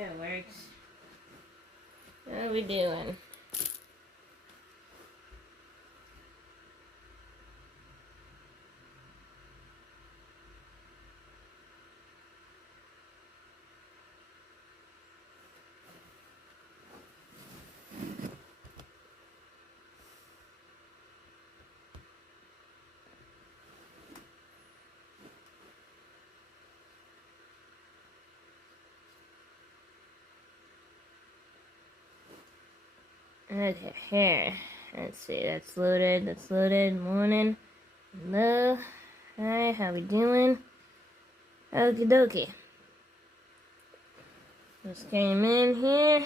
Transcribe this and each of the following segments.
That works. How are we doing? Okay, here. Let's see, that's loaded. Morning. Hello. Hi, how we doing? Okie dokie. Just came in here.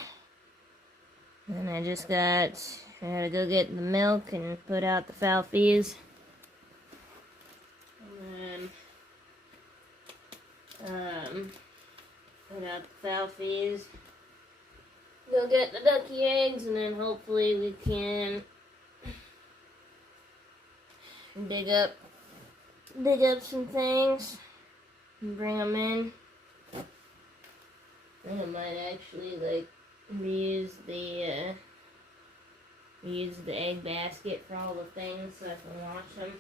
And I had to go get the milk and put out the falfies. And then, put out the falfies. Go get the ducky eggs, and then hopefully we can dig up some things and bring them in. I think I might actually reuse the egg basket for all the things so I can wash them.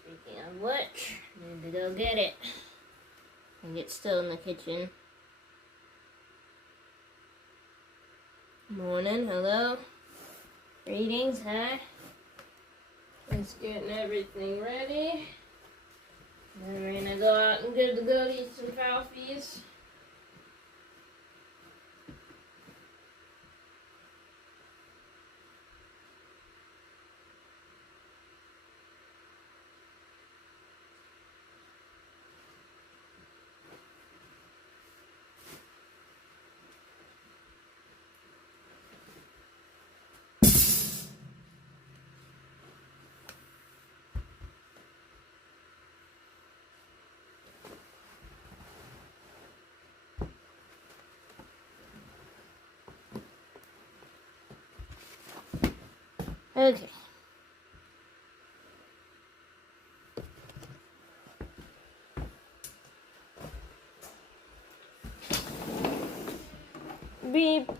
Speaking of which, I need to go get it. I think it's still in the kitchen. Morning, hello. Greetings, hi. Just getting everything ready. Then we're gonna go out and give the goaties some falfies. Okay. Beep.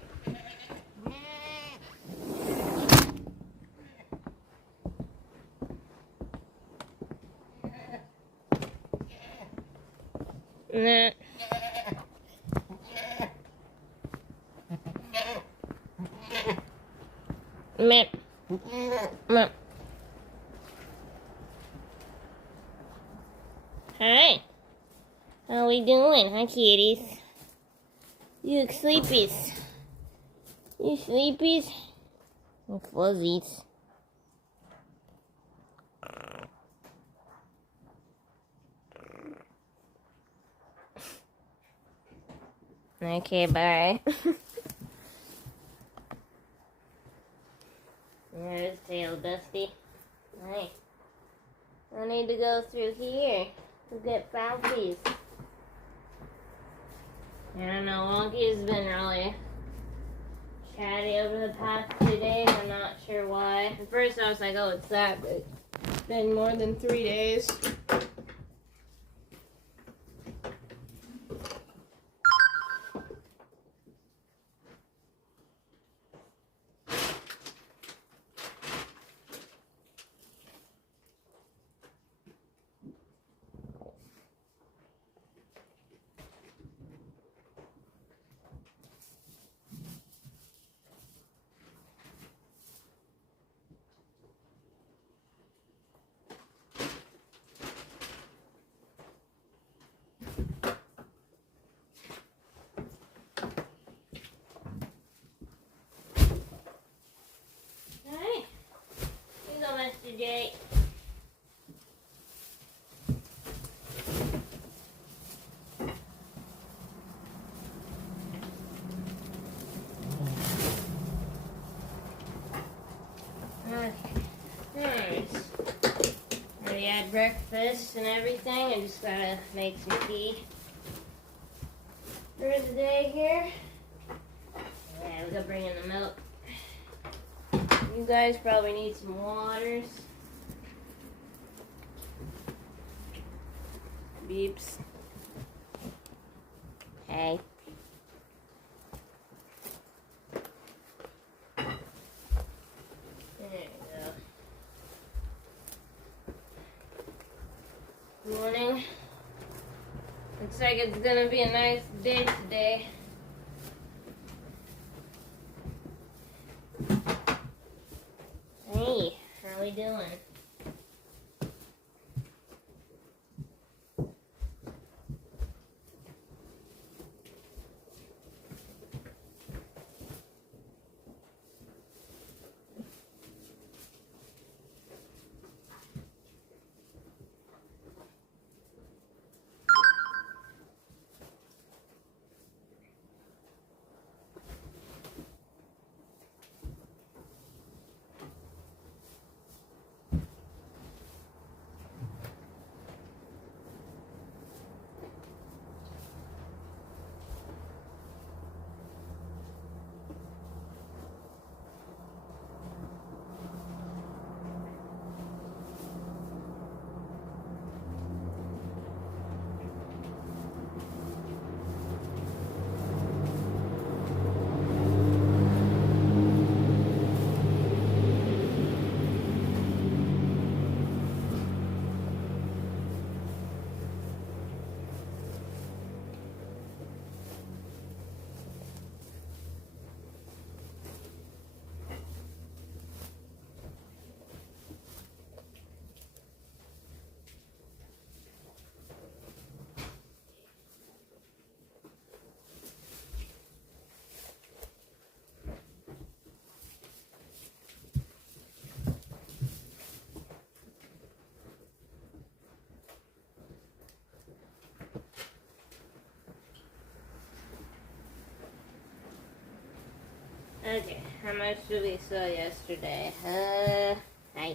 Nah. Meh. Meh. Hi. How we doing? Hi, kitties. You look sleepies. You sleepies? You fuzzies. Okay, bye. There's tail, Dusty. Nice. I need to go through here to get falfies. I don't know, Wonky's been really chatty over the past 2 days. I'm not sure why. At first I was like, oh, it's that, but it's been more than 3 days. Mr. J. Okay. Nice. Already had breakfast and everything. I just gotta make some tea for the day here. Yeah, we go bring in the milk. guys probably need some waters. Beeps. Hey. There you go. Morning. Looks like it's gonna be a nice day today. Hey, how are we doing? Okay, how much did we sell yesterday? Hi. I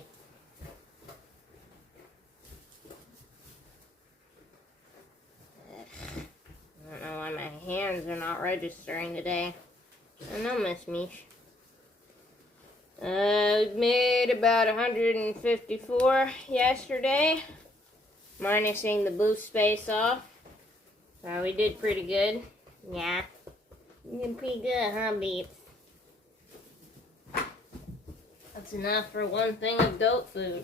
don't know why my hands are not registering today. I know, Miss Mish. We made about 154 yesterday, minusing the booth space off. We did pretty good. Yeah, we did pretty good, huh, Beeps? That's enough for one thing of goat food.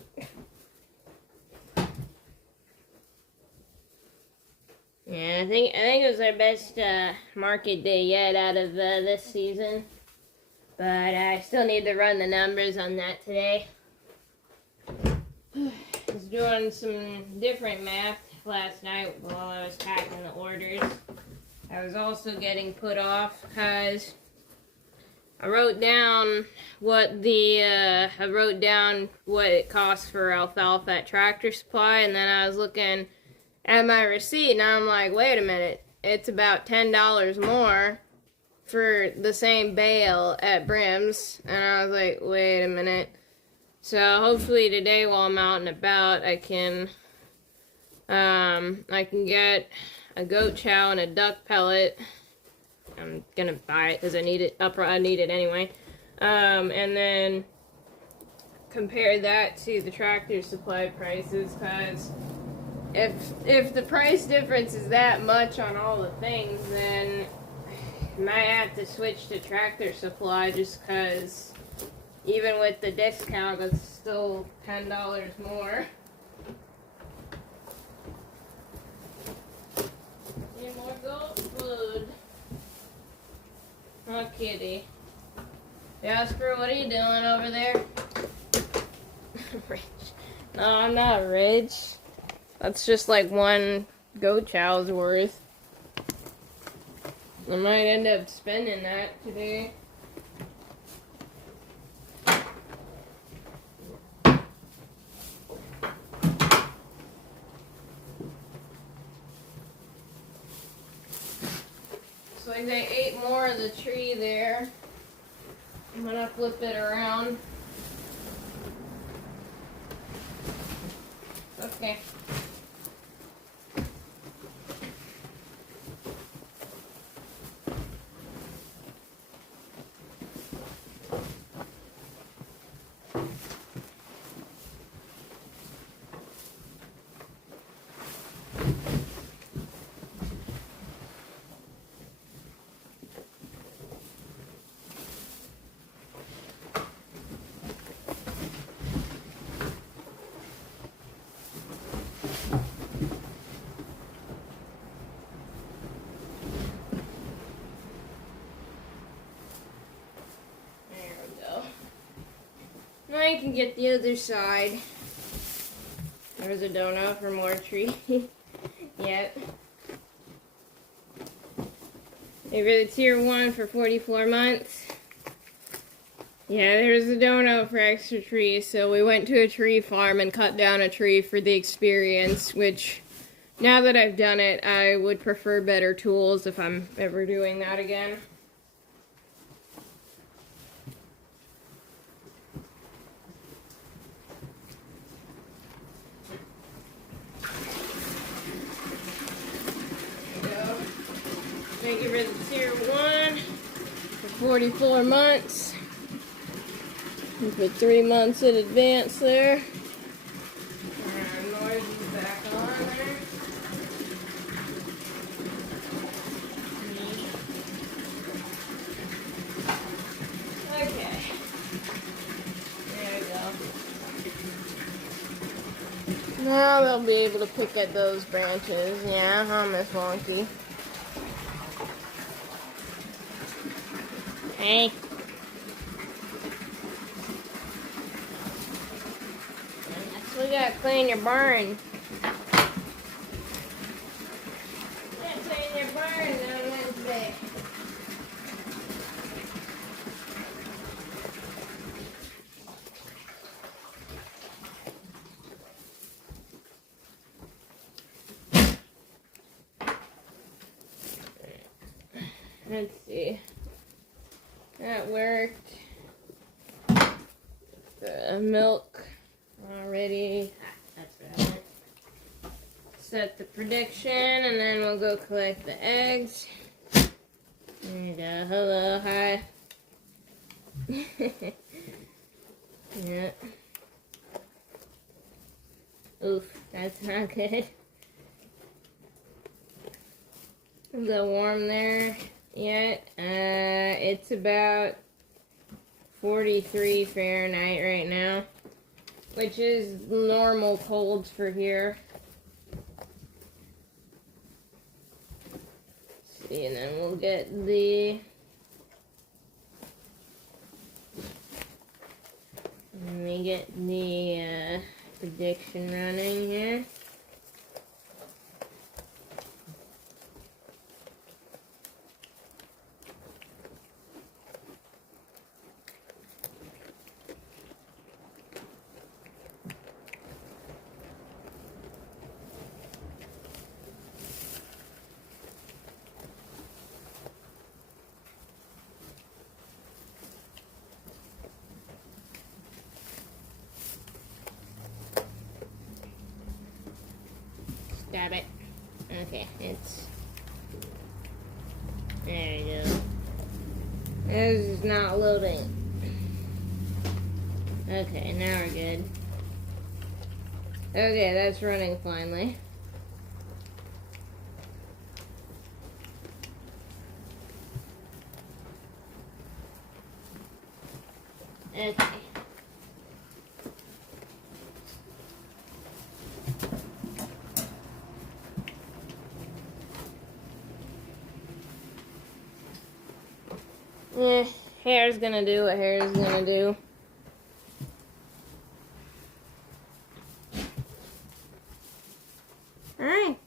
Yeah, I think it was our best market day yet out of this season. But I still need to run the numbers on that today. I was doing some different math last night while I was packing the orders. I was also getting put off because I wrote down what it costs for alfalfa at Tractor Supply, and then I was looking at my receipt, and I'm like, wait a minute, it's about $10 more for the same bale at Brim's, and I was like, wait a minute. So hopefully today, while I'm out and about, I can get a goat chow and a duck pellet. I'm gonna buy it because I need it. I need it anyway. And then compare that to the Tractor Supply prices, because if the price difference is that much on all the things, then I might have to switch to Tractor Supply, just because even with the discount, it's still $10 more. Need more goat food. Oh, kitty. Jasper, what are you doing over there? Rich. No, I'm not rich. That's just like one goat chow's worth. I might end up spending that today. So like they ate more of the tree there. I'm gonna flip it around. Okay. I can get the other side. There's a donut for more tree. Yep. Over the tier 1 for 44 months. Yeah, there's a donut for extra trees. So we went to a tree farm and cut down a tree for the experience, which now that I've done it, I would prefer better tools if I'm ever doing that again. Thank you for the tier 1 for 44 months. You put 3 months in advance there. Noise is back on there. Okay. There we go. Now they'll be able to pick at those branches. Yeah, Miss Wonky. Hey. We gotta clean your barn. Gotta clean your barn on Wednesday. Let's see. That worked. The milk already. That's what I want. Set the prediction, and then we'll go collect the eggs. There you go. Hello, hi. Yeah. Oof, that's not good. Is it warm there yet? It's about 43 Fahrenheit right now, which is normal colds for here. Let's see, and then we'll get the prediction running here. Stab it. Okay, it's... There you go. This is not loading. Okay, now we're good. Okay, that's running finally. Okay. Yeah, hair's gonna do what hair's gonna do. Alright.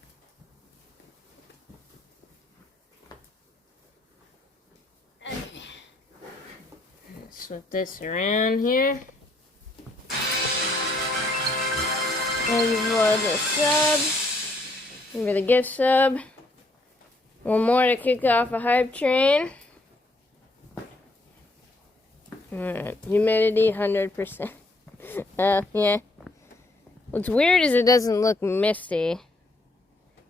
Okay. Let's flip this around here. Thank you for the sub. Thank you for the gift sub. One more to kick off a hype train. Alright, humidity 100%. Yeah. What's weird is it doesn't look misty.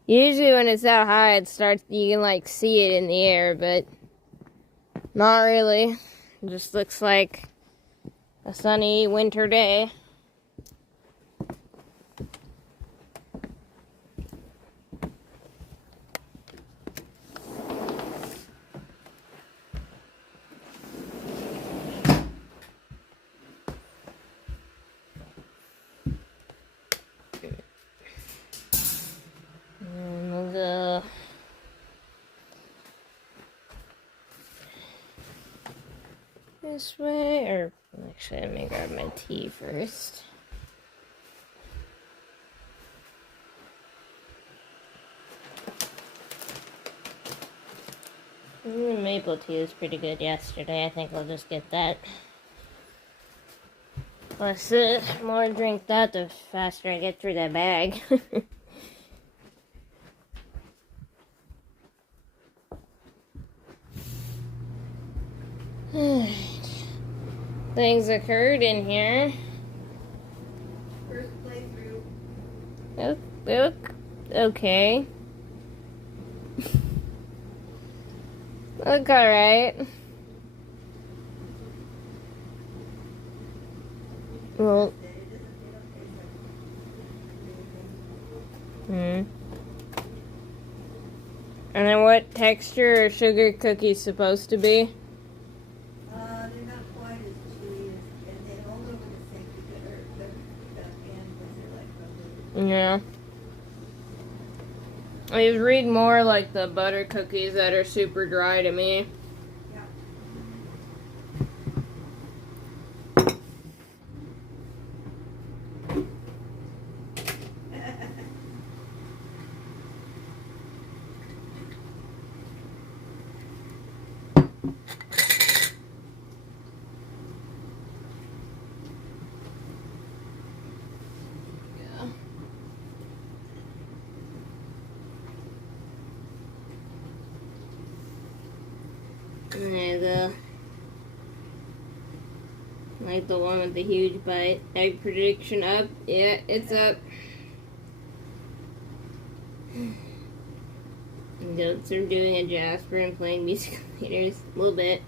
Usually when it's that high, you can like see it in the air, but not really. It just looks like a sunny winter day. This way, or Actually, let me grab my tea first. The maple tea was pretty good yesterday. I think I'll just get that. Plus, the more I drink that, the faster I get through that bag. Things occurred in here. First playthrough. Okay. Look alright. Well. And then what texture are sugar cookies supposed to be? They're not quite as chewy and they hold over the sink because the pan because they're like rubber. Yeah. I read more like the butter cookies that are super dry to me. There you go. Like the one with the huge bite. Egg prediction up. Yeah, it's up. Goats are doing a Jasper and playing musical theaters. A little bit.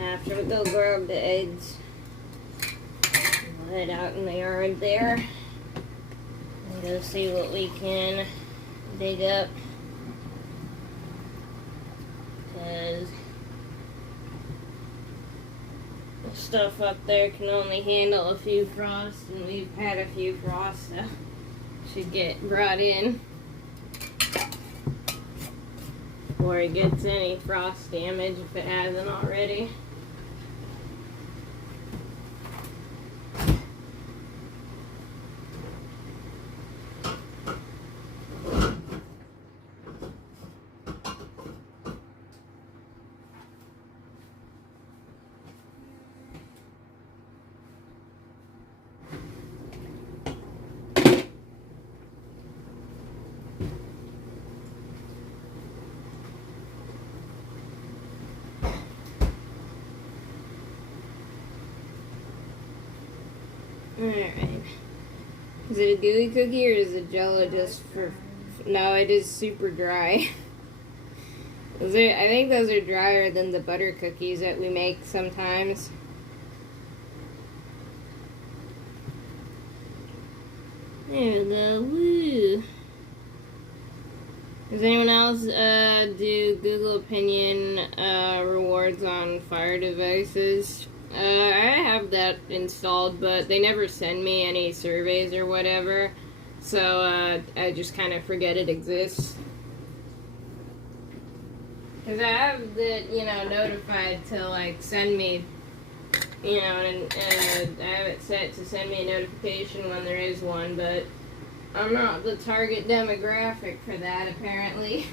After we go grab the eggs, we'll head out in the yard there and go see what we can dig up, because the stuff up there can only handle a few frosts, and we've had a few frosts, so should get brought in before it gets any frost damage if it hasn't already. Alright. Is it a gooey cookie or is it Jello just for... No, it is super dry. I think those are drier than the butter cookies that we make sometimes. There we go. Woo! Does anyone else do Google Opinion rewards on Fire devices? I have that installed, but they never send me any surveys or whatever, so I just kind of forget it exists. Because I have it, notified to, like, send me, and I have it set to send me a notification when there is one, but I'm not the target demographic for that, apparently.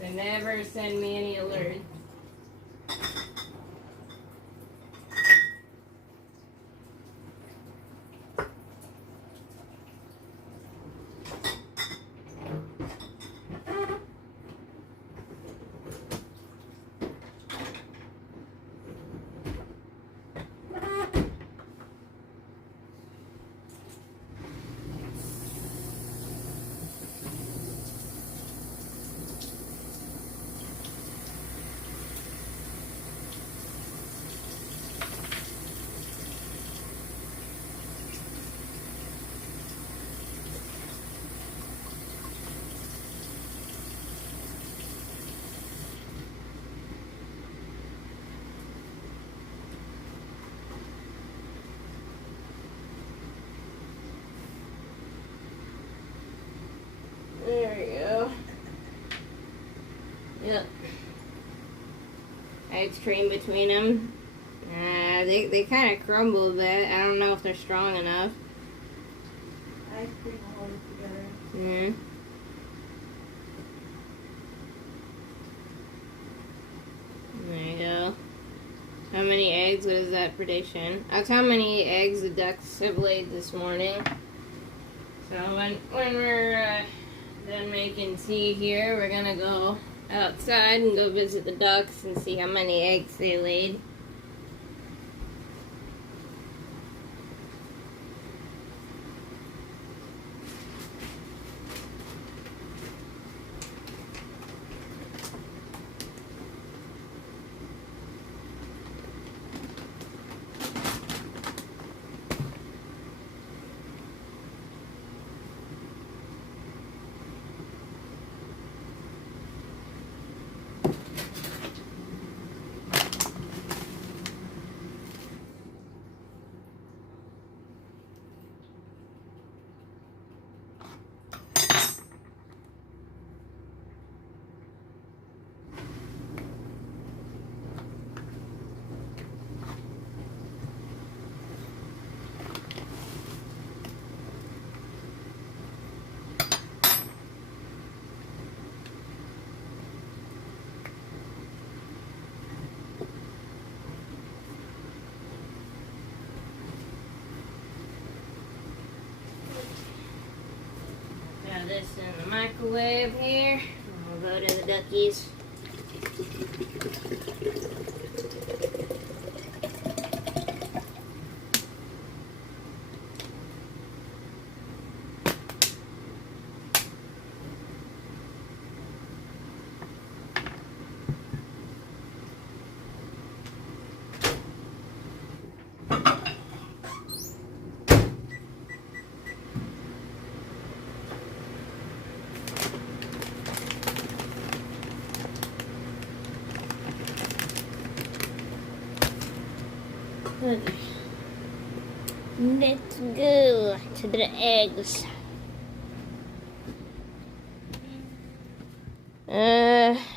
They never send me any alert. ice cream between them. They kind of crumble a bit. I don't know if they're strong enough. Ice cream will hold it together. Yeah. There you go. How many eggs? What is that prediction? That's how many eggs the ducks have laid this morning. So when we're done making tea here, we're gonna go outside and go visit the ducks and see how many eggs they laid. Got this in the microwave here. We'll go to the duckies. Okay. Let's go to the eggs.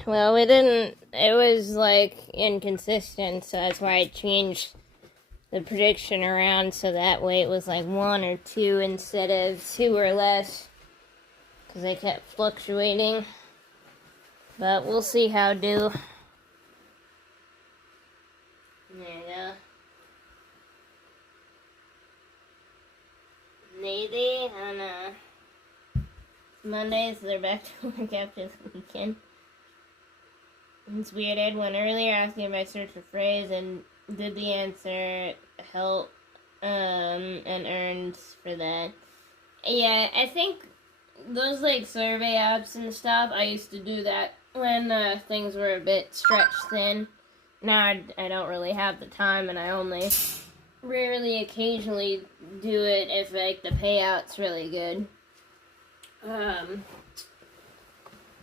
Well, we didn't, it was like inconsistent, so that's why I changed the prediction around so that way it was like 1 or 2 instead of 2 or less, because they kept fluctuating. But we'll see how do. There you go. Maybe on Monday, so they're back to work after the weekend. It's weird. I had one earlier asking if I searched a phrase and did the answer help and earned for that. Yeah, I think those like survey apps and stuff, I used to do that when things were a bit stretched thin. Now I don't really have the time, and I only rarely occasionally do it if like the payout's really good.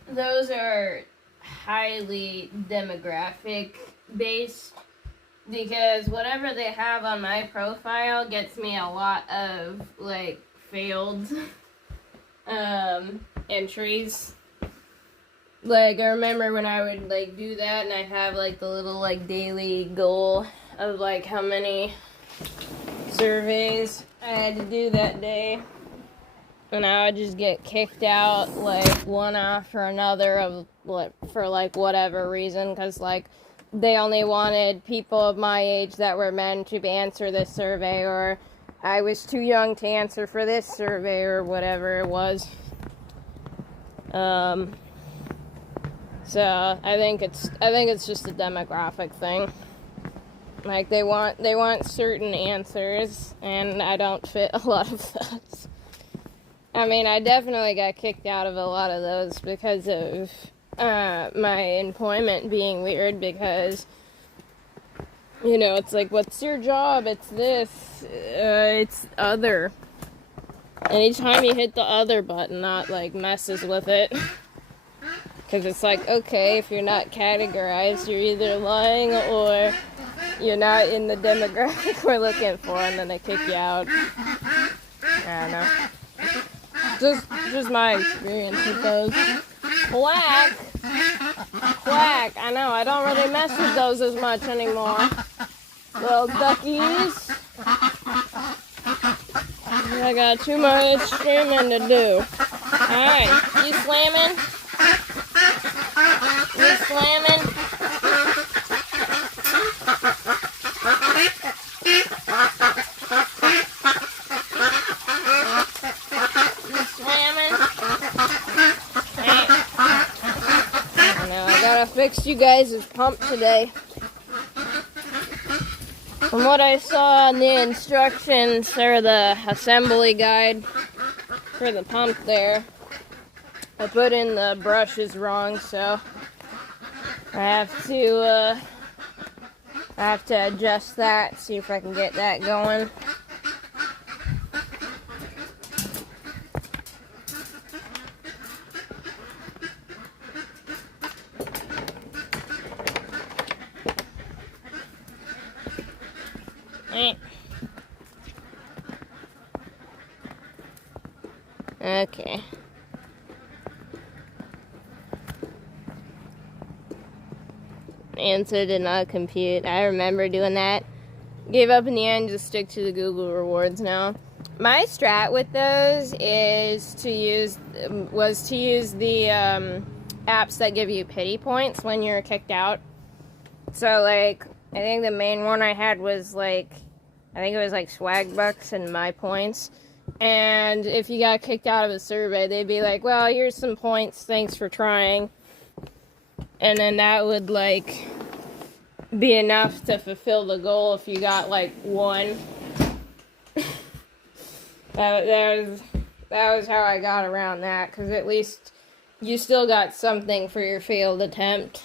Those are highly demographic based, because whatever they have on my profile gets me a lot of like failed entries. Like, I remember when I would like do that and I'd have like the little like daily goal of like how many surveys I had to do that day, and I would just get kicked out like one after another of what, for like whatever reason, because like they only wanted people of my age that were men to answer this survey, or I was too young to answer for this survey, or whatever it was. So I think it's just a demographic thing. Like they want certain answers, and I don't fit a lot of those. I mean, I definitely got kicked out of a lot of those because of my employment being weird, because, you know, it's like, what's your job? It's this. It's other. Anytime you hit the other button, that, like, messes with it. Because it's like, okay, if you're not categorized, you're either lying or you're not in the demographic we're looking for, and then they kick you out. I don't know. Just my experience with those. Black! quack. I know, I don't really mess with those as much anymore. Little duckies. I got too much screaming to do. Alright, you slamming? You slamming? You slamming? Hey. I know, I gotta fix you guys' pump today. From what I saw on the instructions, or the assembly guide for the pump there, I put in the brushes wrong, so I have to adjust that, see if I can get that going. Okay. Answer did not compute. I remember doing that. Gave up in the end, just stick to the Google rewards now. My strat with those was to use the apps that give you pity points when you're kicked out. So like, I think the main one I had was like, I think it was like Swag Bucks and My Points. And if you got kicked out of a survey, they'd be like, well, here's some points, thanks for trying. And then that would like be enough to fulfill the goal if you got like one. that was how I got around that, because at least you still got something for your failed attempt.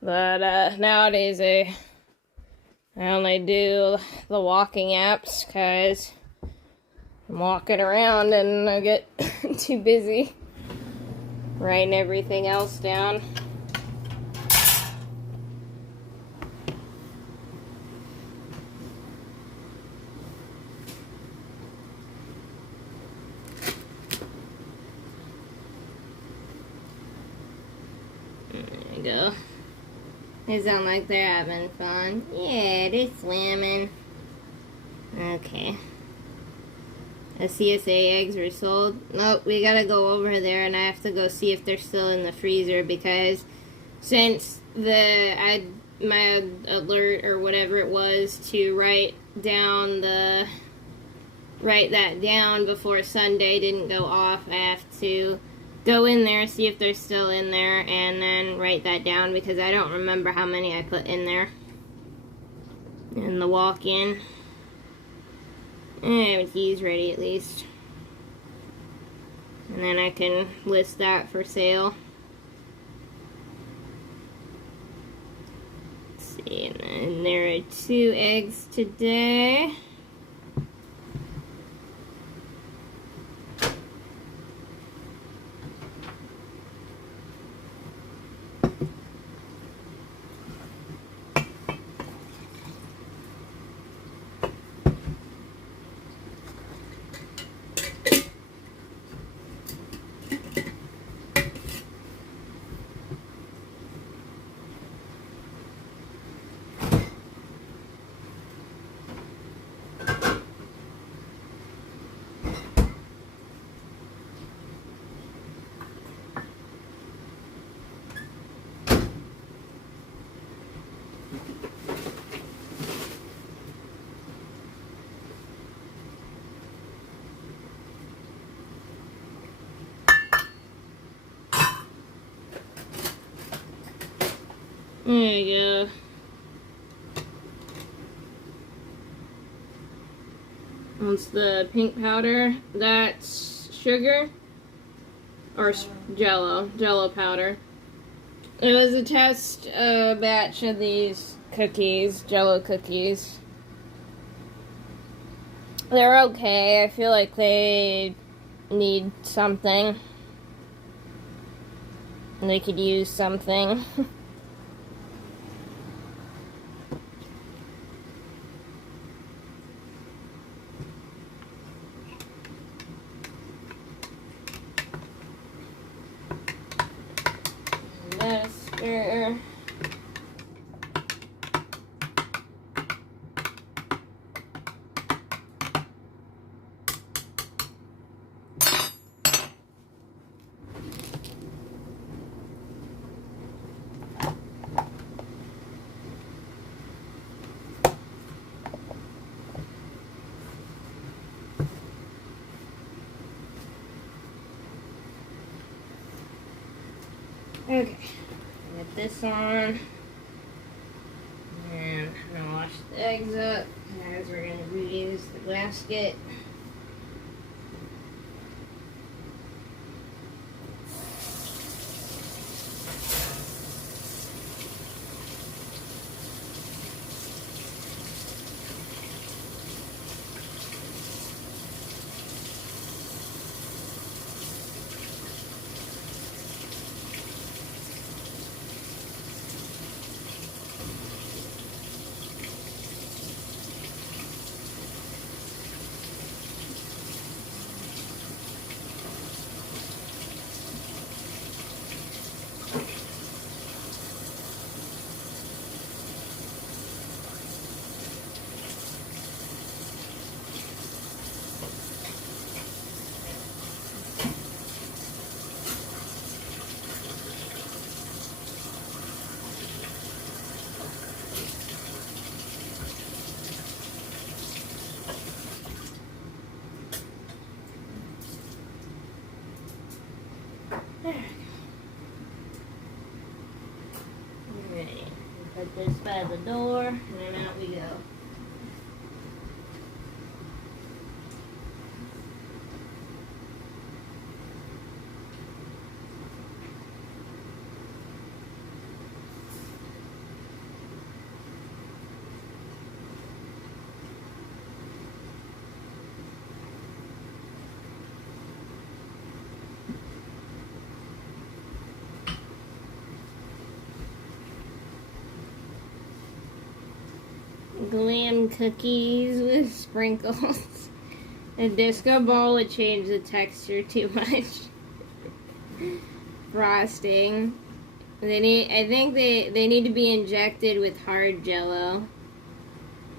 But nowadays I only do the walking apps because I'm walking around and I get too busy writing everything else down. There you go. They sound like they're having fun. Yeah, they're swimming. Okay. The CSA eggs were sold. Nope, we gotta go over there and I have to go see if they're still in the freezer, because since my alert or whatever it was to write that down before Sunday didn't go off, I have to go in there, see if they're still in there, and then write that down, because I don't remember how many I put in there in the walk-in. He's ready at least. And then I can list that for sale. Let's see, and then there are 2 eggs today. There you go. That's the pink powder. That's sugar or jello powder. It was a test batch of these cookies, jello cookies. They're okay. I feel like they need something. They could use something. Sure. Okay, get this on. And I'm gonna wash the eggs up as we're gonna reuse the basket. Alright, put this by the door, and then out we go. Glam cookies with sprinkles. A disco ball would change the texture too much. Frosting. I think they need to be injected with hard jello.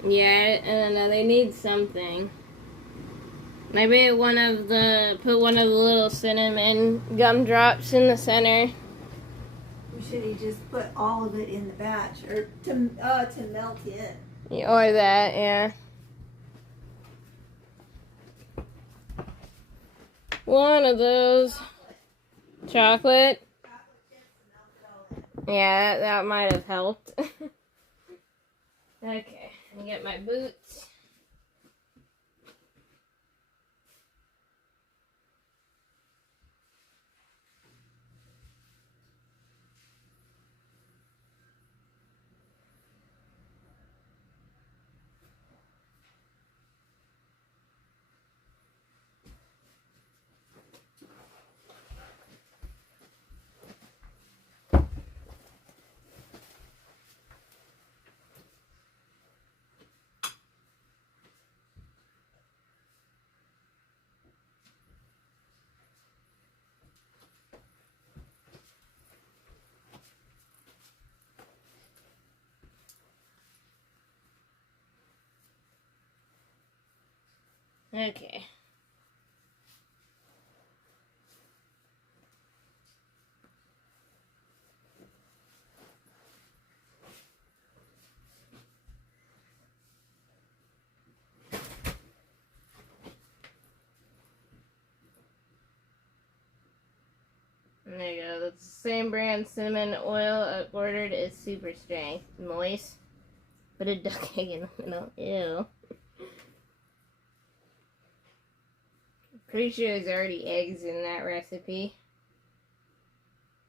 Yeah, I don't know, they need something. Maybe put one of the little cinnamon gumdrops in the center. We should have just put all of it in the batch, or to melt in. Or that, yeah. One of those. Chocolate? Yeah, that might have helped. Okay, let me get my boots. Okay. There you go. That's the same brand cinnamon oil I ordered. It's super strength. Moist. Put a duck egg in the middle. Ew. Pretty sure there's already eggs in that recipe.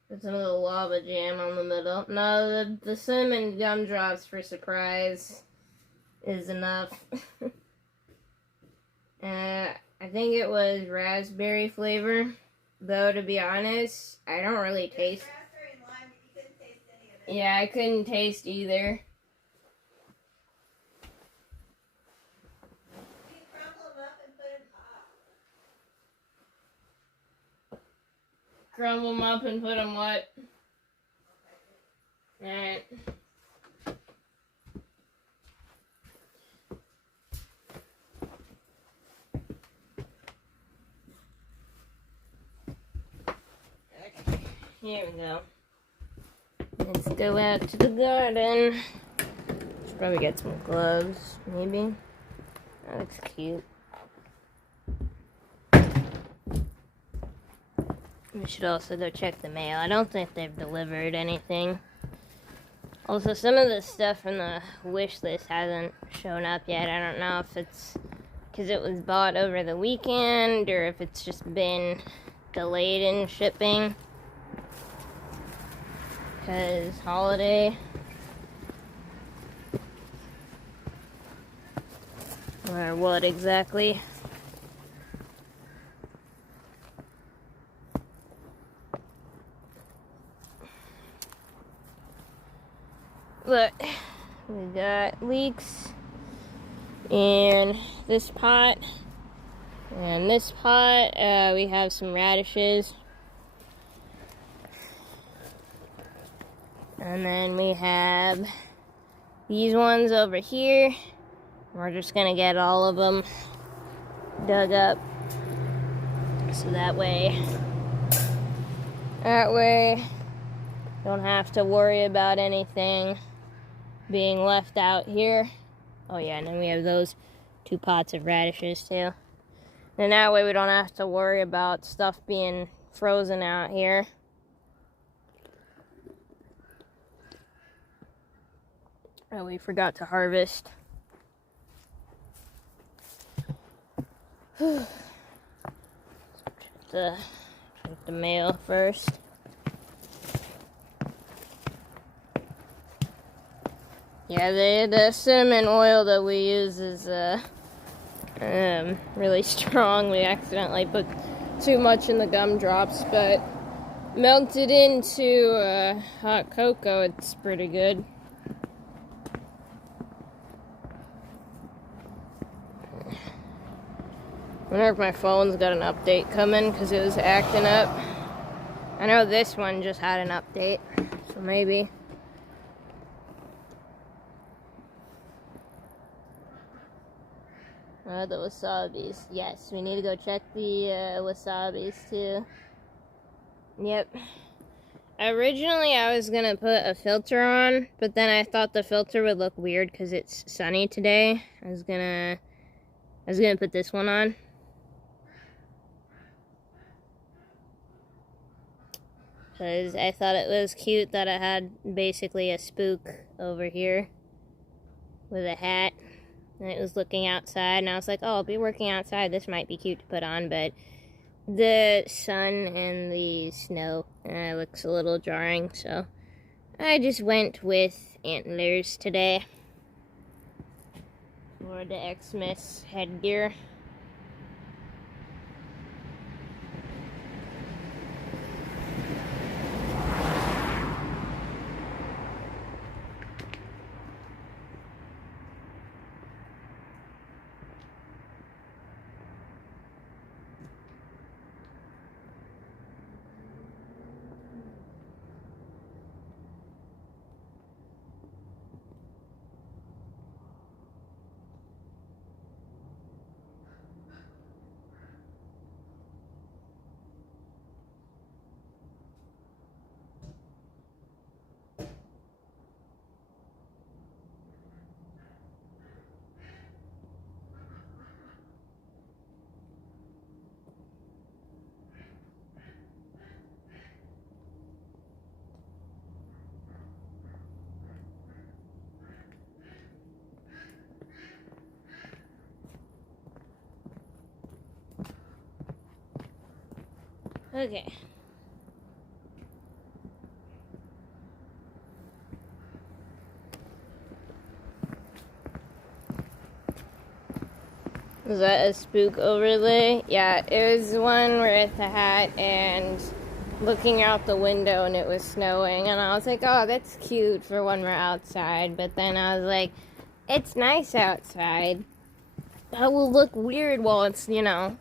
Put some of the lava jam on the middle. No, the cinnamon gumdrops for surprise is enough. I think it was raspberry flavor. Though, to be honest, I don't really taste... Raspberry and lime, but you couldn't taste any of it. Yeah, I couldn't taste either. You crumble them up and put them up. Crumble them up and put them what? Alright. Okay, here we go. Let's go out to the garden. Should probably get some gloves, maybe. That looks cute. We should also go check the mail. I don't think they've delivered anything. Also, some of the stuff from the wish list hasn't shown up yet. I don't know if it's because it was bought over the weekend or if it's just been delayed in shipping. Because holiday. Or what exactly? Look, we got leeks in this pot. And this pot, we have some radishes. And then we have these ones over here. We're just gonna get all of them dug up. So that way, don't have to worry about anything being left out here. Oh yeah, and then we have those 2 pots of radishes too. And that way we don't have to worry about stuff being frozen out here. Oh, we forgot to harvest. Check the mail first. Yeah, the cinnamon oil that we use is really strong. We accidentally put too much in the gumdrops, but melted into hot cocoa, it's pretty good. I wonder if my phone's got an update coming because it was acting up. I know this one just had an update, so maybe. The wasabis. Yes, we need to go check the wasabis too. Yep. Originally, I was gonna put a filter on, but then I thought the filter would look weird because it's sunny today. I was gonna put this one on. Because I thought it was cute that it had basically a spook over here with a hat. And it was looking outside, and I was like, oh, I'll be working outside. This might be cute to put on, but the sun and the snow looks a little jarring, so I just went with antlers today for the Xmas headgear. Okay. Was that a spook overlay? Yeah, it was one with a hat and looking out the window and it was snowing. And I was like, oh, that's cute for when we're outside. But then I was like, it's nice outside. That will look weird while it's,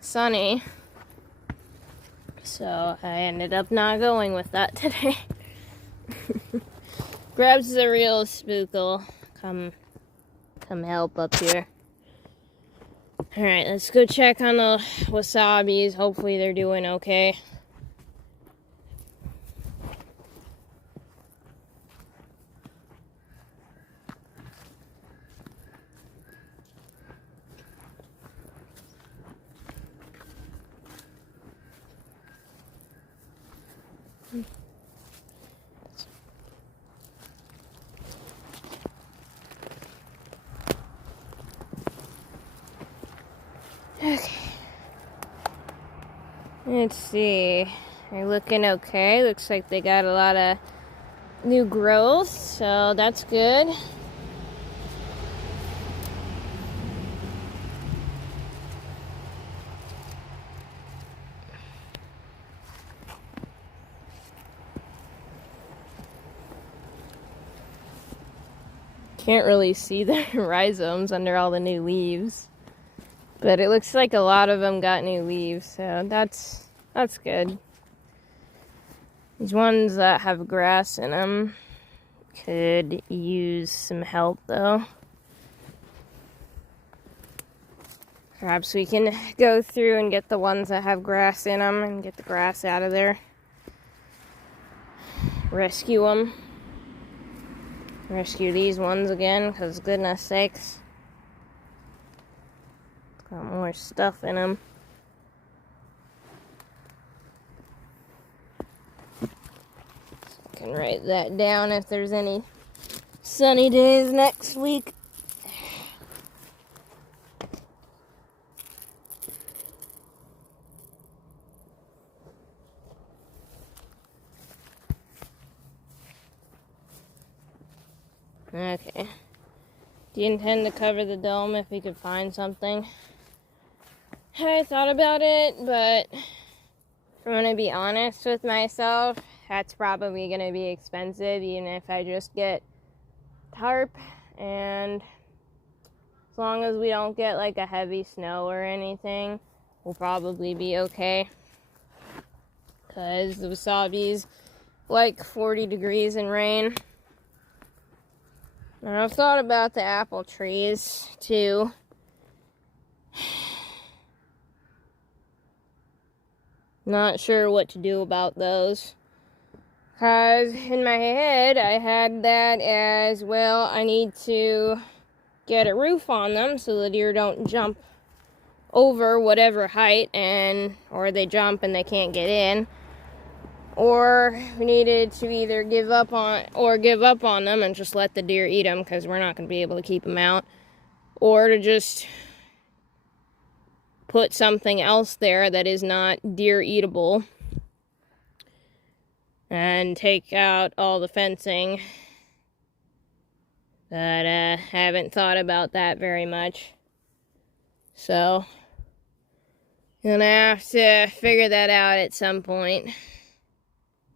sunny. So I ended up not going with that today. Grabs the real spookle. Come help up here. Alright, let's go check on the wasabis. Hopefully they're doing okay. Okay. Let's see. They're looking okay. Looks like they got a lot of new growth, so that's good. Can't really see the rhizomes under all the new leaves. But it looks like a lot of them got new leaves, so that's good. These ones that have grass in them could use some help, though. Perhaps we can go through and get the ones that have grass in them and get the grass out of there. Rescue them. Rescue these ones again, because goodness sakes. Got more stuff in them. So I can write that down if there's any sunny days next week. Okay. Do you intend to cover the dome if we could find something? I thought about it, but if I'm going to be honest with myself, that's probably going to be expensive, even if I just get tarp, and as long as we don't get like a heavy snow or anything, we'll probably be okay. Because the wasabi's like 40 degrees in rain. And I've thought about the apple trees too. Not sure what to do about those. Because in my head, I had that as, well, I need to get a roof on them so the deer don't jump over whatever height, or they jump and they can't get in. Or we needed to either give up on them and just let the deer eat them, because we're not going to be able to keep them out. Or to just put something else there that is not deer eatable and take out all the fencing. But I haven't thought about that very much. So, gonna have to figure that out at some point.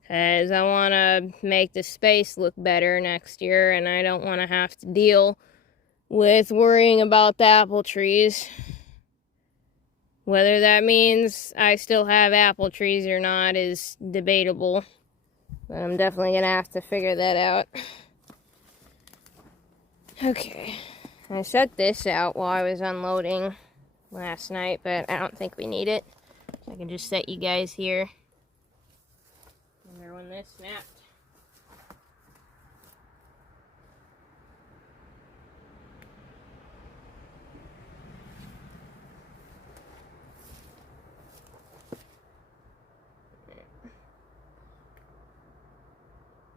Because I want to make the space look better next year, and I don't want to have to deal with worrying about the apple trees. Whether that means I still have apple trees or not is debatable. But I'm definitely going to have to figure that out. Okay. I set this out while I was unloading last night, but I don't think we need it. So I can just set you guys here. Wonder when this snapped.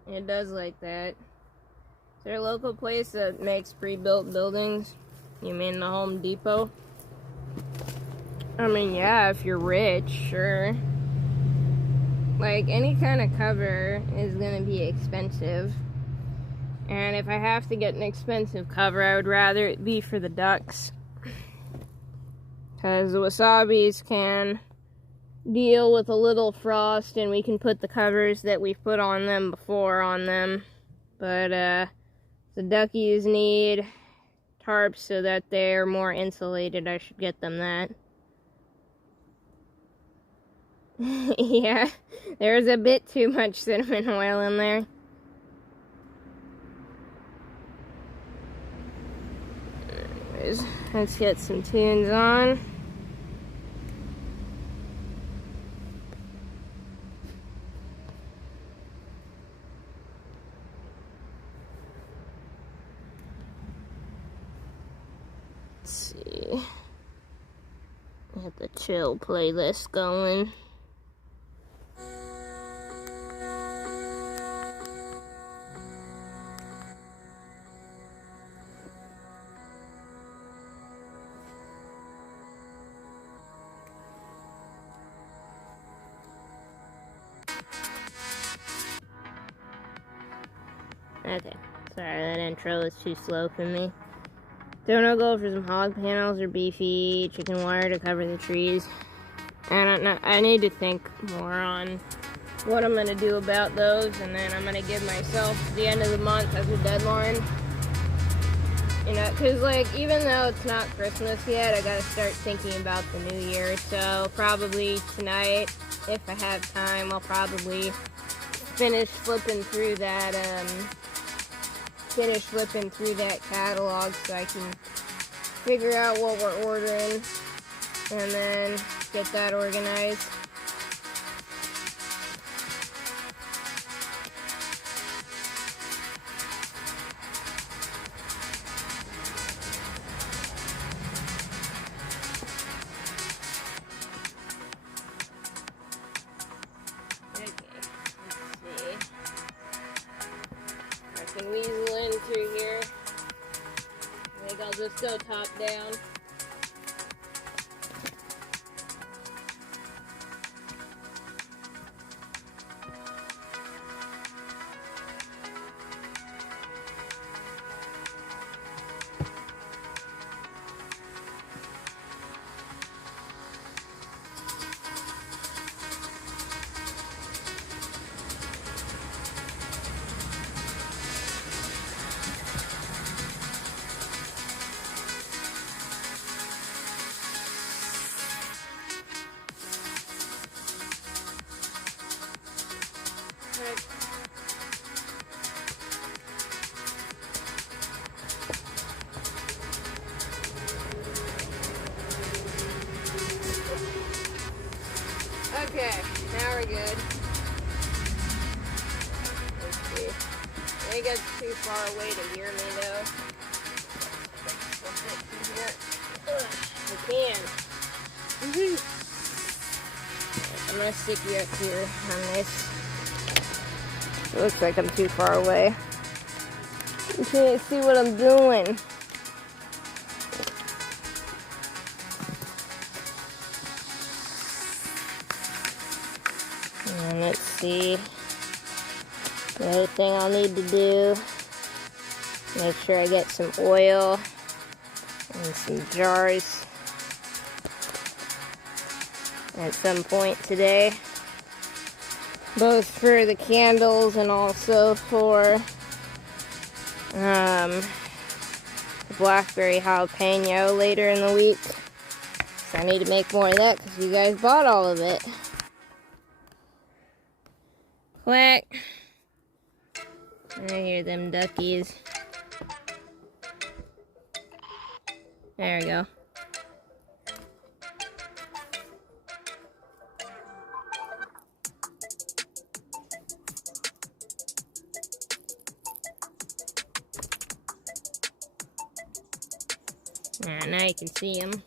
It does like that. Is there a local place that makes pre-built buildings? You mean the Home Depot? I mean, yeah, if you're rich, sure. Like, any kind of cover is going to be expensive. And if I have to get an expensive cover, I would rather it be for the ducks. Because the wasabis can deal with a little frost, and we can put the covers that we've put on them before on them. But the duckies need tarps so that they're more insulated. I should get them that. Yeah, there's a bit too much cinnamon oil in there. Anyways, let's get some tunes on. Let's see. Get the chill playlist going. Okay, sorry, that intro is too slow for me. Don't go for some hog panels or beefy chicken wire to cover the trees. I don't know. I need to think more on what I'm gonna do about those, and then I'm gonna give myself the end of the month as a deadline. You know, because like even though it's not Christmas yet, I gotta start thinking about the new year. So probably tonight, if I have time, I'll probably finish flipping through that catalog so I can figure out what we're ordering and then get that organized. Weasel in through here. I think I'll just go top down. Okay, now we're good. Let's see. I think it's too far away to hear me though. I can. I'm gonna stick you up here on this. It looks like I'm too far away. You can't see what I'm doing. And let's see. The other thing I'll need to do, make sure I get some oil and some jars at some point today. Both for the candles and also for the blackberry jalapeno later in the week. So I need to make more of that because you guys bought all of it. Quack. I hear them duckies. There we go. Now you can see them.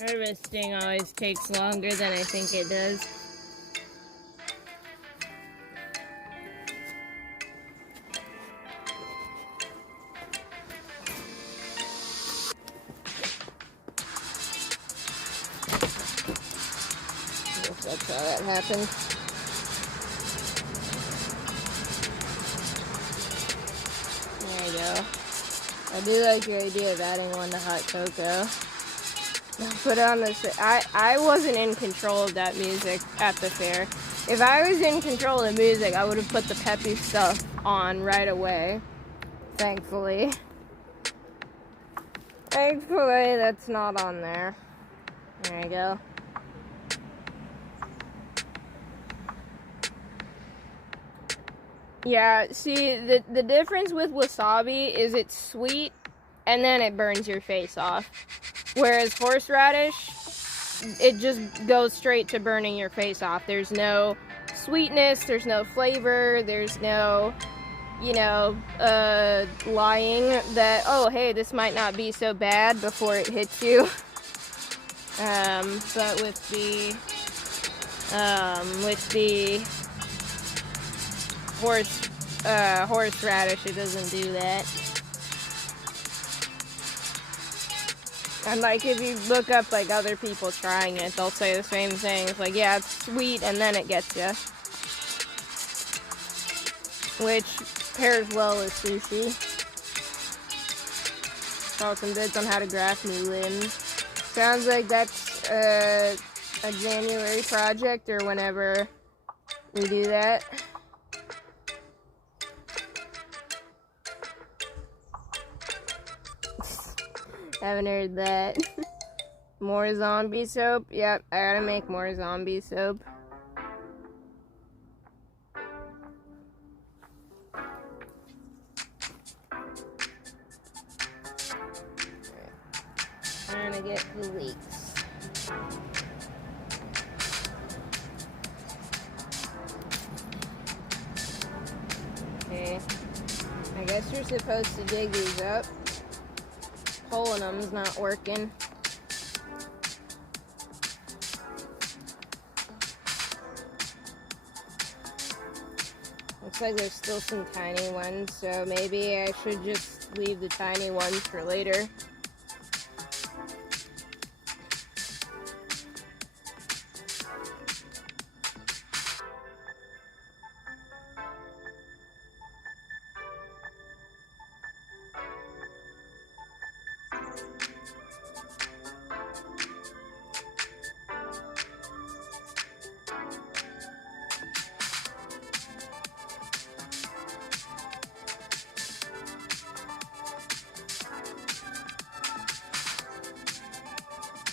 Harvesting always takes longer than I think it does. That's how that happened. There you go. I do like your idea of adding one to hot cocoa. Put on this. I wasn't in control of that music at the fair. If I was in control of the music, I would have put the peppy stuff on right away. Thankfully. Thankfully, that's not on there. There you go. Yeah, see, the difference with wasabi is it's sweet and then it burns your face off. Whereas horseradish, it just goes straight to burning your face off. There's no sweetness, there's no flavor, there's no, lying that, oh, hey, this might not be so bad before it hits you. But with the horseradish, it doesn't do that. And like if you look up like other people trying it, they'll say the same thing. It's like, yeah, it's sweet and then it gets you, which pairs well with sushi. Saw some bits on how to graft new limbs. Sounds like that's a January project or whenever we do that. Haven't heard that. More zombie soap? Yep, I gotta make more zombie soap. Trying to get the leaks. Okay. I guess you're supposed to dig these up. Pulling them's not working. Looks like there's still some tiny ones, so maybe I should just leave the tiny ones for later.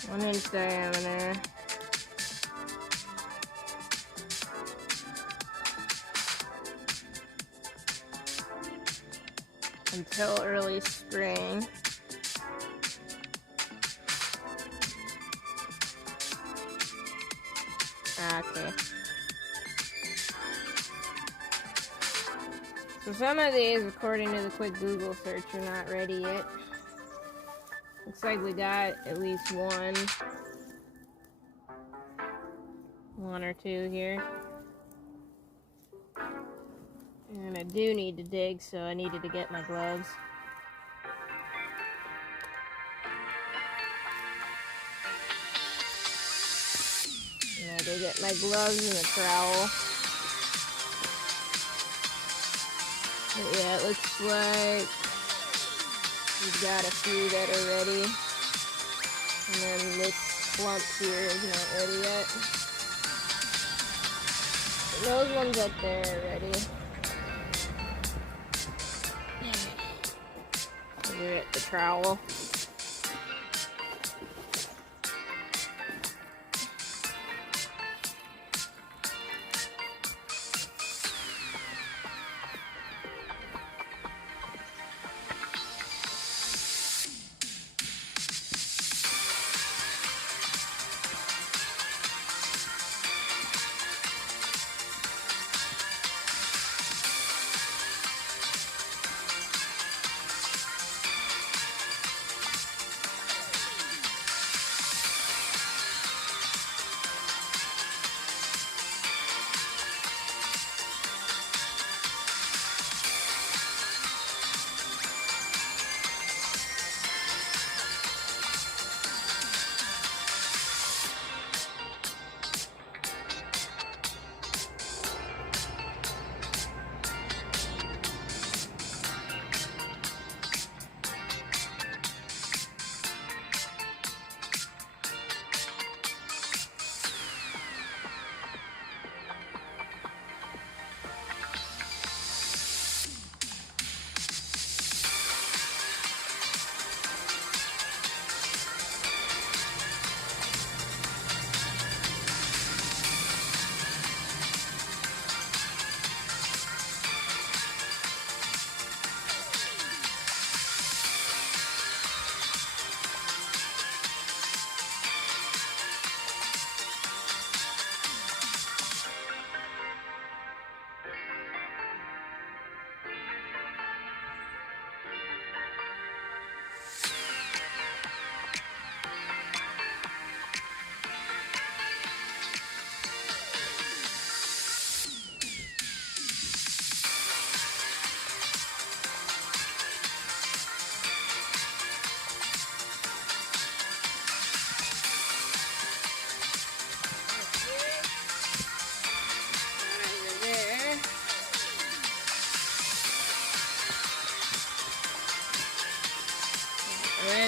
One inch diameter. Until early spring. Okay. So some of these, according to the quick Google search, are not ready yet. Looks like we got at least one or two here. And I do need to dig, so I needed to get my gloves. And I did get my gloves and a trowel. But yeah, it looks like we've got a few that are ready. And then this clump here is not ready yet. But those ones up there are ready. We're at the trowel.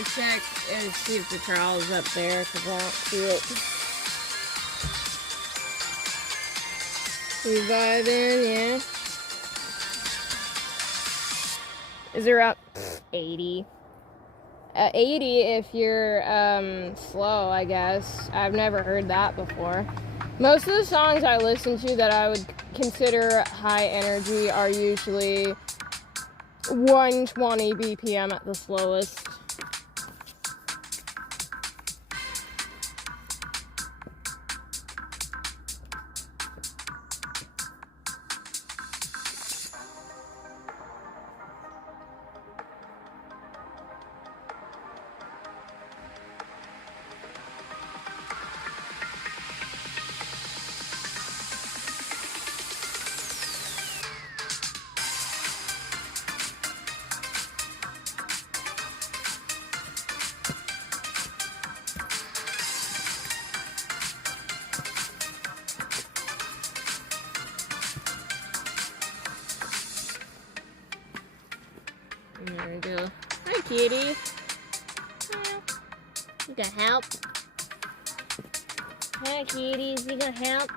gonna check and see if the trowel's up there because I don't see it. We vibing, yeah. Is there up 80? 80 if you're slow, I guess. I've never heard that before. Most of the songs I listen to that I would consider high energy are usually 120 BPM at the slowest. There we go. Hi, kitty. You gonna help? Hi, kitties. You gonna help?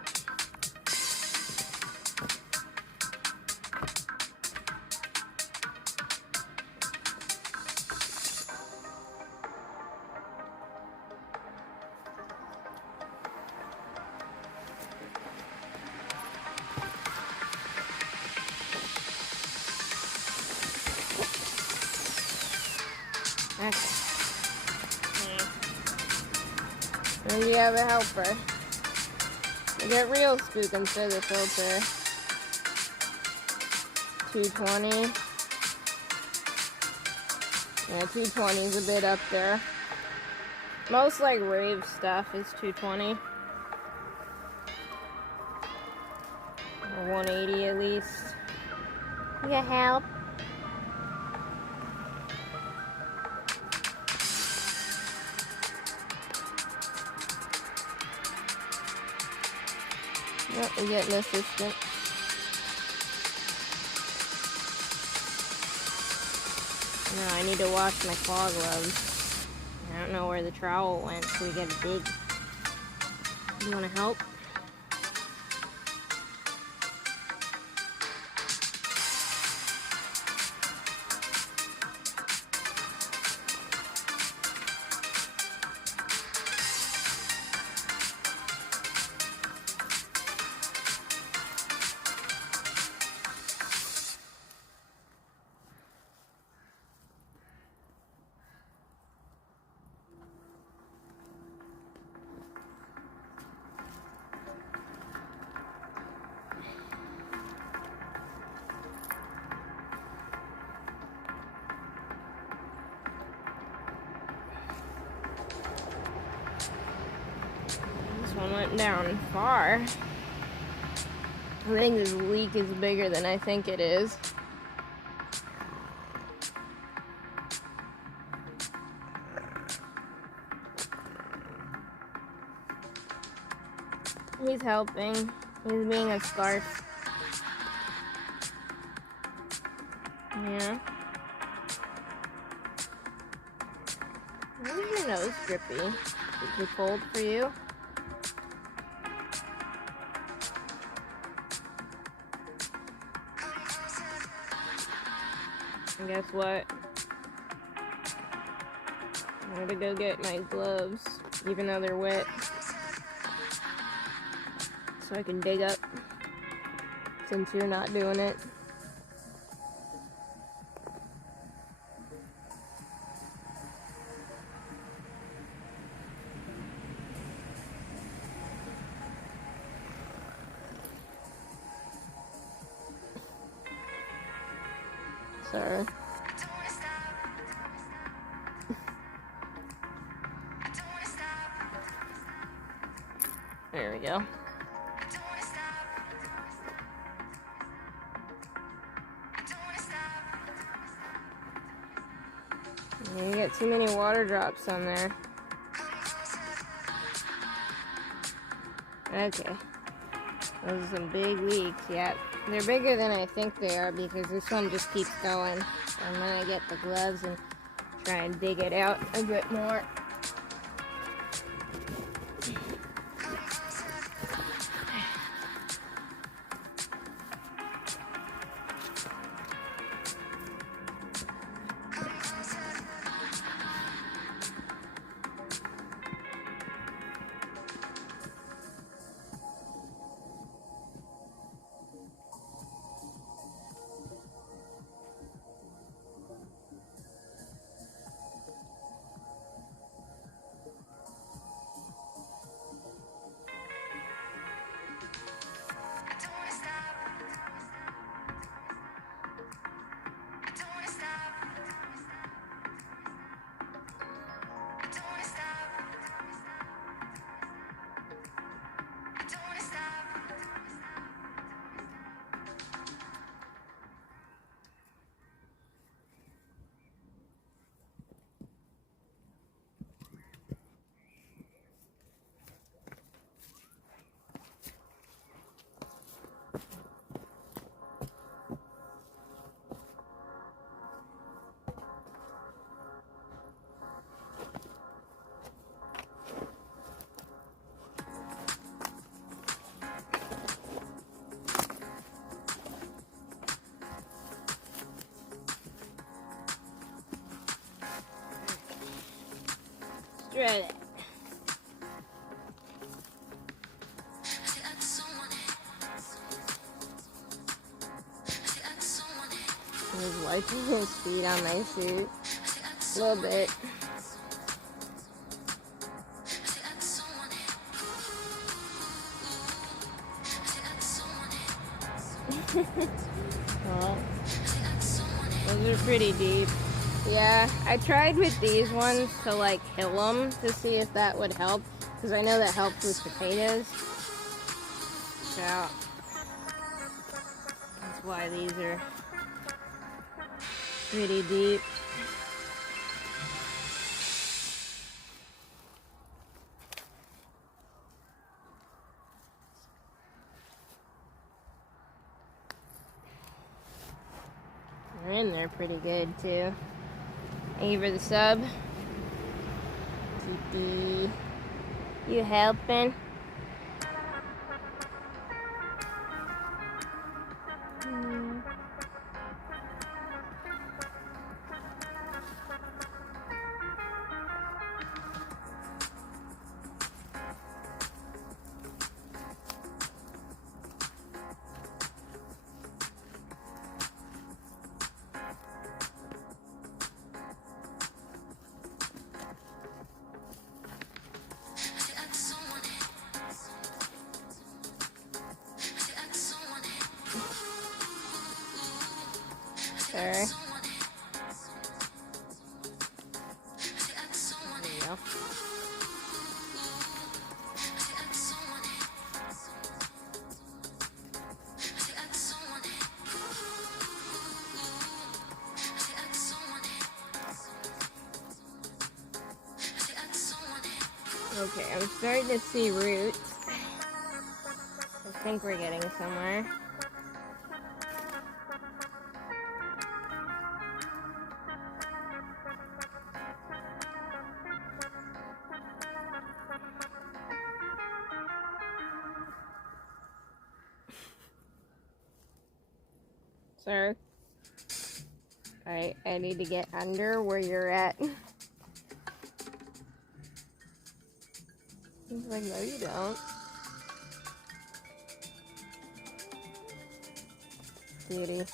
Okay. And you have a helper. You get real spook instead of the filter. 220. Yeah, 220 is a bit up there. Most like rave stuff is 220. Or 180 at least. You got help? Yep, we get an assistant. No, I need to wash my claw gloves. I don't know where the trowel went, so we gotta dig. You wanna help? One went down far. I think this leak is bigger than I think it is. He's helping. He's being a scarf. Yeah. Why is your nose drippy? Is it too cold for you? And guess what? I'm gonna go get my gloves, even though they're wet, so I can dig up, since you're not doing it. Sorry. There we go. You get too many water drops on there. Okay. Those are some big leaks. Yeah, they're bigger than I think they are because this one just keeps going. I'm gonna get the gloves and Try and dig it out a bit more. Try that. I was wiping his feet on my suit a little bit. Well, those are pretty deep. Yeah, I tried with these ones to like hill them to see if that would help, because I know that helps with potatoes. So that's why these are pretty deep. They're in there pretty good too. Thank you for the sub. Kitty, you helping? Sorry. There you go. Okay, I'm starting to see roots. I think we're getting somewhere. Sir, I need to get under where you're at. He's like, no, you don't. Beauty.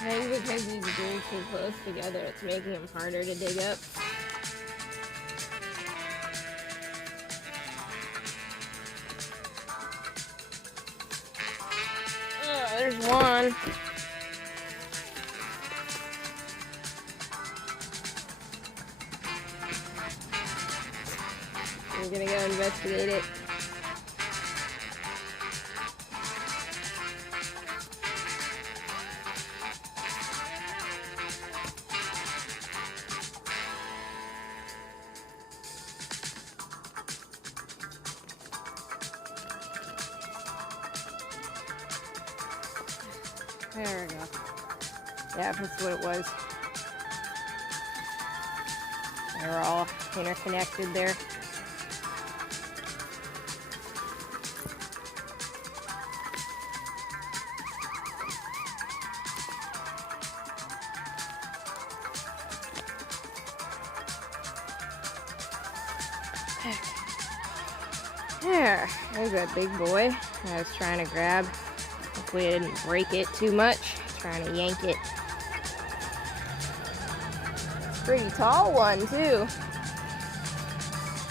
I think because these grew too close together, it's making them harder to dig up. Oh, there's one. We're gonna go investigate it. There we go. Yeah, that's what it was. They were all interconnected there. There, there's that big boy I was trying to grab. Hopefully I didn't break it too much. Trying to yank it. Pretty tall one too.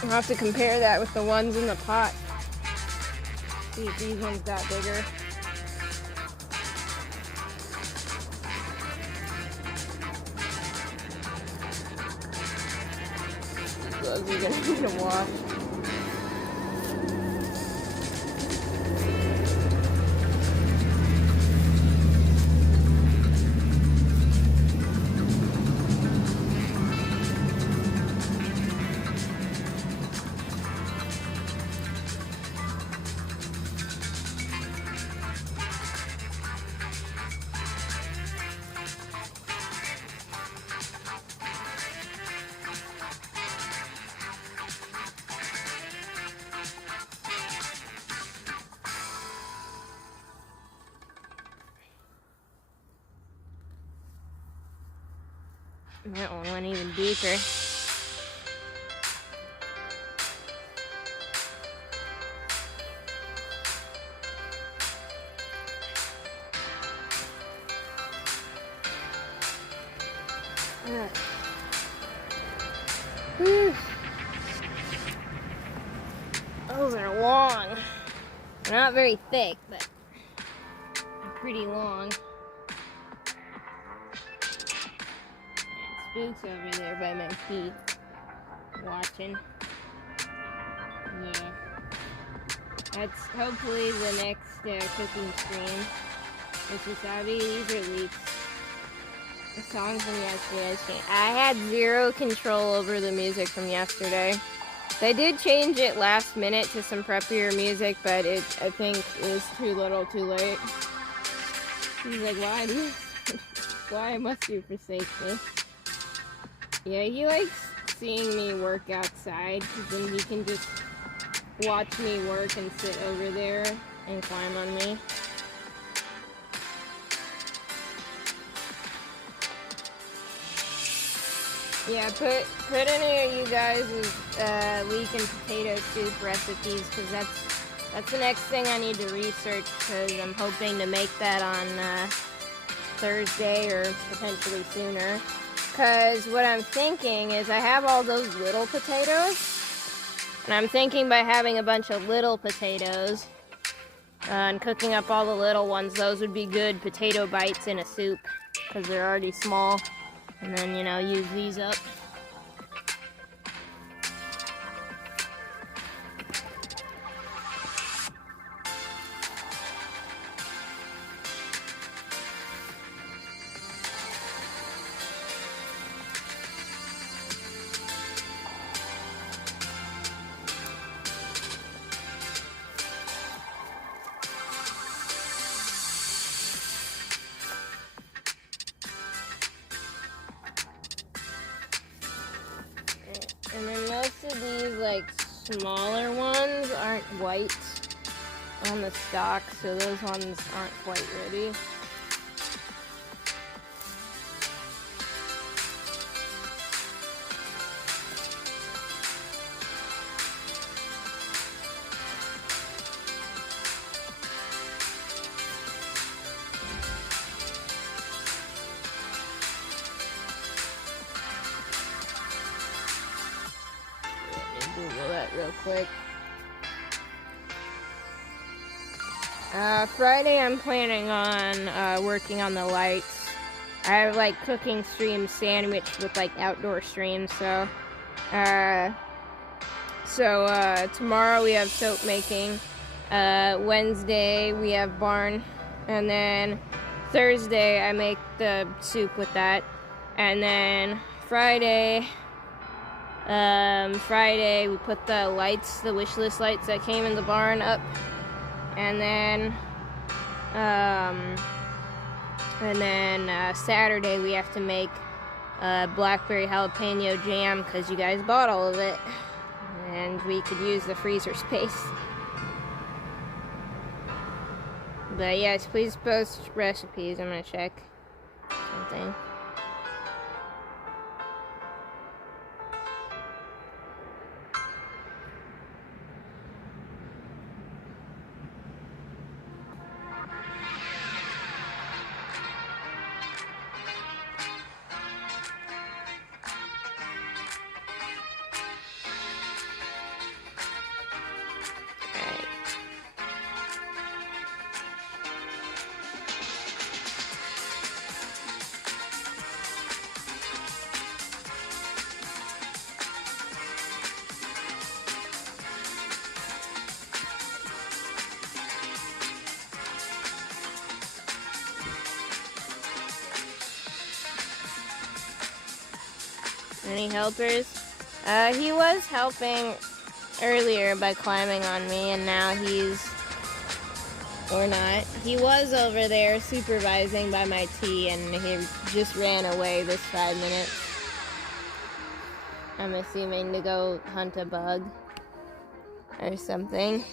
I'll have to compare that with the ones in the pot. See if these ones got bigger. Gloves are gonna need to wash. That one went even deeper. Whew. Those are long. They're not very thick, but they're pretty long. Spook's over there by my feet, watching. Yeah. That's hopefully the next cooking stream. Which is Abby. These are leaks. The song from yesterday. I had zero control over the music from yesterday. They did change it last minute to some preppier music, but I think it was too little too late. He's like, why must you forsake me? Yeah, he likes seeing me work outside, because then he can just watch me work and sit over there and climb on me. Yeah, put any of you guys' leek and potato soup recipes, because that's the next thing I need to research, because I'm hoping to make that on Thursday or potentially sooner. Because what I'm thinking is I have all those little potatoes, and I'm thinking by having a bunch of little potatoes and cooking up all the little ones, those would be good potato bites in a soup, because they're already small. And then, you know, use these up. And then most of these, like, smaller ones aren't white on the stalk, so those ones aren't quite ready. Google that real quick. Friday I'm planning on working on the lights. I have like cooking streams sandwiched with like outdoor streams, so So tomorrow we have soap making. Wednesday we have barn, and then Thursday I make the soup with that, and then Friday we put the lights, the wish list lights that came in the barn up, and then Saturday we have to make blackberry jalapeno jam because you guys bought all of it, and we could use the freezer space. But yes, please post recipes. I'm gonna check something. Any helpers? He was helping earlier by climbing on me, and now or not. He was over there supervising by my tea, and he just ran away this 5 minutes. I'm assuming to go hunt a bug or something.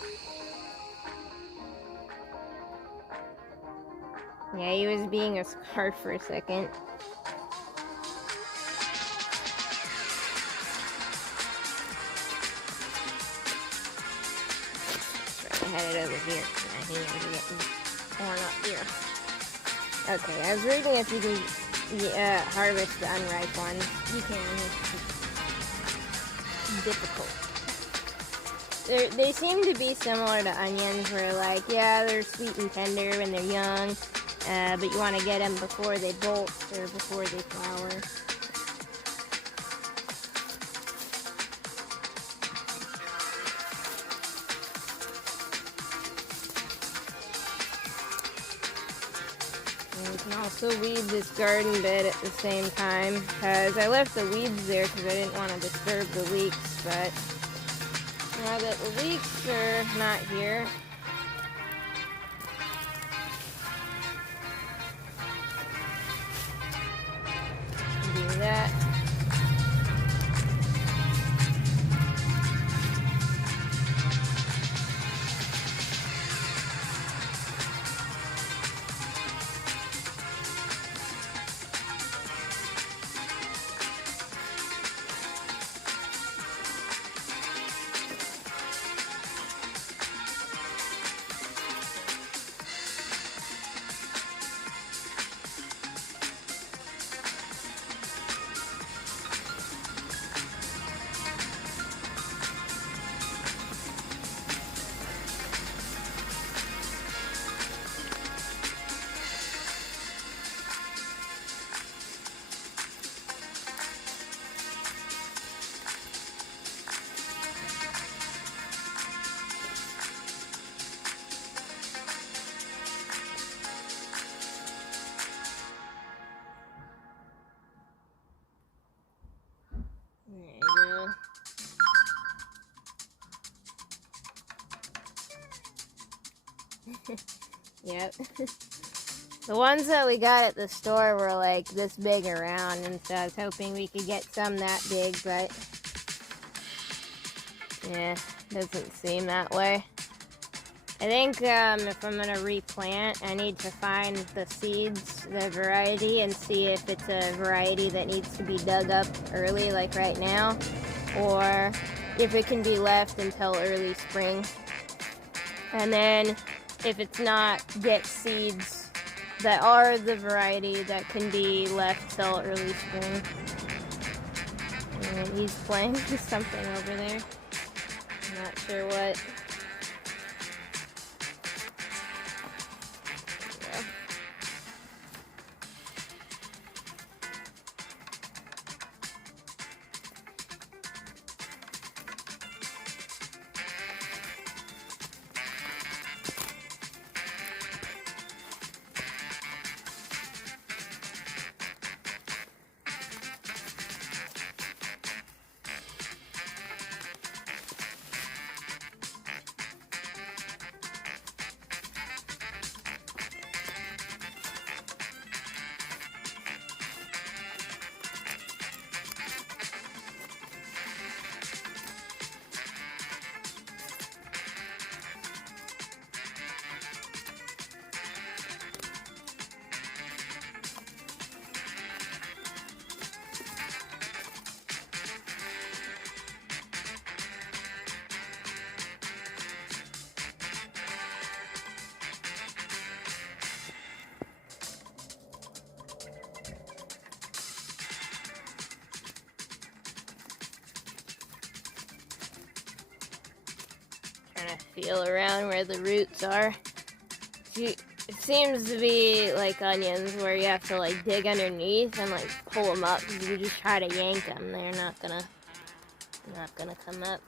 Yeah, he was being a scarf for a second. I had it over here. My hands are getting torn up here. Okay, I was reading if you can harvest the unripe ones. You can. It's difficult. They seem to be similar to onions, where like, yeah, they're sweet and tender when they're young, but you want to get them before they bolt or before they flower. And you can also weed this garden bed at the same time, because I left the weeds there because I didn't want to disturb the leeks, but now that the leeks are not here, do that. There you go. Yep. The ones that we got at the store were like this big around, and so I was hoping we could get some that big, but yeah, doesn't seem that way. I think if I'm gonna replant, I need to find the seeds, the variety, and see if it's a variety that needs to be dug up early, like right now, or if it can be left until early spring. And then, if it's not, get seeds that are the variety that can be left till early spring. And he's playing with something over there. I'm not sure what. trying to feel around where the roots are. It seems to be like onions where you have to like dig underneath and like pull them up. If you just try to yank them, they're not gonna come up.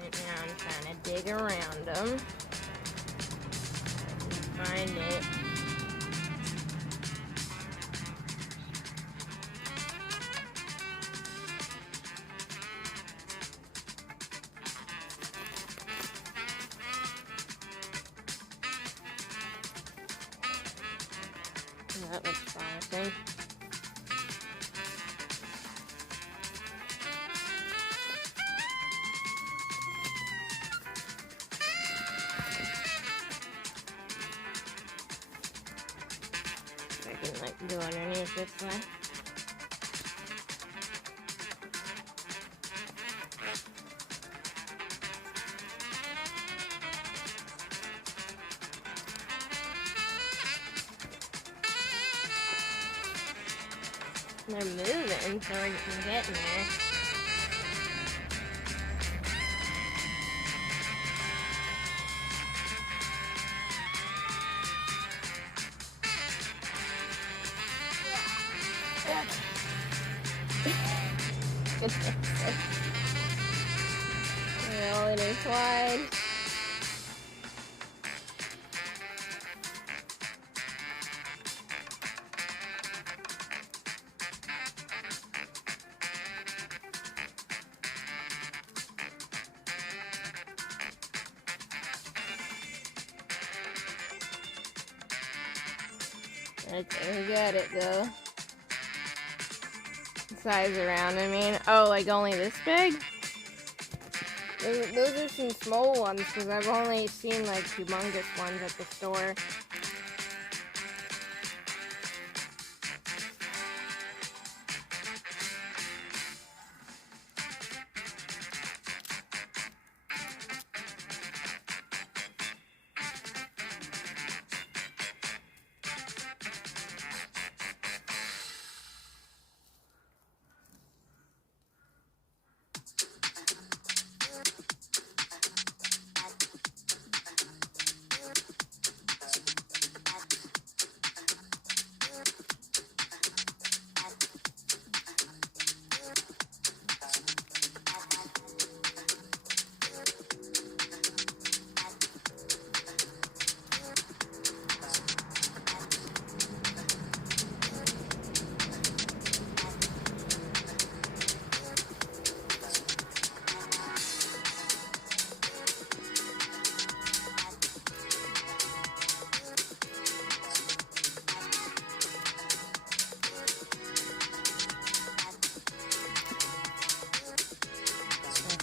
Right now I'm trying to dig around them. Find it. That looks promising. I can like go underneath this way. They're moving, so we can get in there. They're all intertwined. Okay, we got it though. Size around, I mean. Oh, like only this big? Those are some small ones because I've only seen like humongous ones at the store.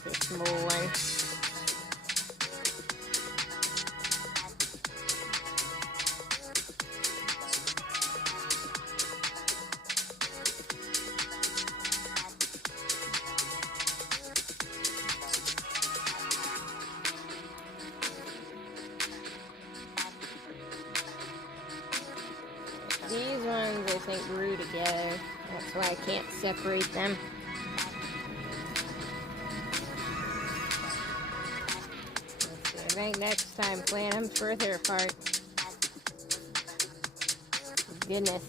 That's a small one. These ones I think grew together. That's why I can't separate them. Let's see, I think next time plant them further apart. Goodness.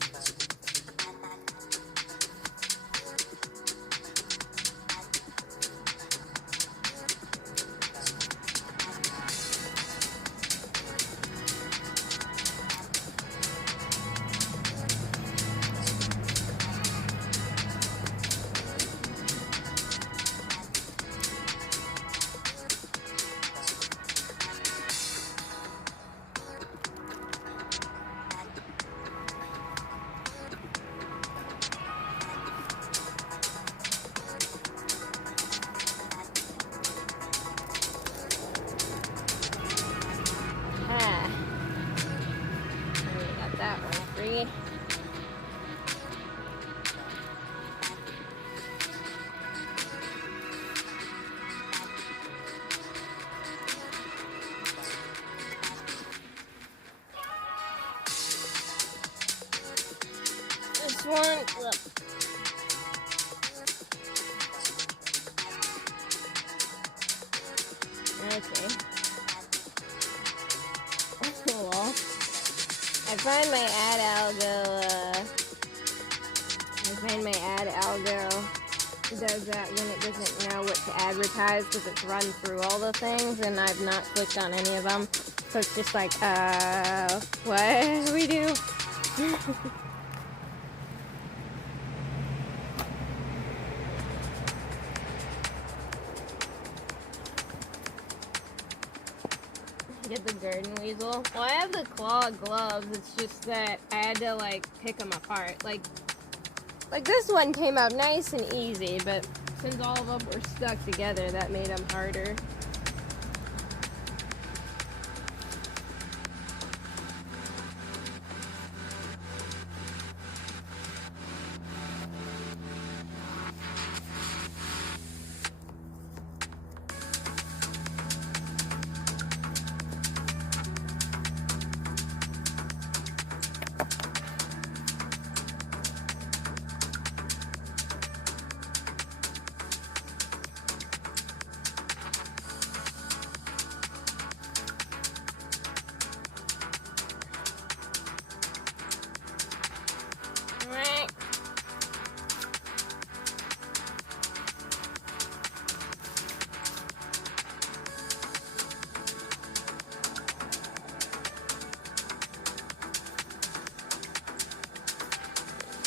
this one. Look. Okay. Well, I find my ad algo does that when it doesn't know what to advertise because it's run through all the things and I've not clicked on any of them. So it's just like, what do we do? Get the garden weasel. Well, I have the claw gloves. It's just that I had to like pick them apart. Like this one came out nice and easy, but since all of them were stuck together, that made them harder.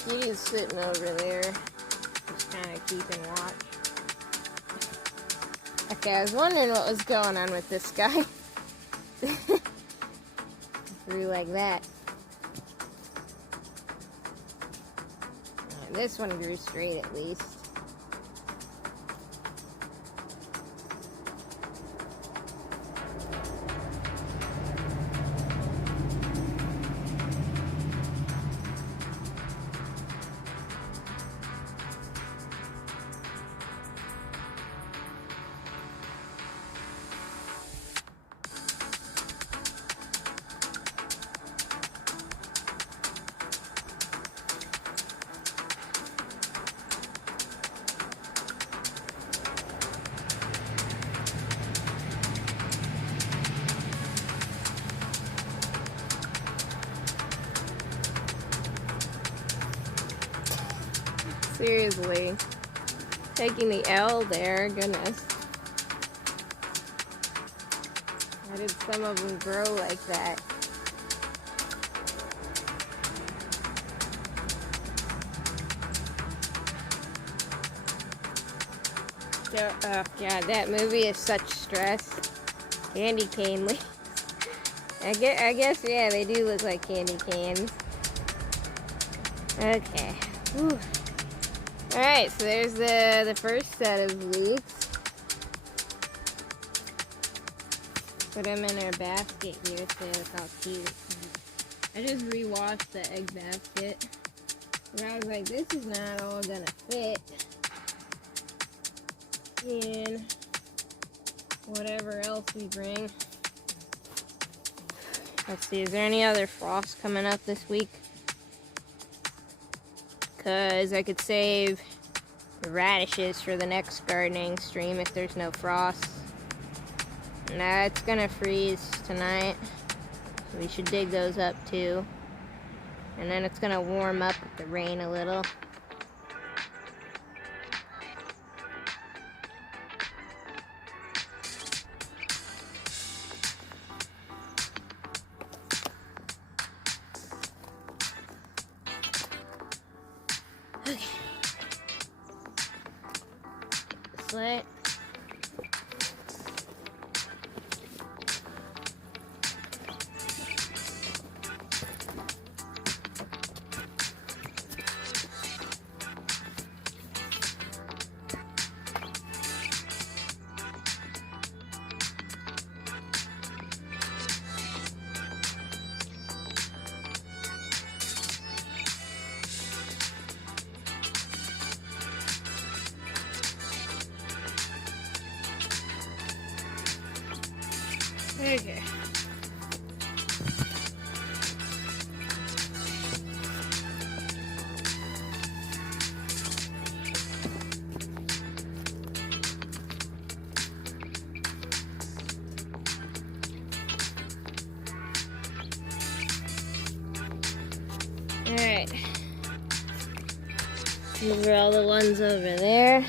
He's sitting over there, just kind of keeping watch. Okay, I was wondering what was going on with this guy. Through like that. This one grew straight at least. Seriously. Taking the L there, goodness. Why did some of them grow like that? So, oh god, that movie is such stress. Candy cane leaves. I guess, yeah, they do look like candy canes. Okay. Whew. Alright, so there's the first set of leeks. Put them in our basket here so look how cute. I just rewashed the egg basket. And I was like, this is not all gonna fit in whatever else we bring. Let's see, is there any other frost coming up this week? Because I could save the radishes for the next gardening stream if there's no frost. Nah, it's gonna freeze tonight. So we should dig those up too. And then it's gonna warm up with the rain a little. Okay. Slit. Okay. Alright. These are all the ones over there.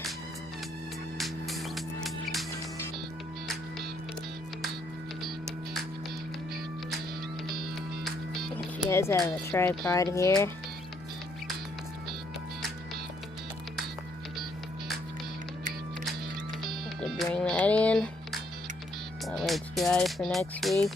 If you guys have a tripod here. Have to bring that in. That way it's dry for next week.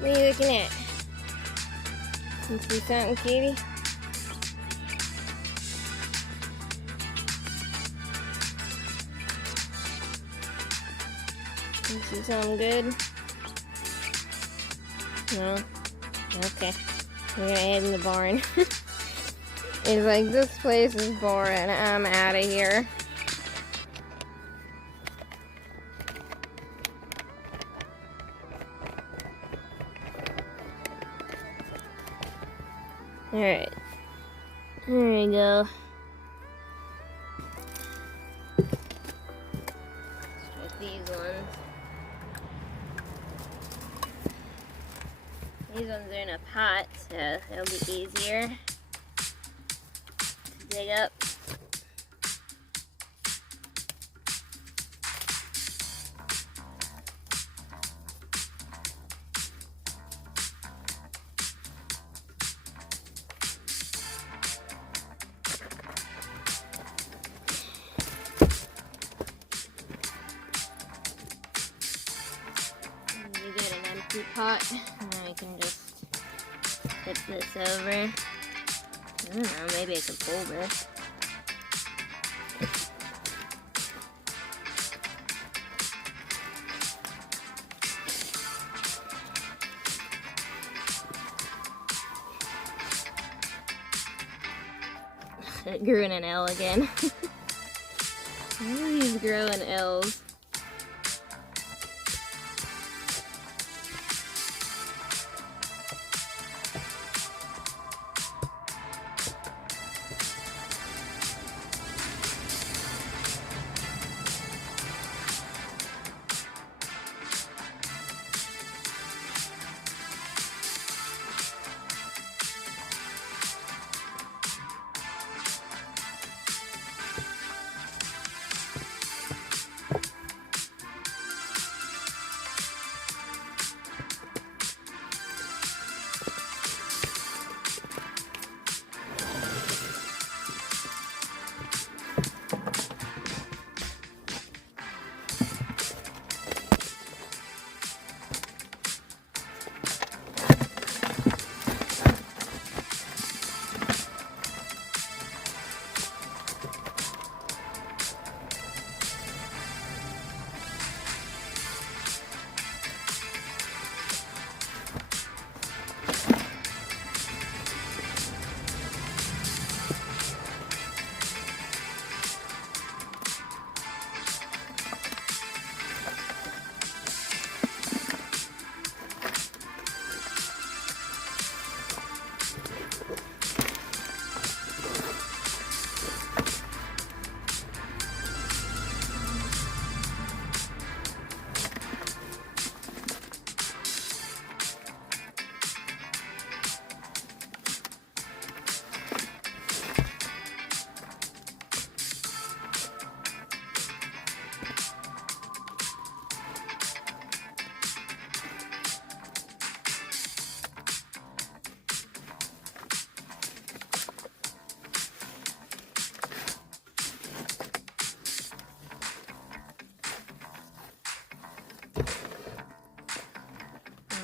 What are you looking at? You see something, Katie? You see something good? No? Okay. We're gonna head in the barn. It's like, this place is boring. I'm out of here. Alright. There we go. Let's try these ones. These ones are in a pot, so it'll be easier to dig up. You get an empty pot, and then we can just tip this over. I don't know, maybe I can pull this. It grew in an L again. Why do these grow in L's?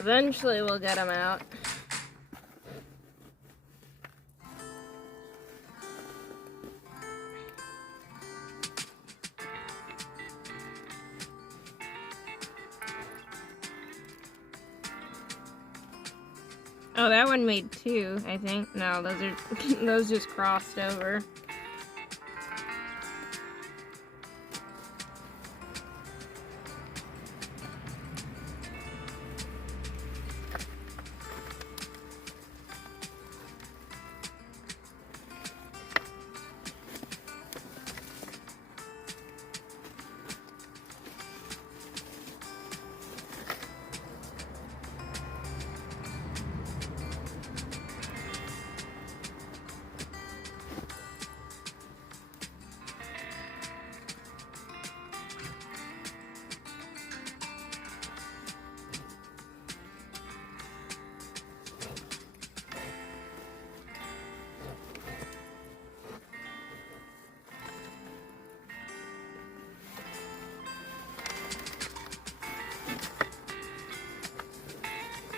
Eventually we'll get them out. Oh, that one made two, I think. No, those are those just crossed over.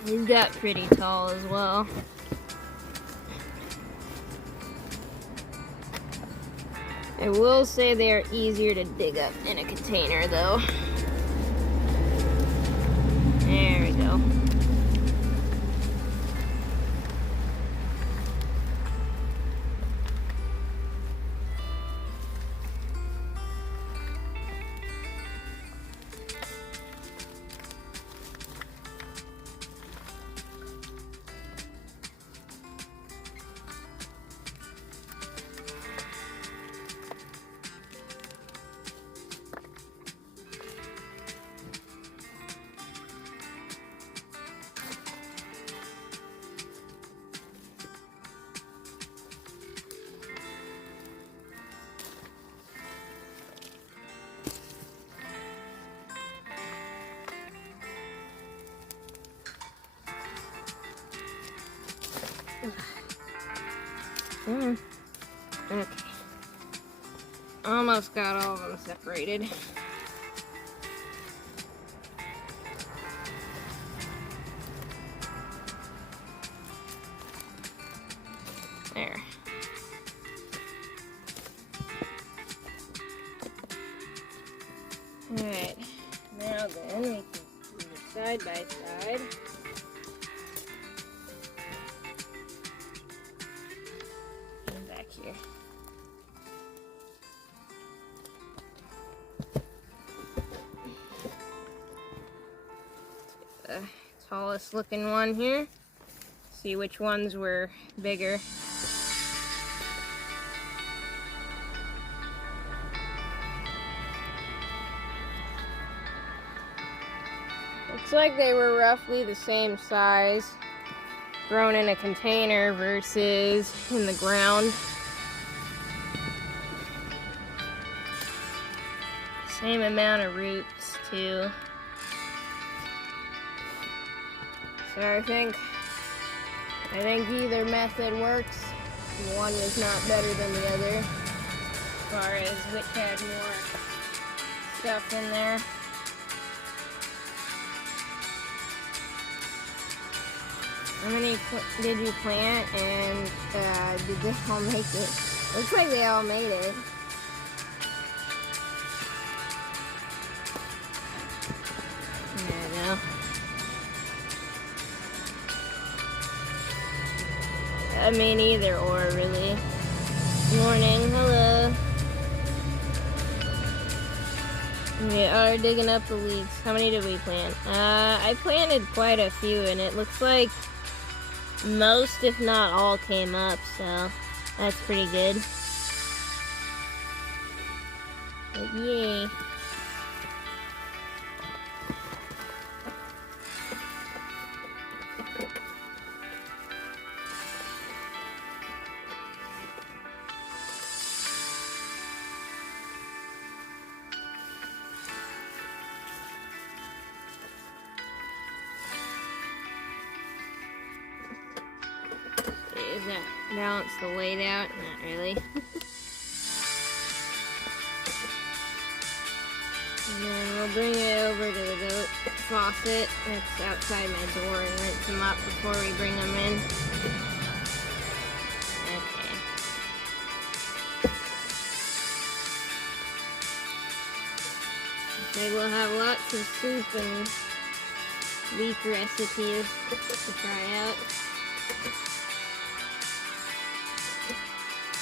These got pretty tall as well. I will say they are easier to dig up in a container though. There we go. Okay. Almost got all of them separated. There. Alright. Now then, we can do it side by side. Back here. The tallest looking one here. See which ones were bigger. Looks like they were roughly the same size. Grown in a container versus in the ground. Same amount of roots too. So I think either method works. One was not better than the other as far as which had more stuff in there. How many did you plant, and did they all make it? Looks like they all made it. There we go. I mean, either or, really. Morning, hello. We are digging up the leeks. How many did we plant? I planted quite a few, and it looks like most, if not all, came up, so that's pretty good. But yay. Does that balance the weight out? Not really. And then we'll bring it over to the goat faucet that's outside my door and rinse them up before we bring them in. Okay. Maybe we'll have lots of soup and leek recipes to try out.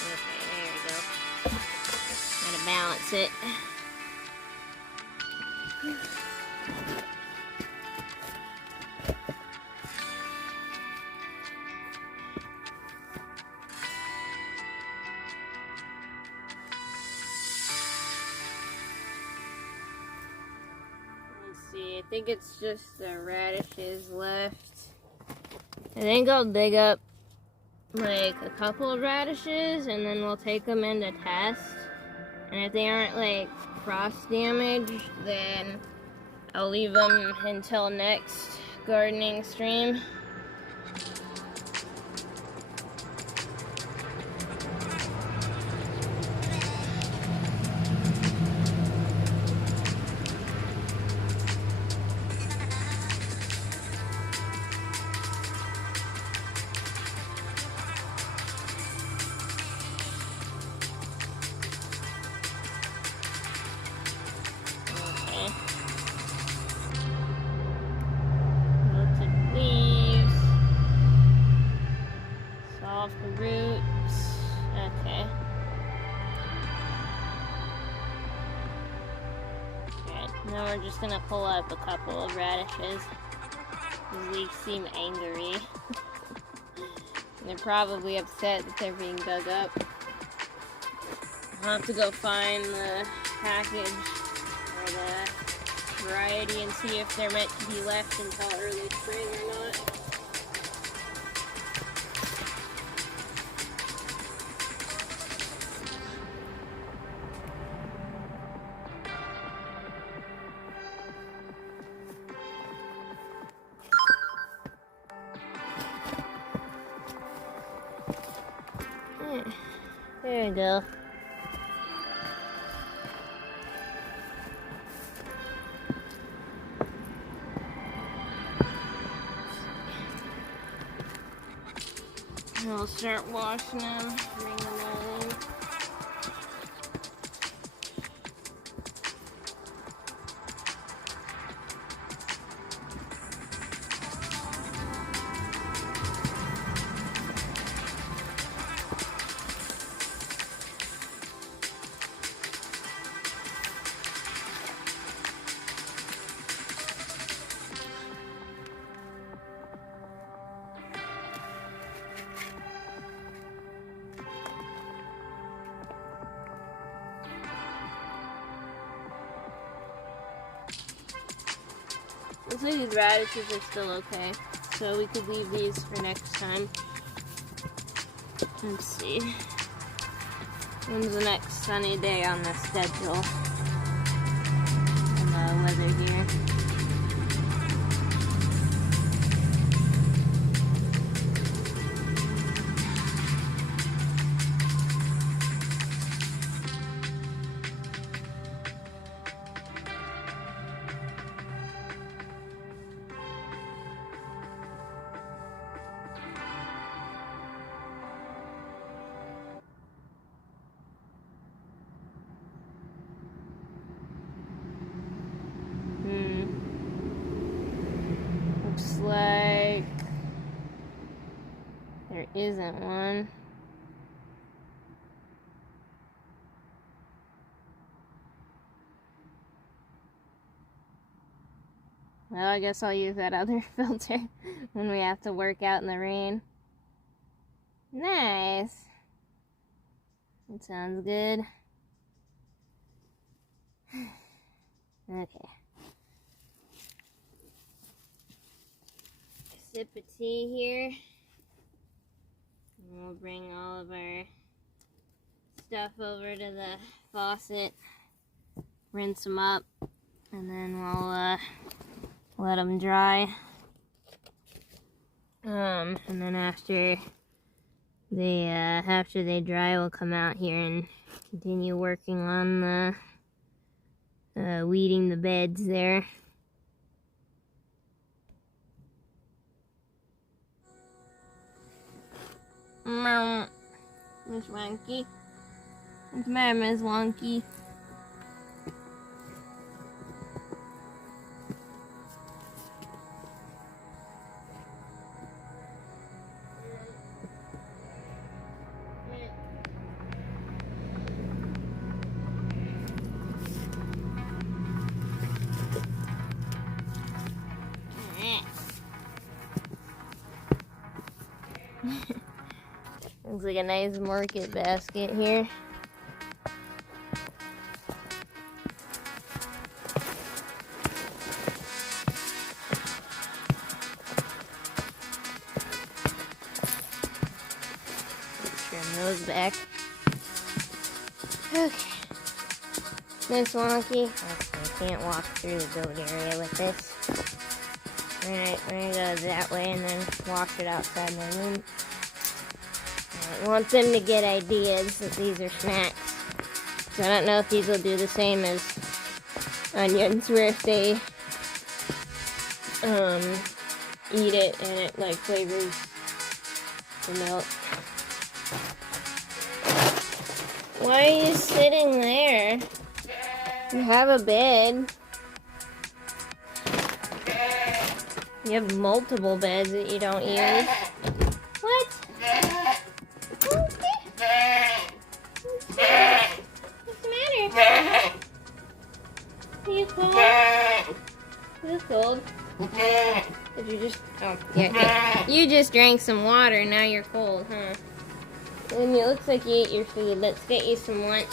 Okay, there we go. Gotta balance it. Let's see, I think it's just the radishes left. I think I'll dig up like a couple of radishes and then we'll take them in to test. And if they aren't like frost damaged, then I'll leave them until next gardening stream. Now we're just gonna pull up a couple of radishes. These leeks seem angry. They're probably upset that they're being dug up. I'll have to go find the package or the variety and see if they're meant to be left until early spring or not. There we go. I'll start washing them, bring them all in. Looks like these radishes are still okay, so we could leave these for next time. Let's see. When's the next sunny day on the schedule? And the weather here. Looks like there isn't one. Well, I guess I'll use that other filter when we have to work out in the rain. Nice. That sounds good. Okay. Sip of tea here. And we'll bring all of our stuff over to the faucet, rinse them up, and then we'll let them dry. And then after they dry, we'll come out here and continue working on the weeding the beds there. Miss Wonky. What's the matter, Miss Wonky? Looks like a nice market basket here. Trim those back. Okay. Miss Wonky. I can't walk through the goat area with this. We're gonna go that way and then wash it outside my room. I want them to get ideas that these are snacks. So I don't know if these will do the same as onions, where if they eat it and it like flavors the milk. Why are you sitting there? You have a bed. You have multiple beds that you don't use. What? What's the matter? Are you cold? Is it cold? Did you just... Oh, yeah. You just drank some water, now you're cold, huh? And it looks like you ate your food. Let's get you some lunch.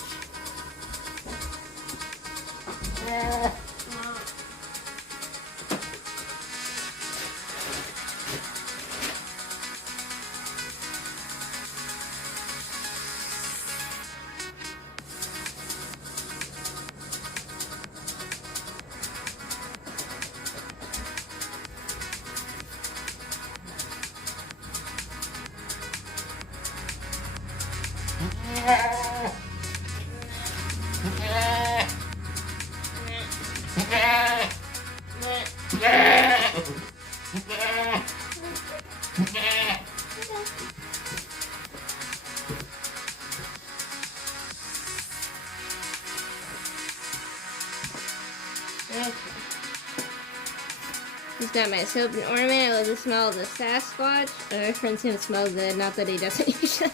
Just got my soap and ornament. I love the smell of the Sasquatch. My friend's gonna smell good. Not that he doesn't usually.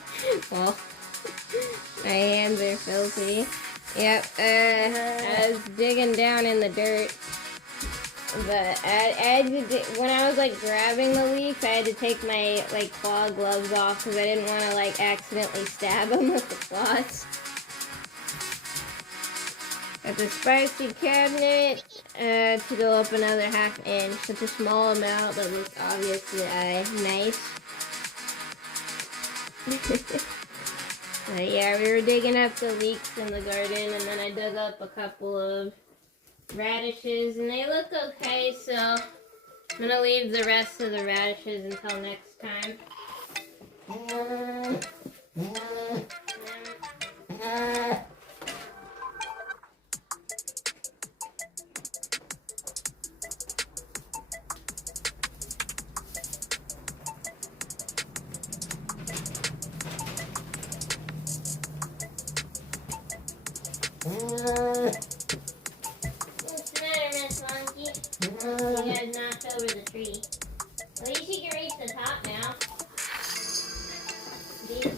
Well, my hands are filthy. Yep. I was digging down in the dirt. But when I was like grabbing the leeks, I had to take my like claw gloves off because I didn't want to like accidentally stab them with the claws. Got the spicy cabinet to go up another ½ inch. Such a small amount, but looks obviously nice. Yeah, we were digging up the leeks in the garden, and then I dug up a couple of radishes, and they look okay, so I'm gonna leave the rest of the radishes until next time. What's the matter, Miss Monkey? You guys knocked over the tree. At least you can reach the top now. These.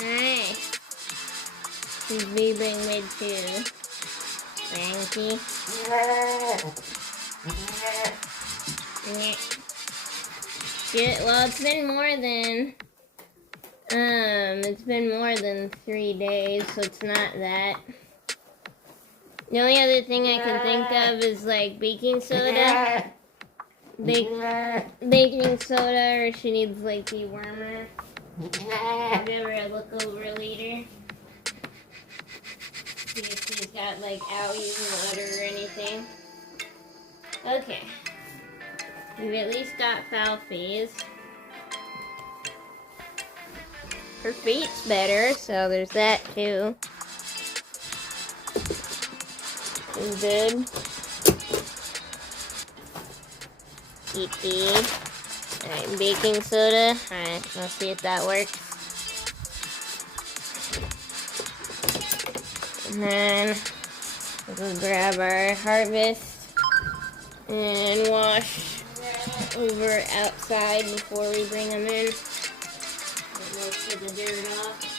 Alright. She's beeping mid too. Frankie. Good. Well, it's been more than 3 days, so it's not that. The only other thing I can think of is like baking soda. Baking soda, or she needs like dewormer. I'll give her a look over later. See if she's got like owie water or anything. Okay. We've at least got Falfies. Her feet's better, so there's that too. Is good. Eat. Alright, baking soda. Alright, let's see if that works. And then we'll grab our harvest and wash over outside before we bring them in. Get most of the dirt off.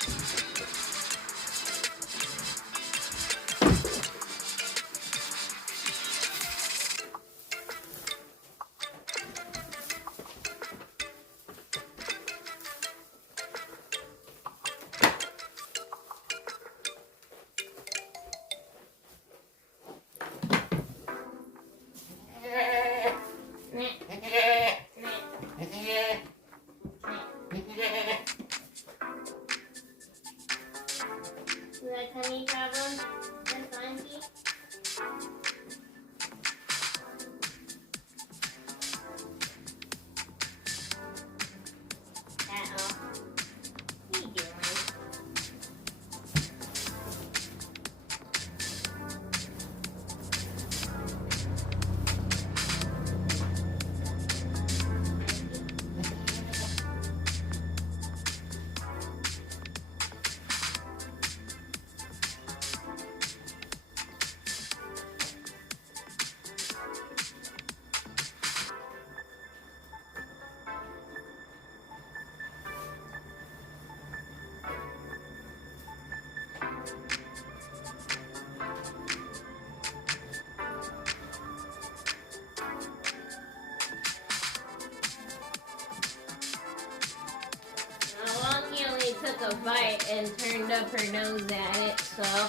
a bite and turned up her nose at it, so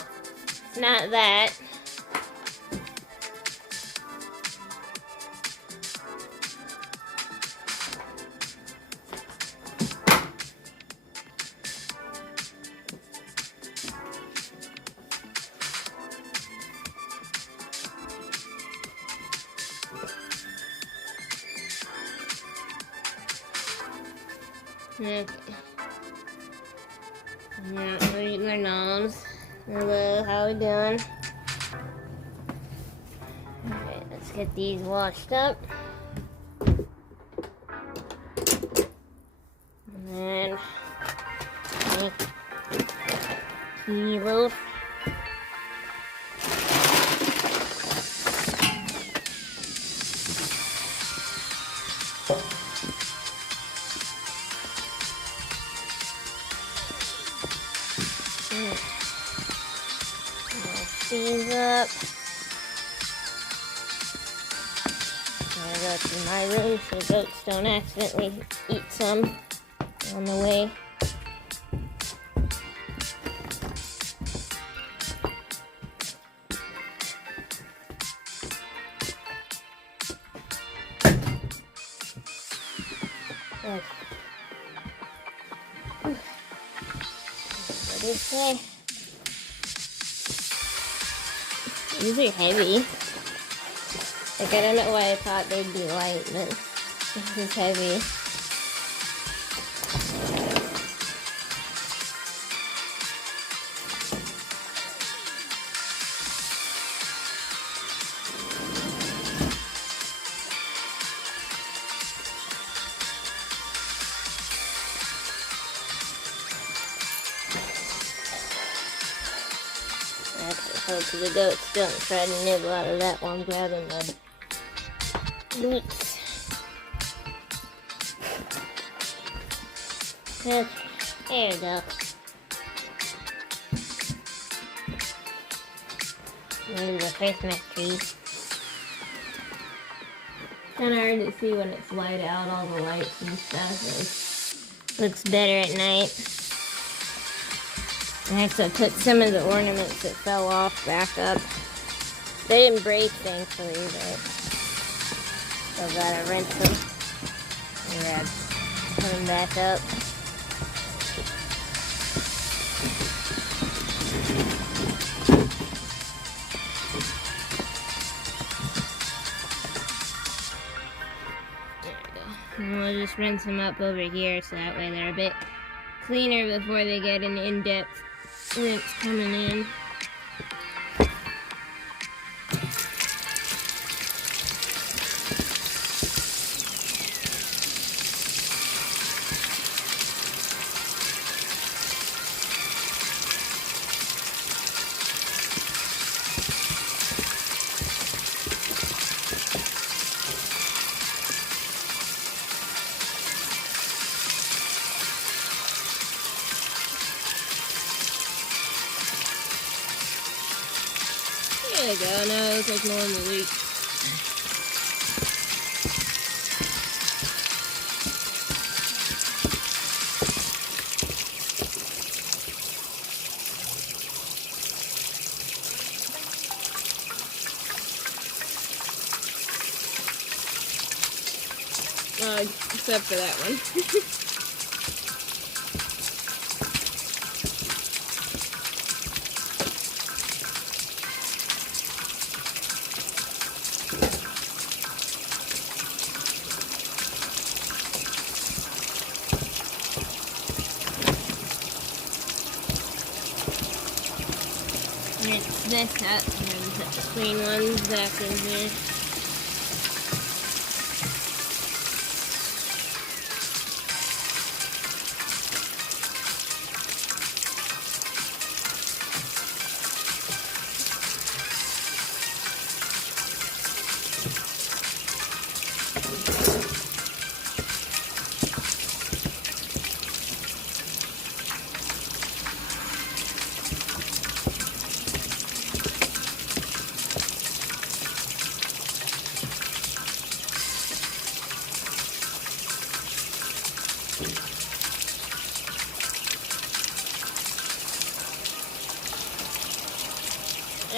it's not that. Okay. Yeah, they're eating their nose. Hello, how we doing? Alright, let's get these washed up. And then make kilos. These up. I'm gonna go to my room so the goats don't accidentally eat some on the way. Okay. What do you say? These are heavy. Like, I don't know why I thought they'd be light, but this is heavy. Hope the goats don't try to nibble out of that while I'm grabbing the meat. Okay, there you go. There's the Christmas tree. Kind of hard to see when it's light out, all the lights and stuff. It looks better at night. I also put some of the ornaments that fell off back up. They didn't break, thankfully, but still gotta rinse them. And put them back up. There we go. And we'll just rinse them up over here so that way they're a bit cleaner before they get an in-depth rinse coming in. There we go, now it looks like normal leak. Except for that one. Rinse this up and then put the clean ones back in here.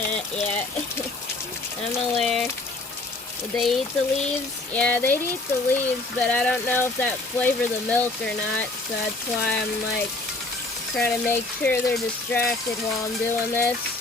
Yeah. I'm aware. Would they eat the leaves? Yeah, they'd eat the leaves, but I don't know if that flavor the milk or not, so that's why I'm like trying to make sure they're distracted while I'm doing this.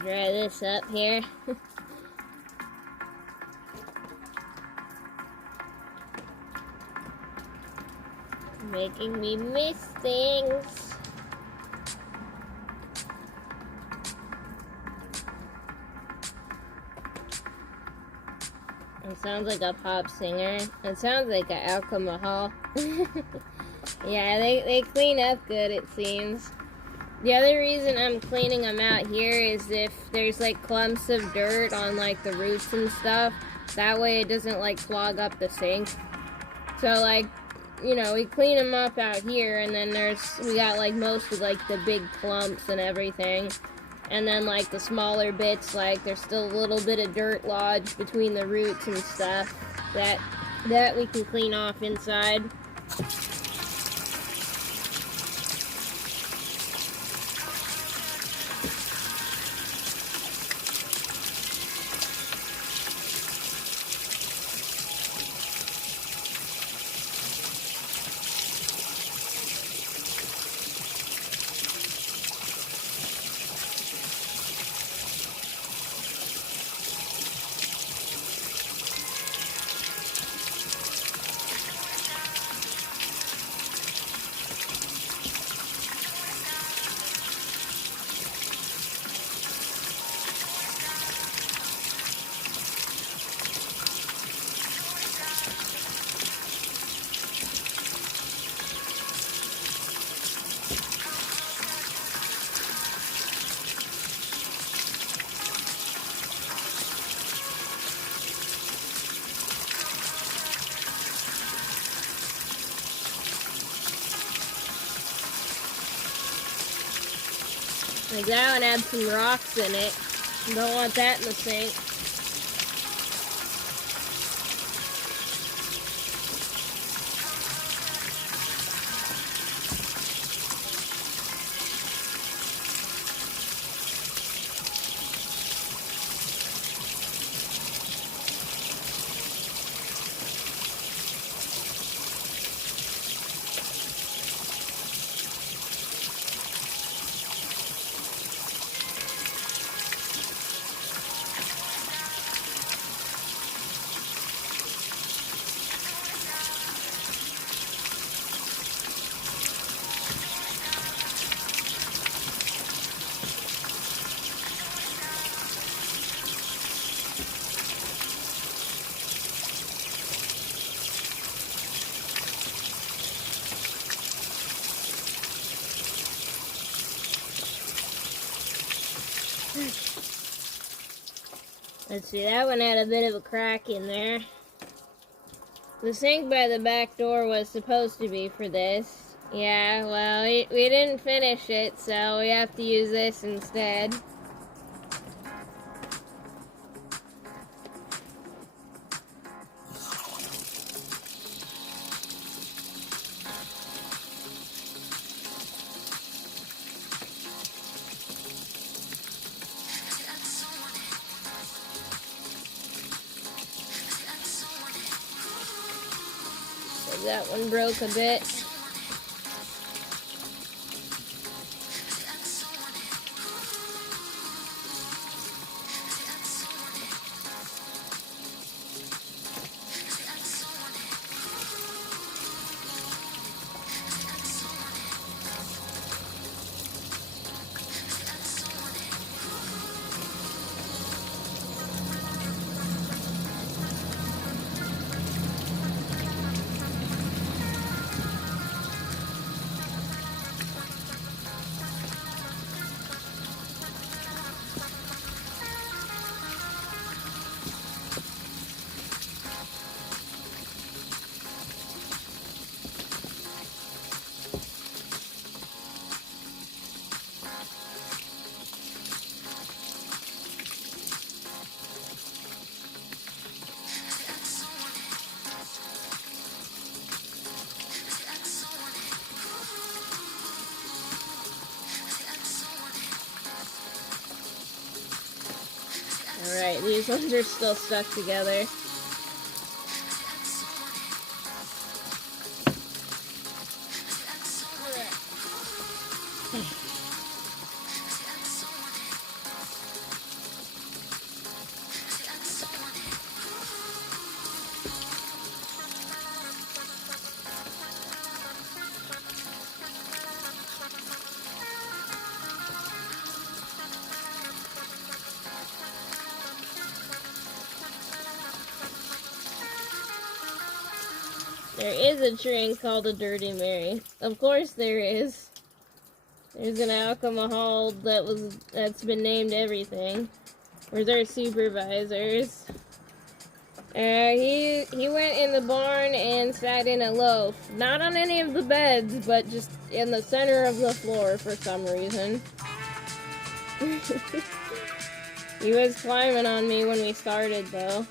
Dry this up here. Making me miss things. It sounds like a pop singer. It sounds like an alcohol. Yeah, they clean up good, it seems. The other reason I'm cleaning them out here is if there's like clumps of dirt on like the roots and stuff, that way it doesn't like clog up the sink. So like, you know, we clean them up out here, and then we got like most of like the big clumps and everything. And then like the smaller bits, like there's still a little bit of dirt lodged between the roots and stuff that we can clean off inside. Like that one had some rocks in it. Don't want that in the sink. Let's see, that one had a bit of a crack in there. The sink by the back door was supposed to be for this. Yeah, well, we didn't finish it, so we have to use this instead. That one broke a bit. Alright, these ones are still stuck together. There is a drink called a Dirty Mary. Of course there is. There's an alcohol that's been named everything. Where's our supervisors? He went in the barn and sat in a loaf. Not on any of the beds, but just in the center of the floor for some reason. He was climbing on me when we started, though.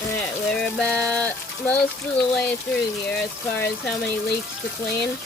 Alright, we're about most of the way through here as far as how many leaks to clean.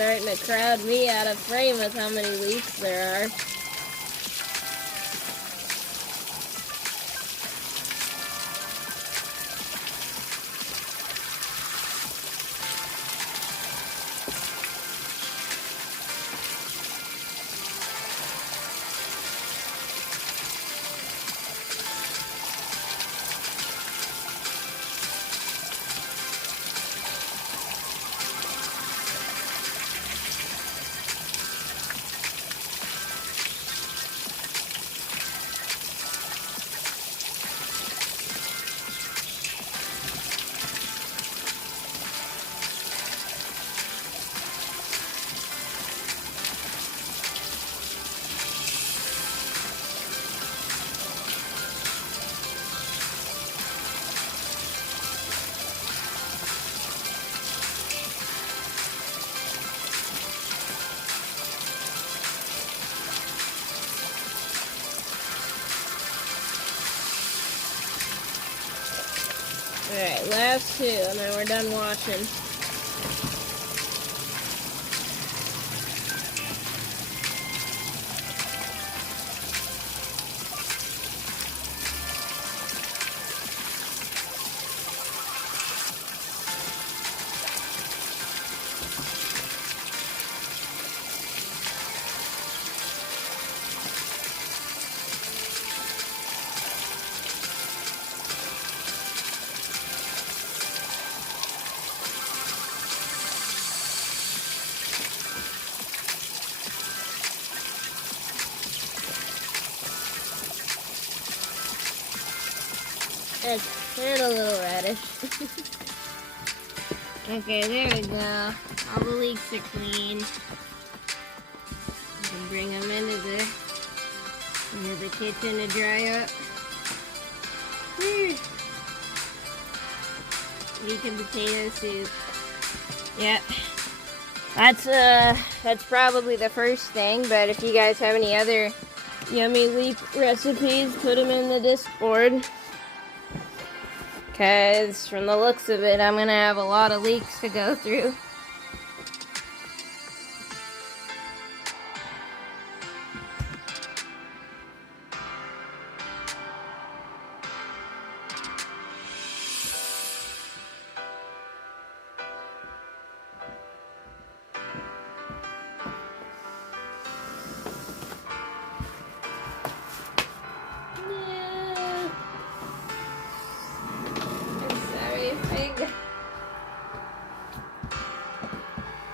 starting to crowd me out of frame with how many leaks there are. Alright, last two, and then we're done washing. It's a little reddish. Okay, there we go. All the leaks are clean. You can bring them into the kitchen to dry up. Leek and potato soup. Yep. That's probably the first thing, but if you guys have any other yummy leek recipes, put them in the Discord. Because from the looks of it, I'm going to have a lot of leeks to go through.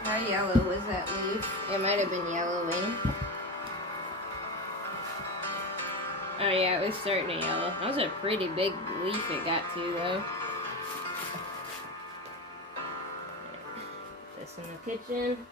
How yellow was that leaf? It might have been yellowing. Oh yeah, it was starting to yellow. That was a pretty big leaf it got to though. Put this in the kitchen.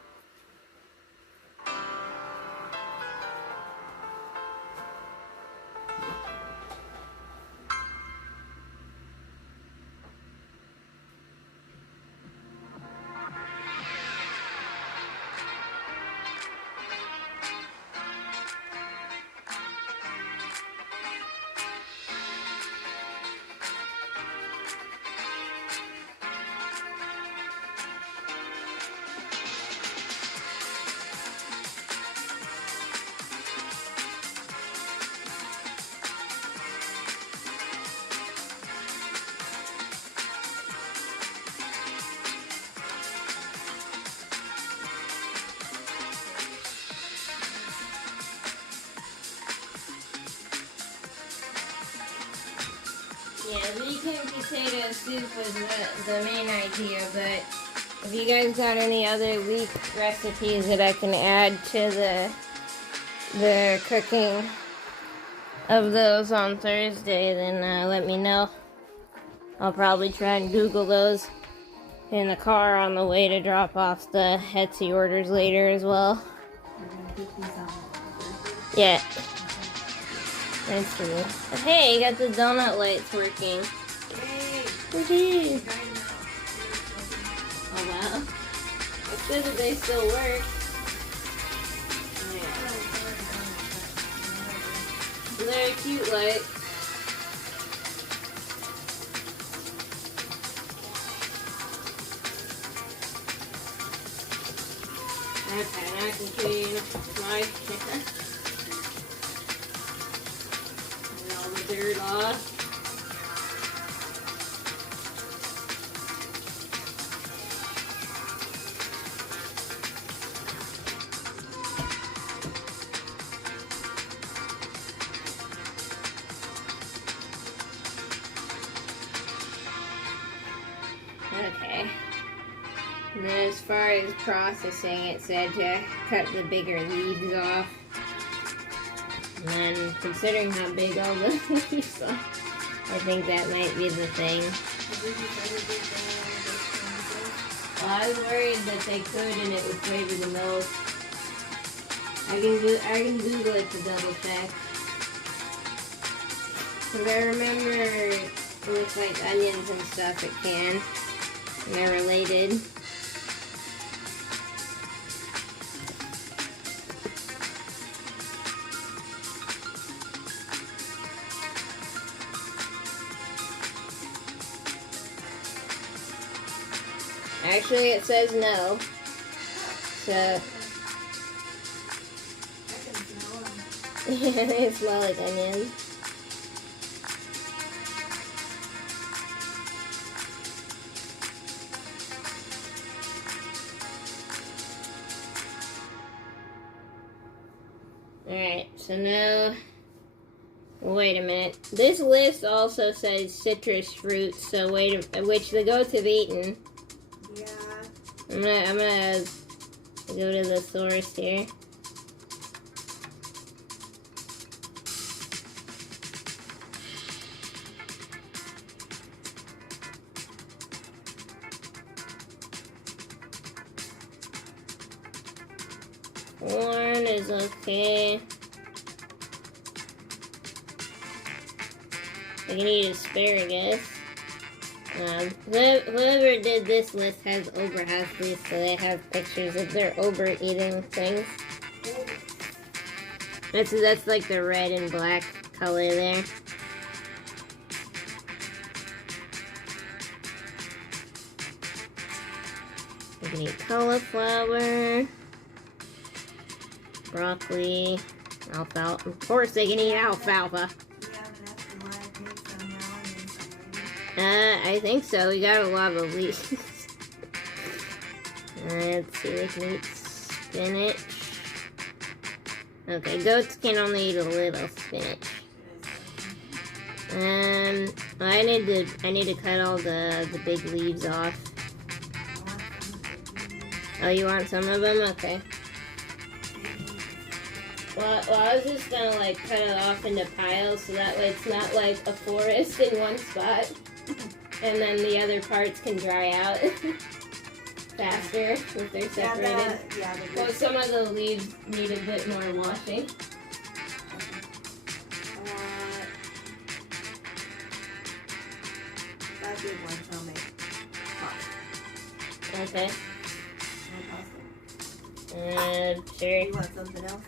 Yeah, leek and potato soup was the main idea, but if you guys got any other leek recipes that I can add to the cooking of those on Thursday, then let me know. I'll probably try and Google those in the car on the way to drop off the Etsy orders later as well. Yeah. Thanks for me. Hey, you got the donut lights working. Yay! Oh wow. It's good that they still work. Yeah. They're a cute light. Okay, now I can clean my chicken. And all the dirt off. Okay. And then as far as processing, it said to cut the bigger leaves off. And then, considering how big all the leaves are, I think that might be the thing. Well, I was worried that they could and it would flavor the milk. I can Google it to double check. Because I remember with like onions and stuff it can. And they're related. Actually, it says no. So, yeah, they smell like onions. Alright, so now, wait a minute. This list also says citrus fruits, so which the goats have eaten. Yeah. I'm gonna go to the source here. Corn is okay. I can eat asparagus. Whoever did this list has these, so they have pictures of their eating things. That's like the red and black color there. You can eat cauliflower, broccoli, alfalfa. Of course, they can eat alfalfa. I think so. We got a lot of leaves. Let's see, we can eat spinach. Okay, goats can only eat a little spinach. I need to cut all the big leaves off. Oh, you want some of them? Okay. Well, I was just gonna like cut it off into piles so that way it's not like a forest in one spot. And then the other parts can dry out faster if they're separated. Well, some of the leaves need a bit more washing. Five big ones I'll make. Okay. Sure. You want something else?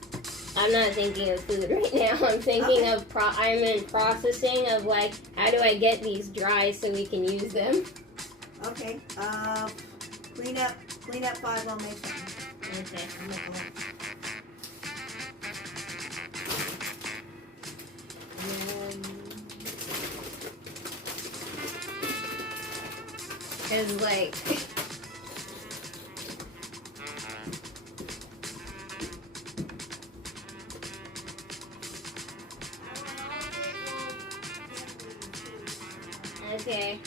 I'm not thinking of food right now. I'm thinking of I'm in processing of like how do I get these dry so we can use them. Okay. Clean up 5. I'll make something. Okay. I'll make one. Cause like. Okay.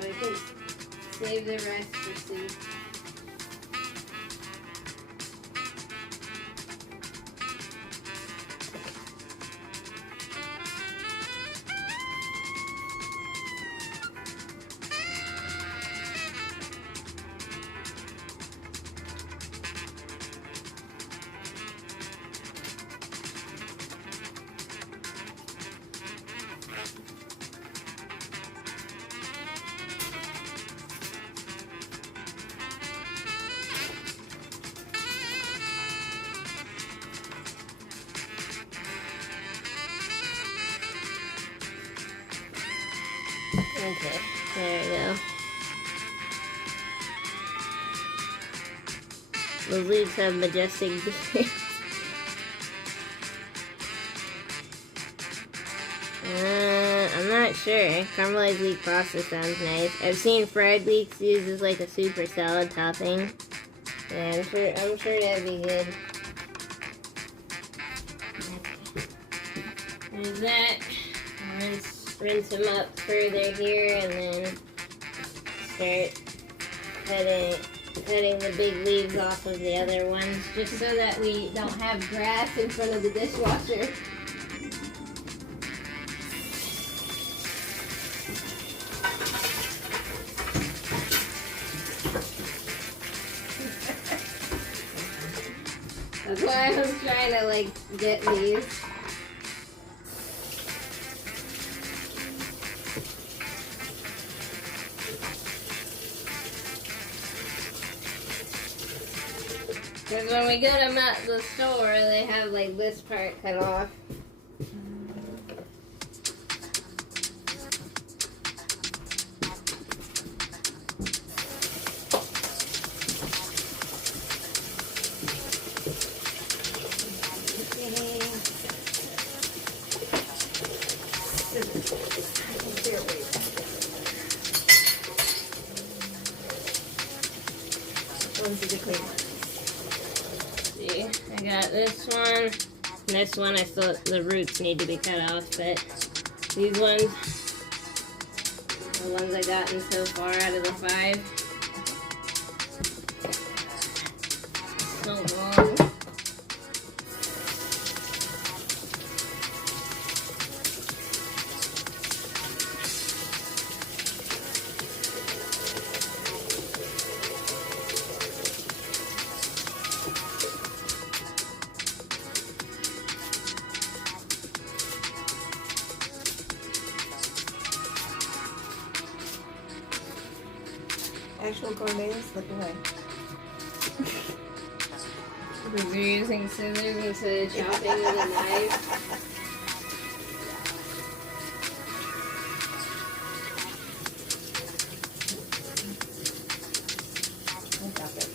We can save the rest for soup. Okay, there we go. The leaves have majestic beards. I'm not sure. Caramelized leek pasta sounds nice. I've seen fried leeks used as like a soup or salad topping. Yeah, I'm sure that'd be good. There's that. Rinse them up further here, and then start cutting the big leaves off of the other ones, just so that we don't have grass in front of the dishwasher. That's why I was trying to like get these. Because when we get them at the store, they have like this part cut off. See, I got this one. This one, the roots need to be cut off, but these ones, the ones I gotten so far out of the 5. So long. Actual Cornelius, look away. Because you're using scissors instead of chopping with a knife. I'll chop it.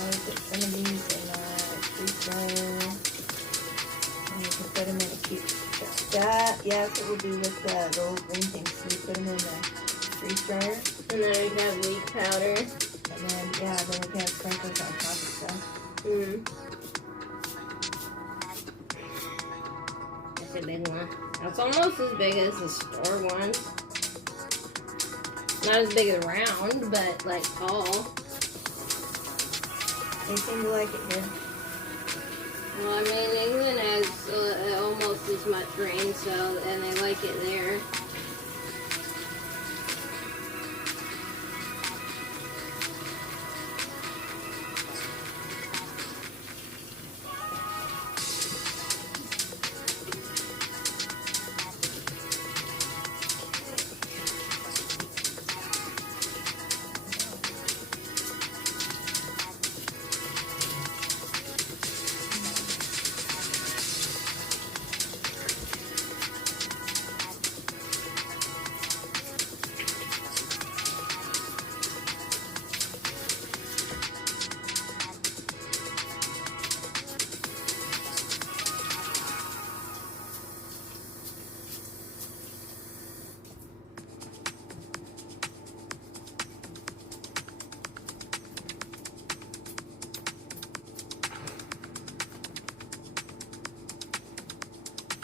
I'll put some of these in a freeze dryer. And you can put them in a cube. That, yes, it would be with the little green things. So you put them in the freeze dryer. And then we have leek powder. And then, yeah, then we can have sprinklers on top of stuff. That's a big one. That's almost as big as the store ones. Not as big as round, but like tall. They seem to like it here. Well, I mean, England has almost as much rain, so, and they like it there.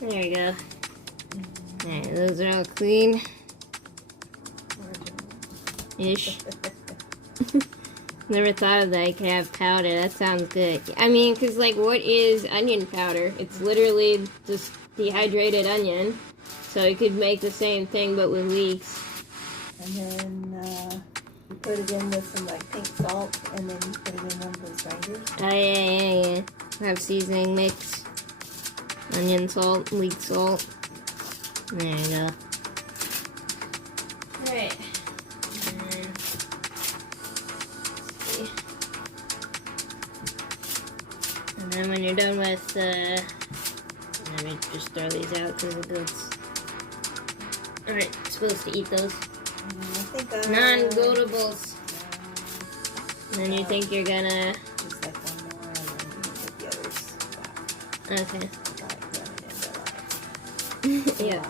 There you go. Alright, those are all clean. Ish. Never thought of that. You could have powder. That sounds good. I mean, because, like, what is onion powder? It's literally just dehydrated onion. So you could make the same thing, but with leeks. And then you put it in with some, like, pink salt, and then you put it in one of those grinders. Oh, yeah. Have seasoning mix. Onion salt, leek salt. There you go. Alright. we're done with, let me just throw these out because the goats aren't supposed to eat those. I think Non-goatables. And then you think you're gonna... just like one more, and then you can put the others back. Okay. Like running into Yeah.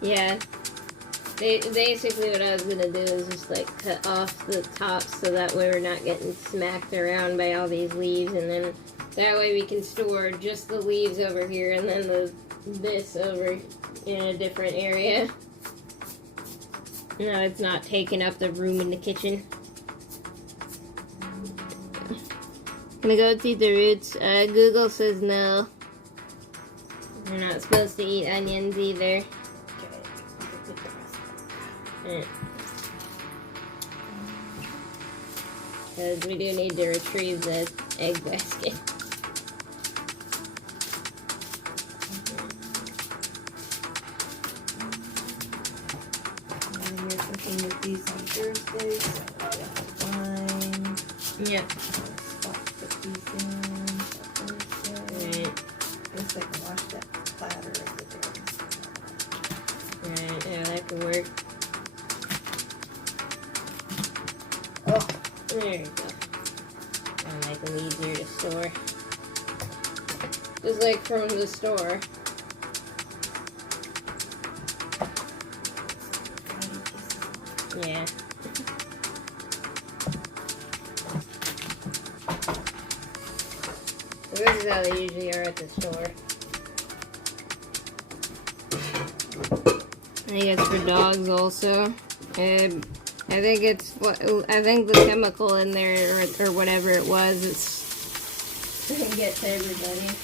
Yeah. Basically what I was gonna do is just like cut off the tops so that way we're not getting smacked around by all these leaves, and then that way we can store just the leaves over here and then this over in a different area. No, it's not taking up the room in the kitchen. Can I go to eat the roots? Google says no. We're not supposed to eat onions either. Because we do need to retrieve the egg basket. And then you're cooking with these on Thursday, so we have wine. Yep. Spot to put these in for Thursday. Right. Guess I can wash that platter over there. Right, yeah, that could work. Oh, There you go. That'll make them easier to store. Just like from the store. Yeah. So this is how they usually are at the store. I think it's for dogs also. And I think it's what I think the chemical in there or whatever it was. It's gonna get to everybody.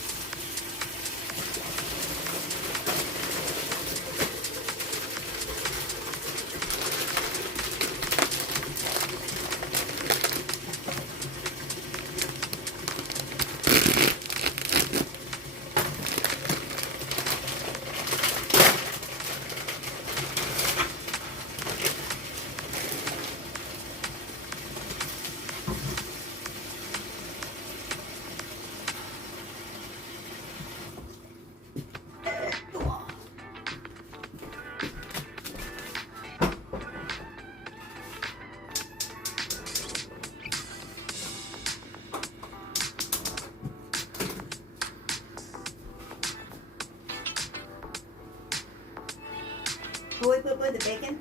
will we put with the bacon?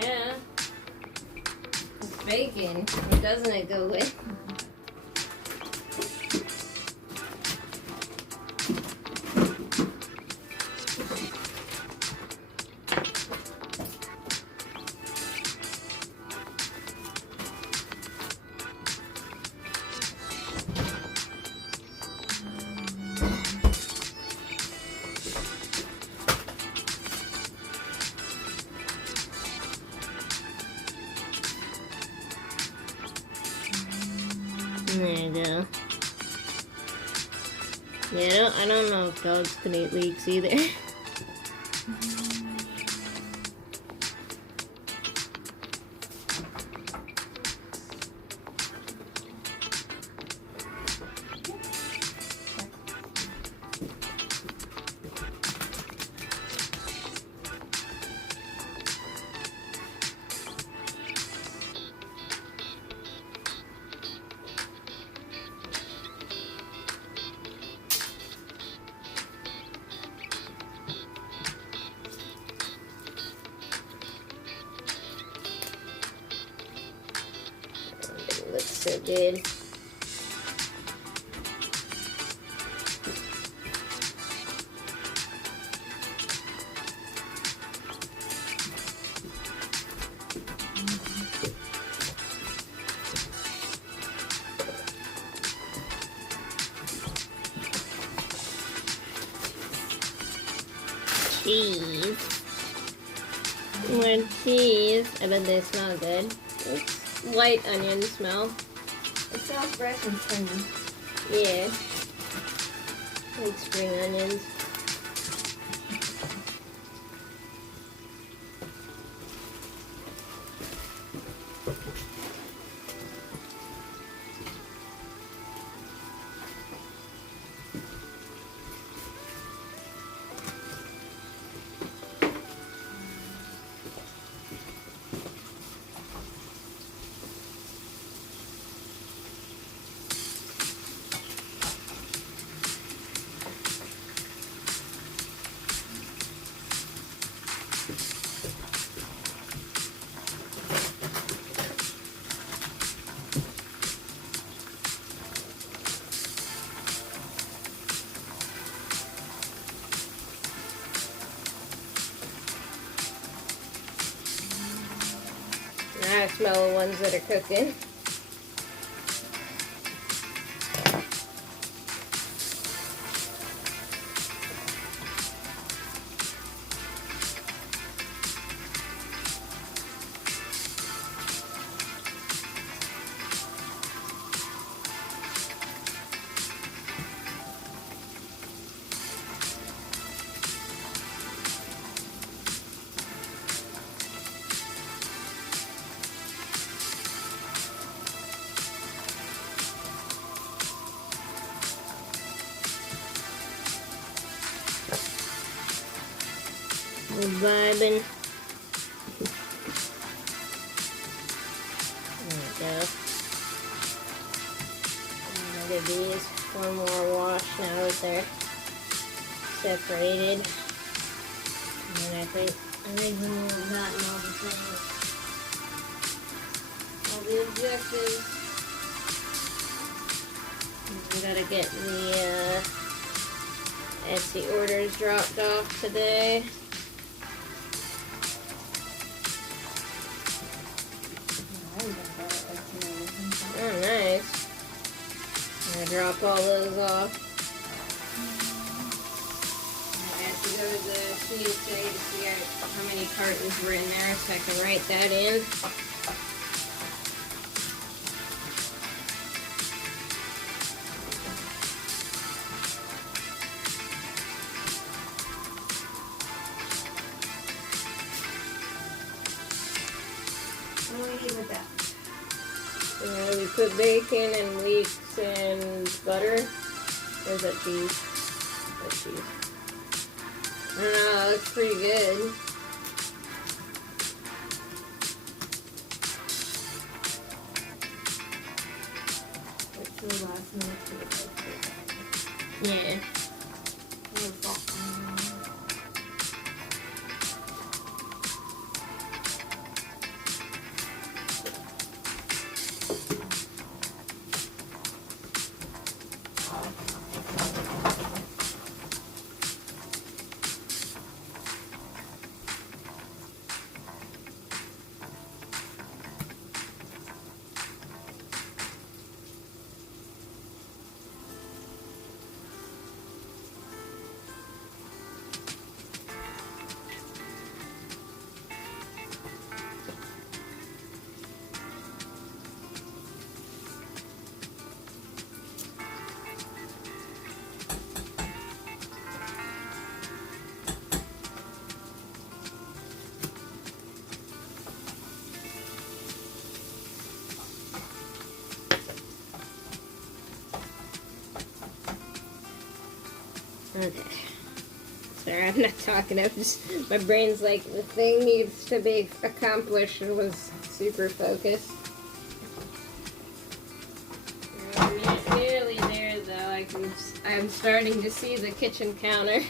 Yeah. It's bacon. Doesn't it go with? There you go. Yeah, I don't know if dogs can eat leeks either. It looks so good. Cheese. More cheese. I bet they smell good. It's light onion smell. It smells fresh and springy. Yeah. Like spring onions. I smell the ones that are cooking. We're vibing. There we go. Look at these. One more wash now that they're separated. And I think we will have gotten all the things. All the objectives. We gotta get the Etsy orders dropped off today. Oh, nice. I'm gonna drop all those off. I have to go to the CSA to see how many cartons were in there so I can write that in. What do we need with that? We put bacon and leeks and butter. Or is that cheese? That's cheese. I don't know, that looks pretty good. Wait till the last minute to get those. Yeah. Okay. Sorry, I'm not talking. I'm just, my brain's like, the thing needs to be accomplished and was super focused. We're nearly there though. I'm starting to see the kitchen counter.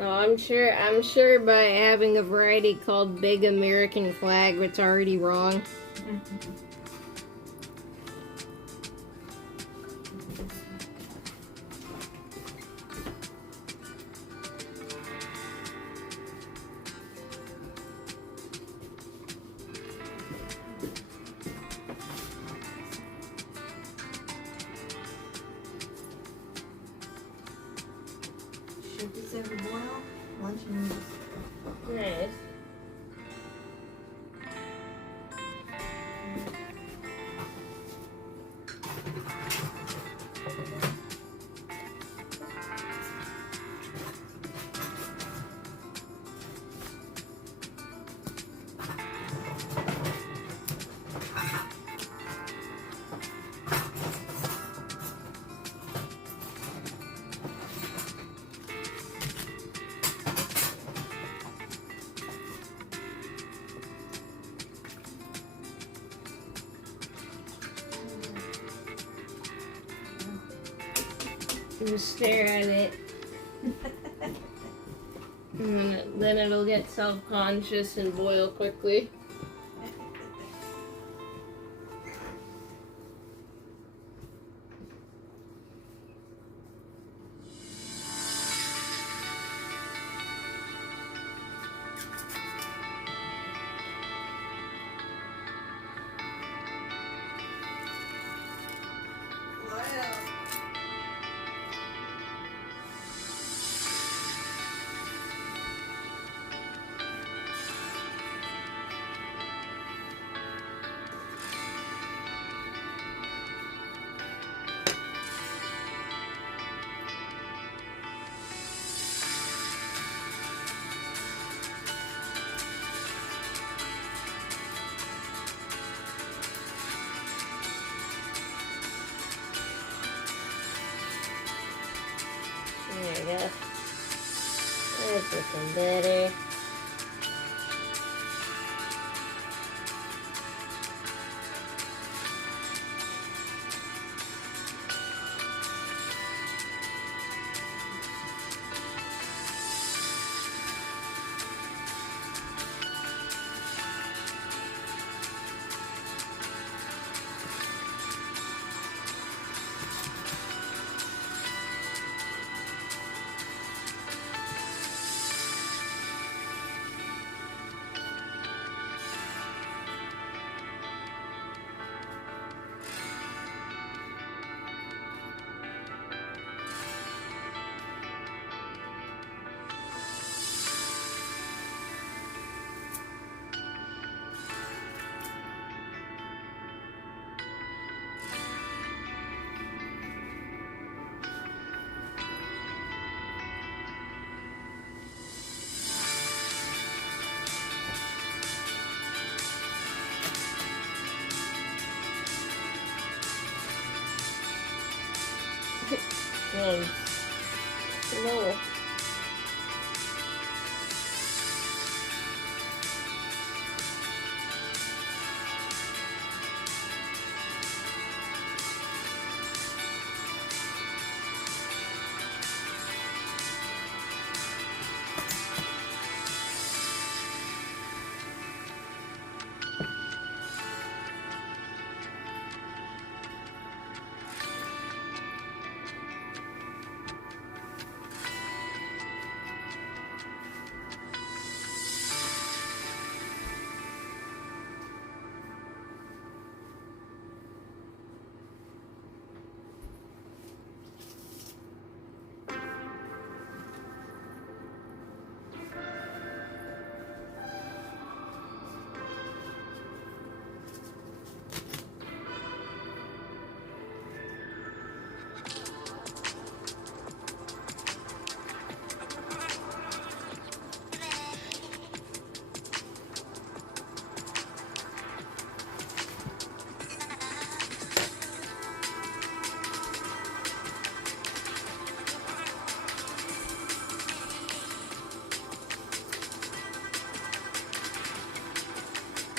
Oh, I'm sure by having a variety called Big American Flag, it's already wrong. Should this ever boil? Lunch and noodles. Nice. Just stare at it. And then it'll get self-conscious and boil quickly. There you go. That's looking better. Slow.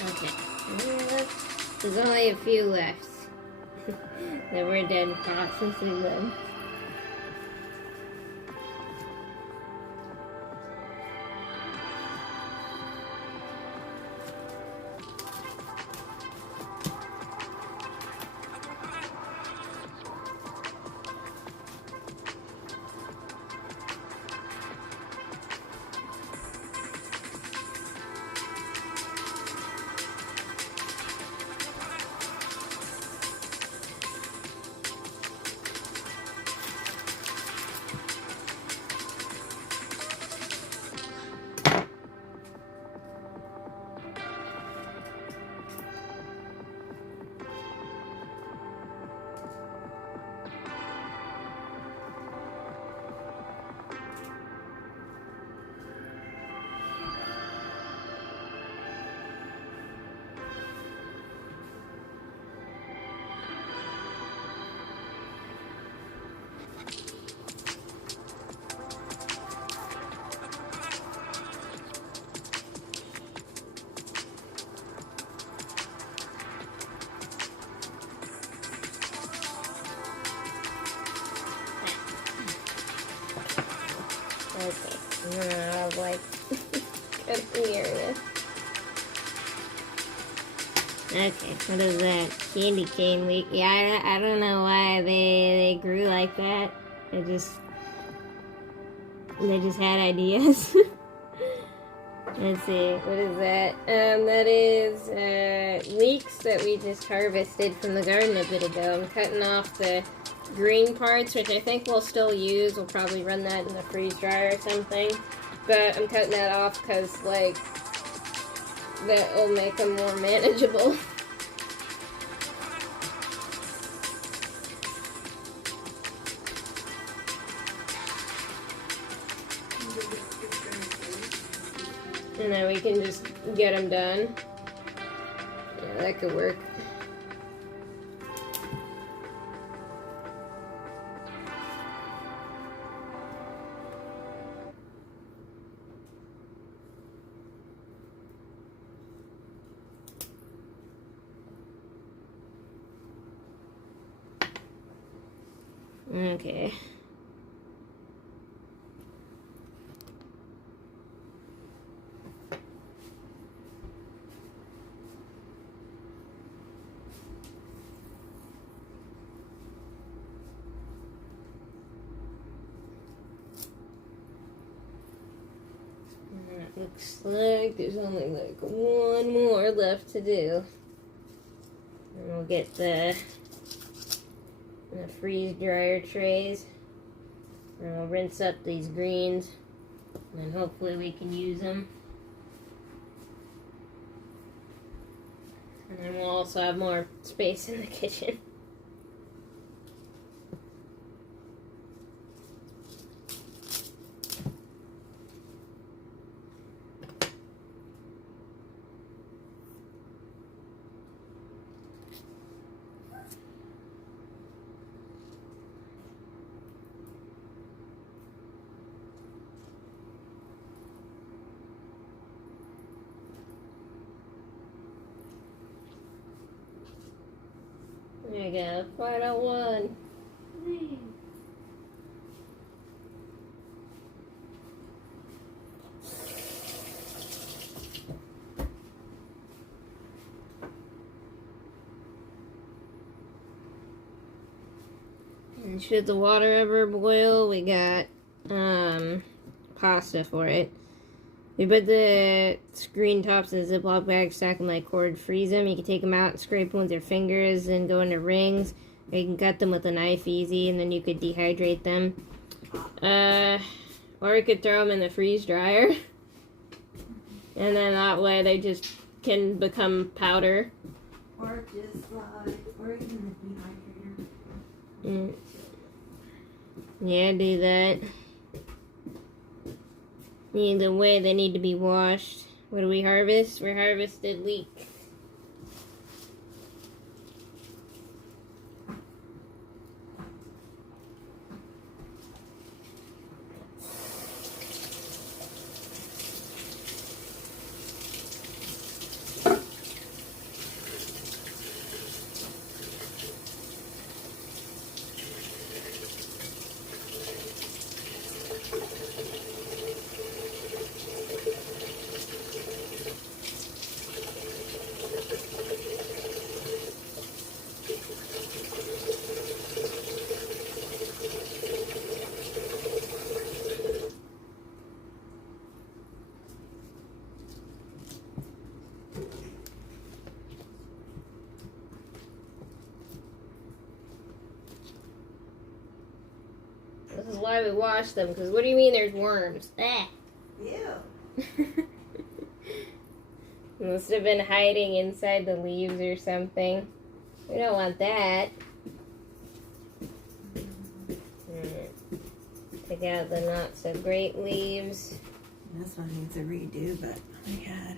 Okay. There's only a few left. Then we're done processing them. Okay, what is that? Candy cane leek. Yeah, I don't know why they grew like that. They just had ideas. Let's see, what is that? That is leeks that we just harvested from the garden a bit ago. I'm cutting off the green parts, which I think we'll still use. We'll probably run that in the freeze dryer or something. But I'm cutting that off because, like, that will make them more manageable. And then we can just get them done. Yeah, that could work. Okay. Looks like there's only like one more left to do. And we'll get the freeze dryer trays. And we'll rinse up these greens. And hopefully we can use them. And then we'll also have more space in the kitchen. There you go, final one. And should the water ever boil, we got pasta for it. We put the green tops in a Ziploc bag, stack them like cord, freeze them. You can take them out and scrape them with your fingers and go into rings. Or you can cut them with a knife easy, and then you could dehydrate them. Or you could throw them in the freeze dryer. And then that way they just can become powder. Or just or even the dehydrator. Yeah, do that. Either way, they need to be washed. What do we harvest? We harvested leek. This is why we wash them, because what do you mean there's worms? Ah. Ew. Must have been hiding inside the leaves or something. We don't want that. Take out the not so great leaves. This one needs a redo, but I had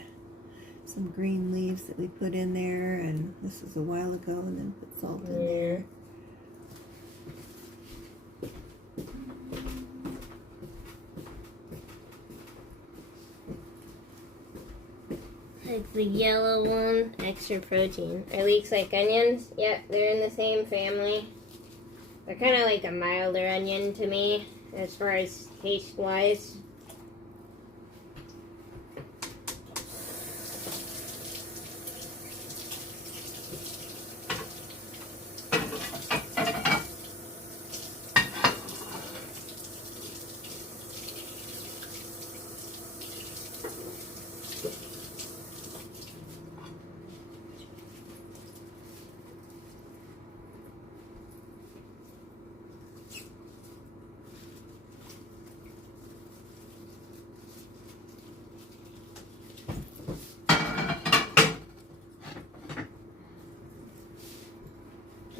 some green leaves that we put in there, and this was a while ago, and then put salt in there. Like the yellow one, extra protein. Are leeks like onions? Yep, they're in the same family. They're kind of like a milder onion to me, as far as taste-wise.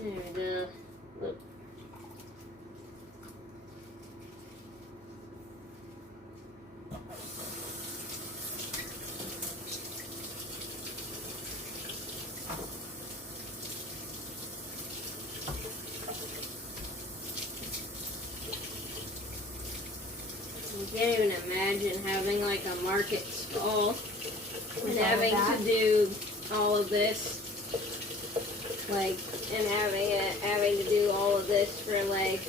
There we go. Look. I can't even imagine having like a market stall and having to do all of this. Like, and having to do all of this for like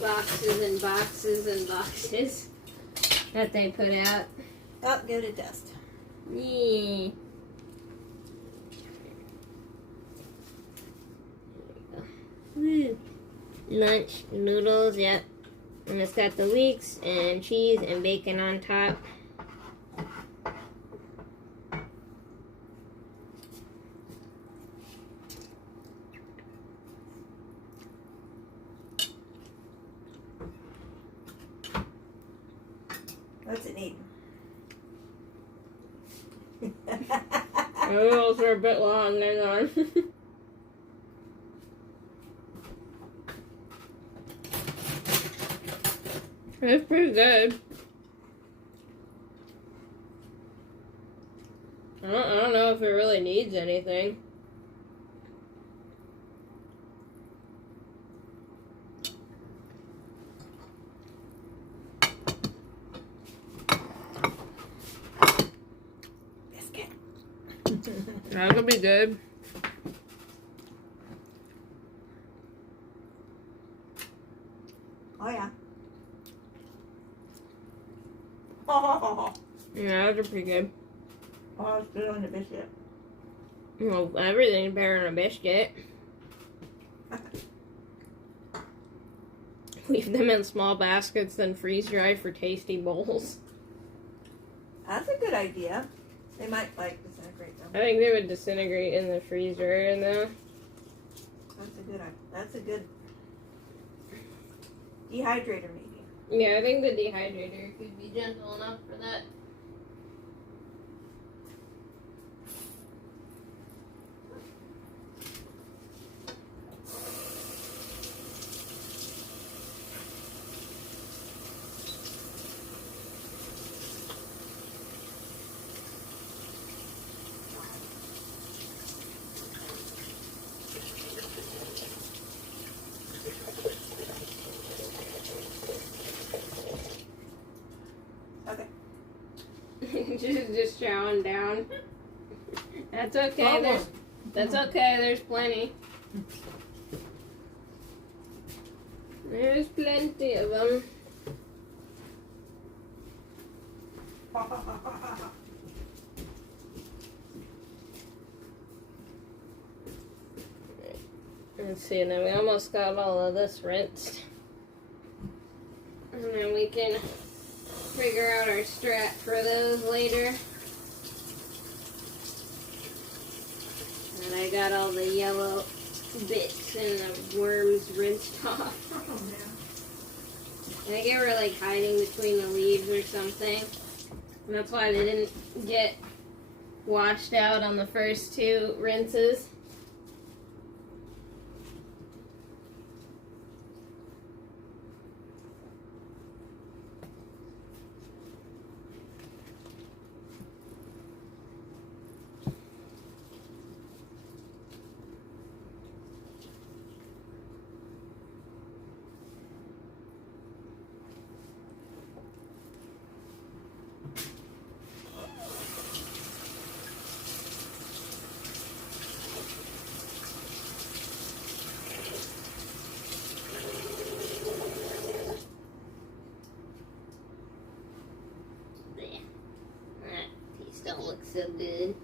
boxes and boxes and boxes that they put out. Oh, go to dust. Yeah. Woo. Lunch noodles, yep. And it's got the leeks and cheese and bacon on top. What's it need? The noodles are a bit long, they're gone. It's pretty good. I don't know if it really needs anything. Biscuit. That could be good. Oh yeah. Oh, Yeah, those are pretty good. it's good on the biscuit. Well, everything's better than a biscuit. Leave them in small baskets, then freeze dry for tasty bowls. That's a good idea. They might like disintegrate them. I think they would disintegrate in the freezer, though. That's a good dehydrator maybe. Yeah, I think the dehydrator could be gentle enough for that. just chowing down. That's okay. That's okay. There's plenty. There's plenty of them. Let's see, and then we almost got all of this rinsed. And then we can figure out our strat for those later. And I got all the yellow bits and the worms rinsed off. Oh, yeah. I think they were like hiding between the leaves or something. And that's why they didn't get washed out on the first two rinses. Don't look so good.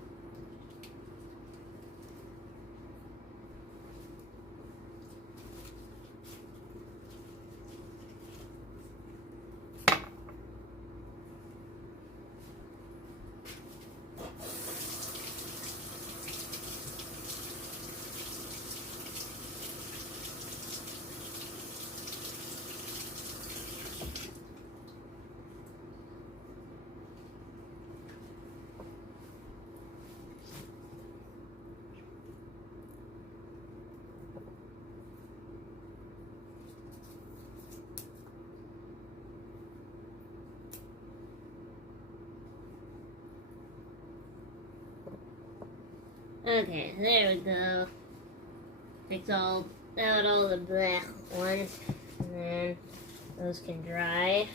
Okay, there we go. Takes all out all the black ones, and then those can dry.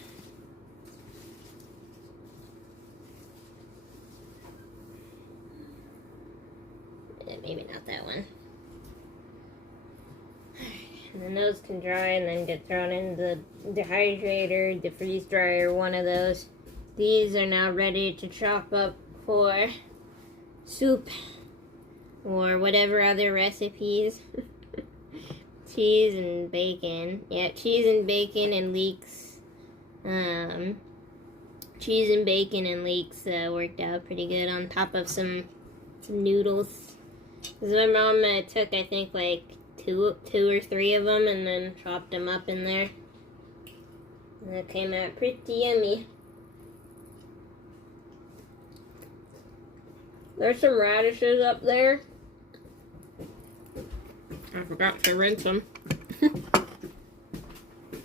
Maybe not that one. And then those can dry and then get thrown in the dehydrator, the freeze dryer, one of those. These are now ready to chop up for soup or whatever other recipes. Cheese and bacon. Yeah, cheese and bacon and leeks. Cheese and bacon and leeks worked out pretty good on top of some noodles. Because my mom took, I think, like two or three of them and then chopped them up in there. And it came out pretty yummy. There's some radishes up there. I forgot to rinse them.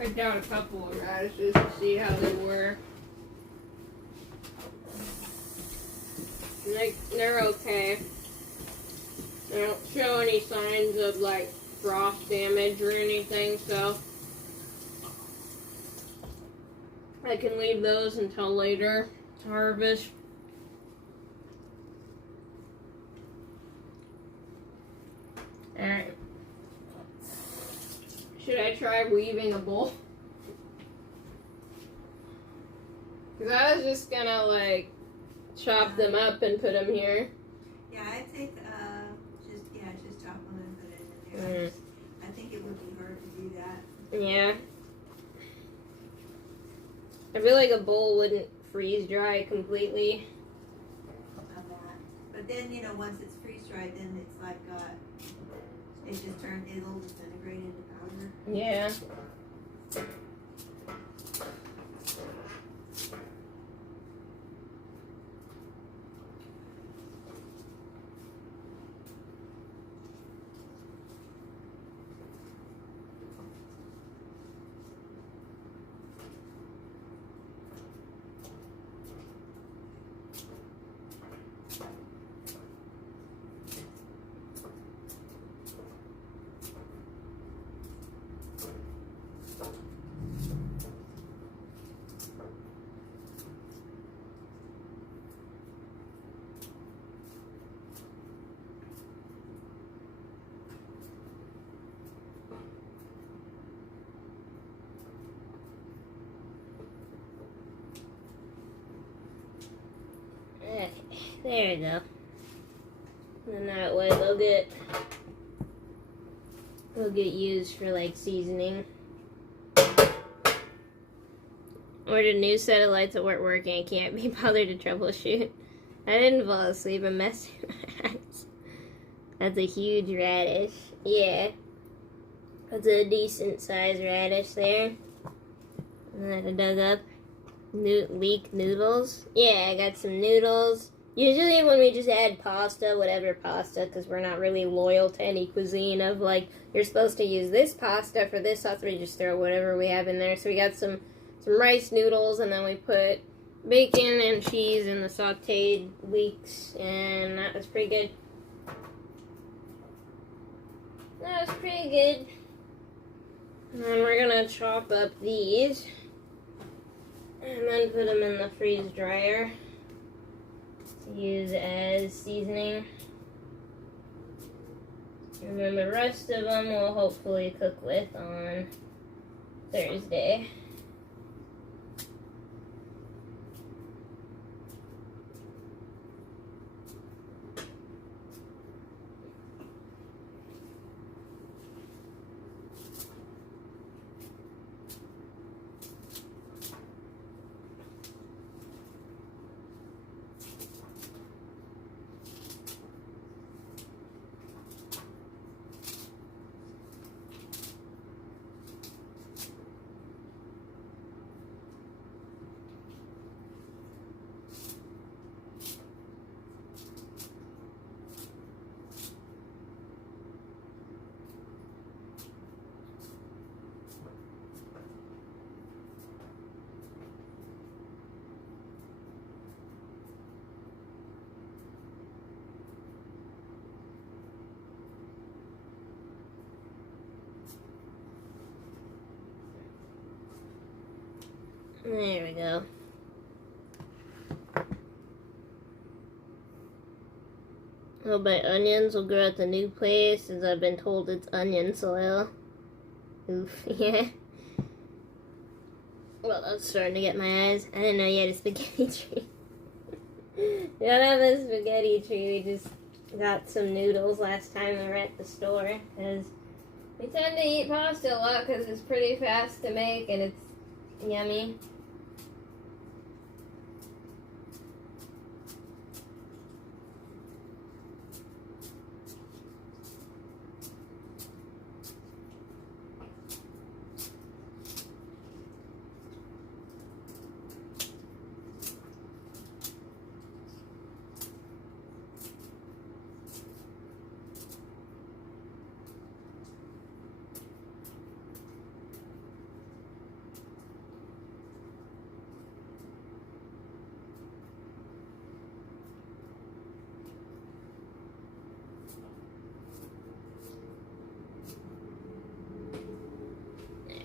I down a couple of radishes to see how they were. They're okay. They don't show any signs of like frost damage or anything, so I can leave those until later to harvest. Alright. Should I try weaving a bowl? Because I was just gonna like chop them up and put them here. Yeah, I think just chop them and put it in there. I think it would be hard to do that. Yeah. I feel like a bowl wouldn't freeze dry completely. On that. But then, once it's freeze dried, then it's like it'll disintegrate into powder. Yeah. Okay, there you go. And that way they'll get used for like seasoning. Ordered a new set of lights that weren't working. I can't be bothered to troubleshoot. I didn't fall asleep. I'm messing with rats. That's a huge radish. Yeah. That's a decent sized radish there. And then I dug up leek noodles. Yeah, I got some noodles. Usually when we just add pasta, whatever pasta, because we're not really loyal to any cuisine of like, you're supposed to use this pasta for this sauce, we just throw whatever we have in there. So we got some rice noodles, and then we put bacon and cheese in the sauteed leeks, and that was pretty good. That was pretty good. And then we're gonna chop up these and then put them in the freeze dryer to use as seasoning. And then the rest of them we'll hopefully cook with on Thursday. There we go. Oh, my onions will grow at the new place, as I've been told it's onion soil. Oof, yeah. Well, that's starting to get my eyes. I didn't know you had a spaghetti tree. We don't have a spaghetti tree. We just got some noodles last time we were at the store. Because we tend to eat pasta a lot because it's pretty fast to make and it's yummy.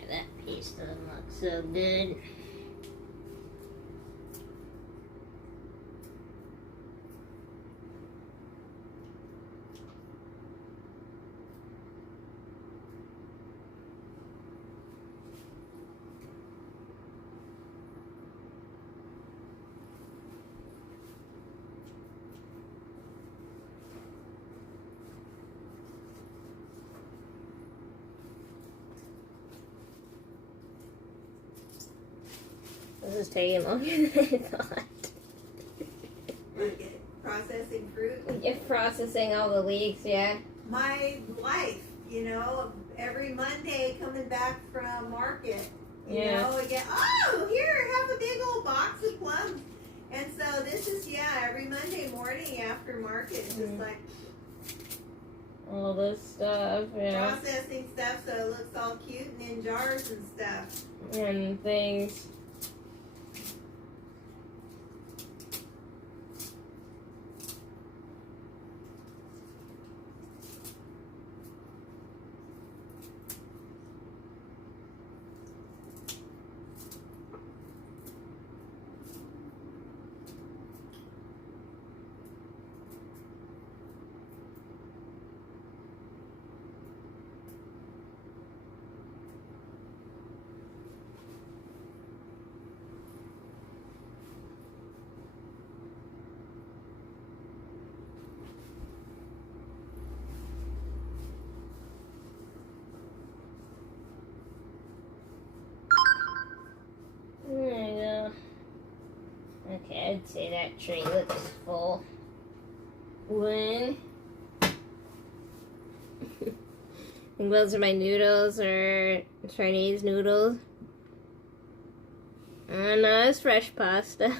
That piece doesn't look so good. This is taking longer than I thought. Processing fruit. Yeah, processing all the leeks, yeah. My life, you know, every Monday coming back from market, you know, again, oh, here, have a big old box of plums. And so this is, every Monday morning after market, it's just like all this stuff, processing stuff so it looks all cute and in jars and stuff. And things. There you go. Okay, I'd say that tree looks full. One. And those are my noodles, or Chinese noodles. And it's fresh pasta.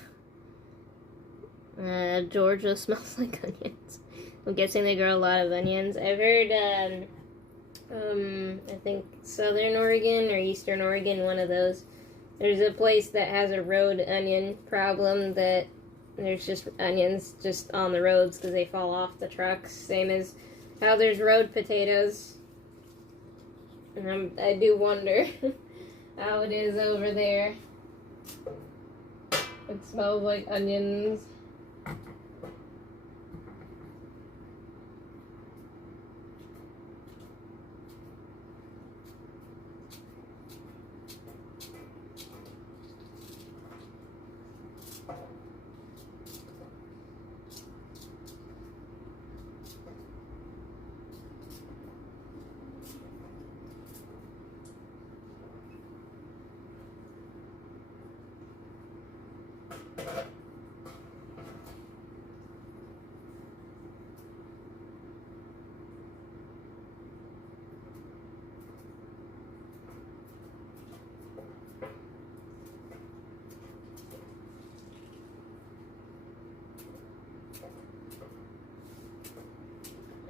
Georgia smells like onions. I'm guessing they grow a lot of onions. I've heard, I think Southern Oregon or Eastern Oregon, one of those. There's a place that has a road onion problem, that there's just onions just on the roads because they fall off the trucks. Same as how there's road potatoes. And I do wonder how it is over there. It smells like onions.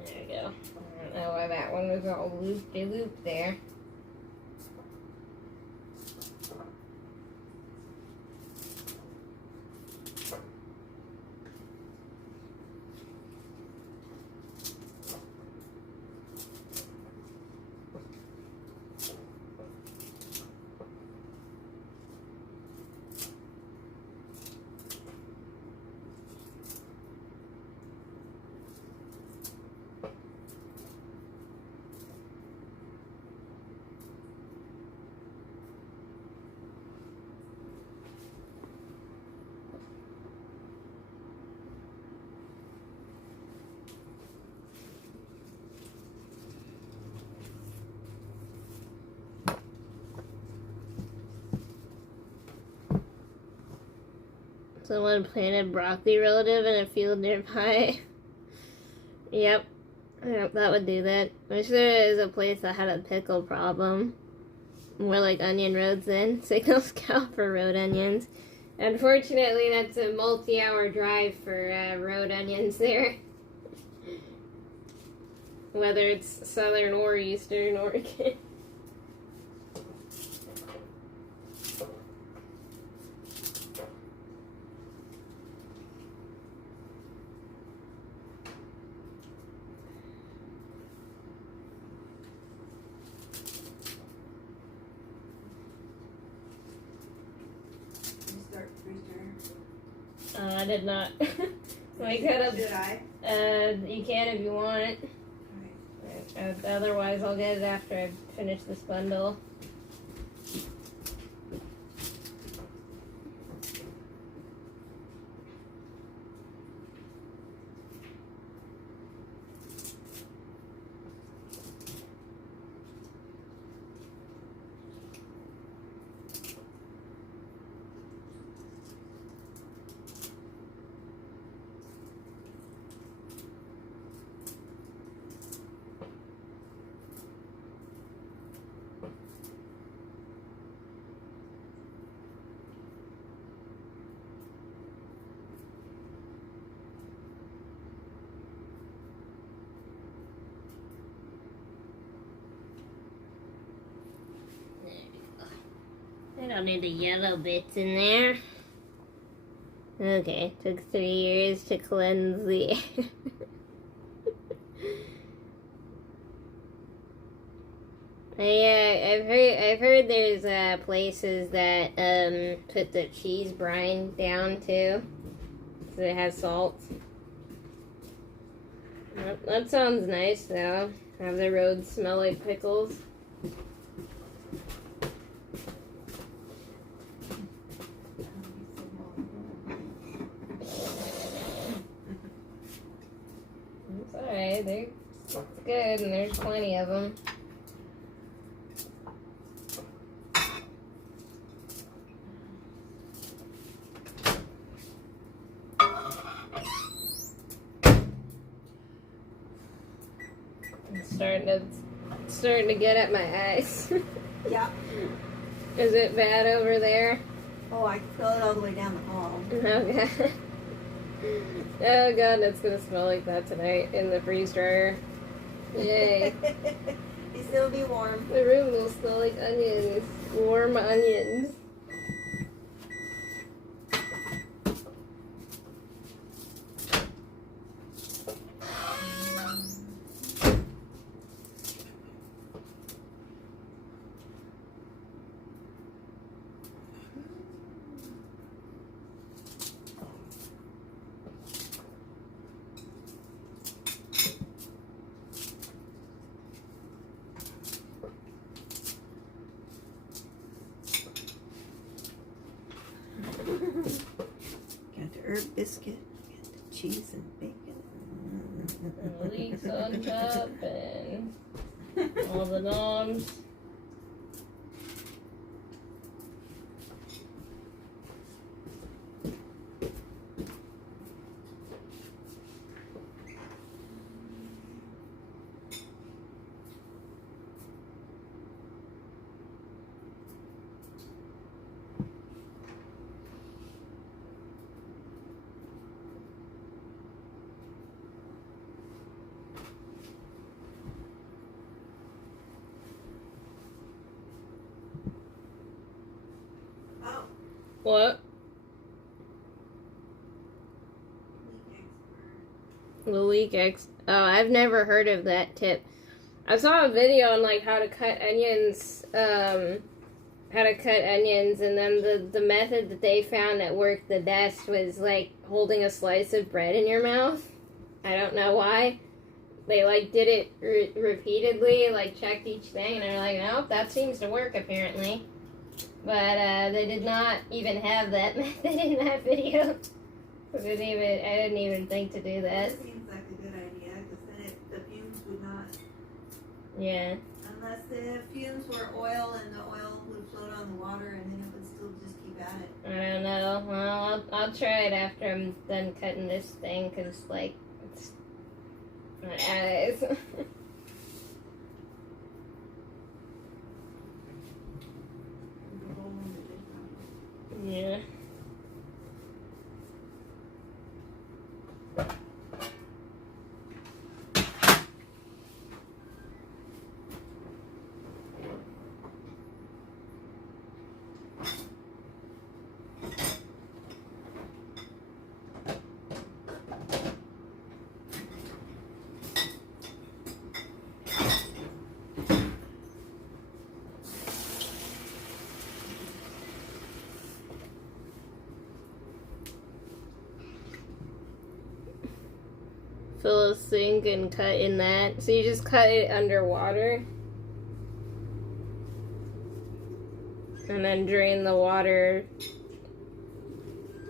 There we go. I don't know why that one was all loop-de-loop there. Someone planted broccoli relative in a field nearby. Yep. Yep, that would do that. Wish there was a place that had a pickle problem. More like onion roads then. Signal Scout for road onions. Unfortunately, that's a multi-hour drive for road onions there. Whether it's southern or eastern Oregon. I did not. Wake that up. Should I? You can if you want. Alright. Otherwise, I'll get it after I finish this bundle. I don't need the yellow bits in there. Okay, took 3 years to cleanse the Yeah, I've heard there's places that put the cheese brine down too, so it has salt. That sounds nice though. Have the roads smell like pickles. It's alright. It's good, and there's plenty of them. Starting to get at my eyes. Yep. Is it bad over there? Oh, I can feel it all the way down the hall. Oh god. Oh god, it's gonna smell like that tonight in the freeze dryer. Yay. It'll still be warm. The room will smell like onions. Warm onions. Got the herb biscuit, got the cheese and bacon. Leeks on top and all the noms. Oh, What? The leek X. Oh, I've never heard of that tip. I saw a video on like how to cut onions, and then the method that they found that worked the best was like holding a slice of bread in your mouth. I don't know why. They like did it repeatedly, like checked each thing, and they're like, nope, that seems to work apparently. But they did not even have that method in that video. I didn't even think to do that. That seems like a good idea, because then the fumes would not. Yeah. Unless the fumes were oil and the oil would float on the water and then it would still just keep about it? I don't know. Well, I'll try it after I'm done cutting this thing, because, like, it's my eyes. Yeah. Fill a sink and cut in that. So you just cut it underwater. And then drain the water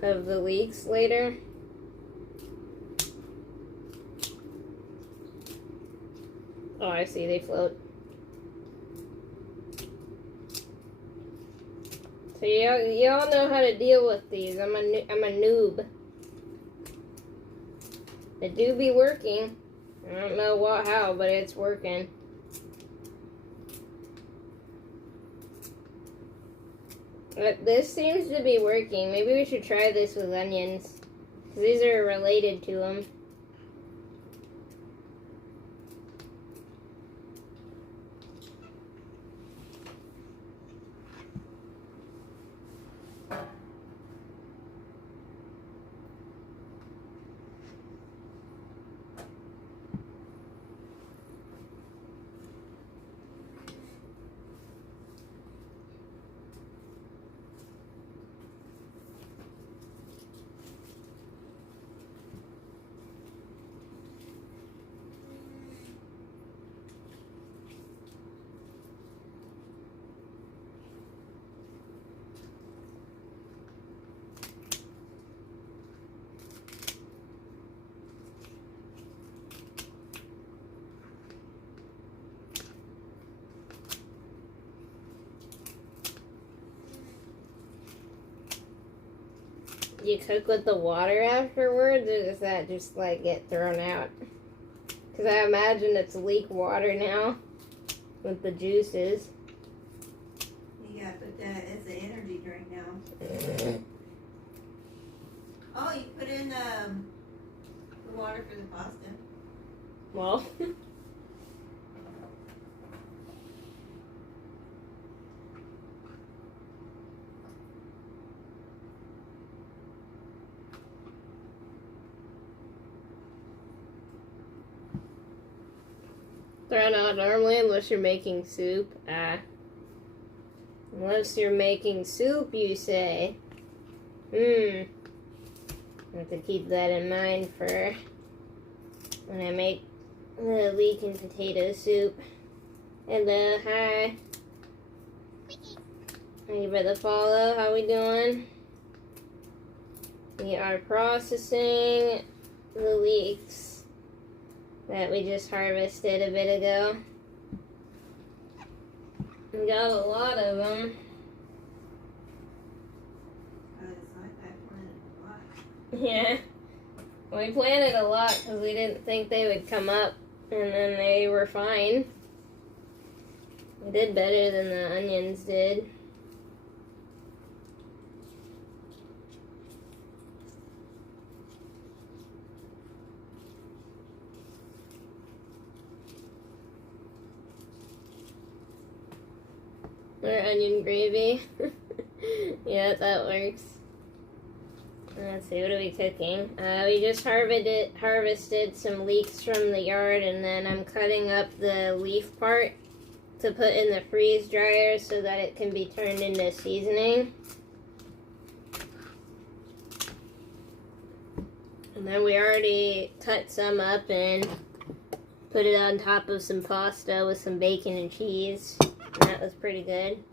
of the leaks later. Oh, I see, they float. So y'all know how to deal with these. I'm a noob. It do be working. I don't know how, but it's working. But this seems to be working. Maybe we should try this with onions, because these are related to them. Do you cook with the water afterwards, or does that just, like, get thrown out? Because I imagine it's leak water now with the juices. Yeah, but it's an energy drink now. Oh, you put in the water for the pasta. Well, thrown out normally unless you're making soup. Unless you're making soup, you say. I have to keep that in mind for when I make the leek and potato soup. Hello, hi. Thank you for the follow. How we doing? We are processing the leeks that we just harvested a bit ago. We got a lot of them. Yeah. We planted a lot because we didn't think they would come up, and then they were fine. We did better than the onions did. Or onion gravy. Yeah, that works. Let's see, what are we cooking? We just harvested some leeks from the yard, and then I'm cutting up the leaf part to put in the freeze dryer so that it can be turned into seasoning. And then we already cut some up and put it on top of some pasta with some bacon and cheese. And that was pretty good.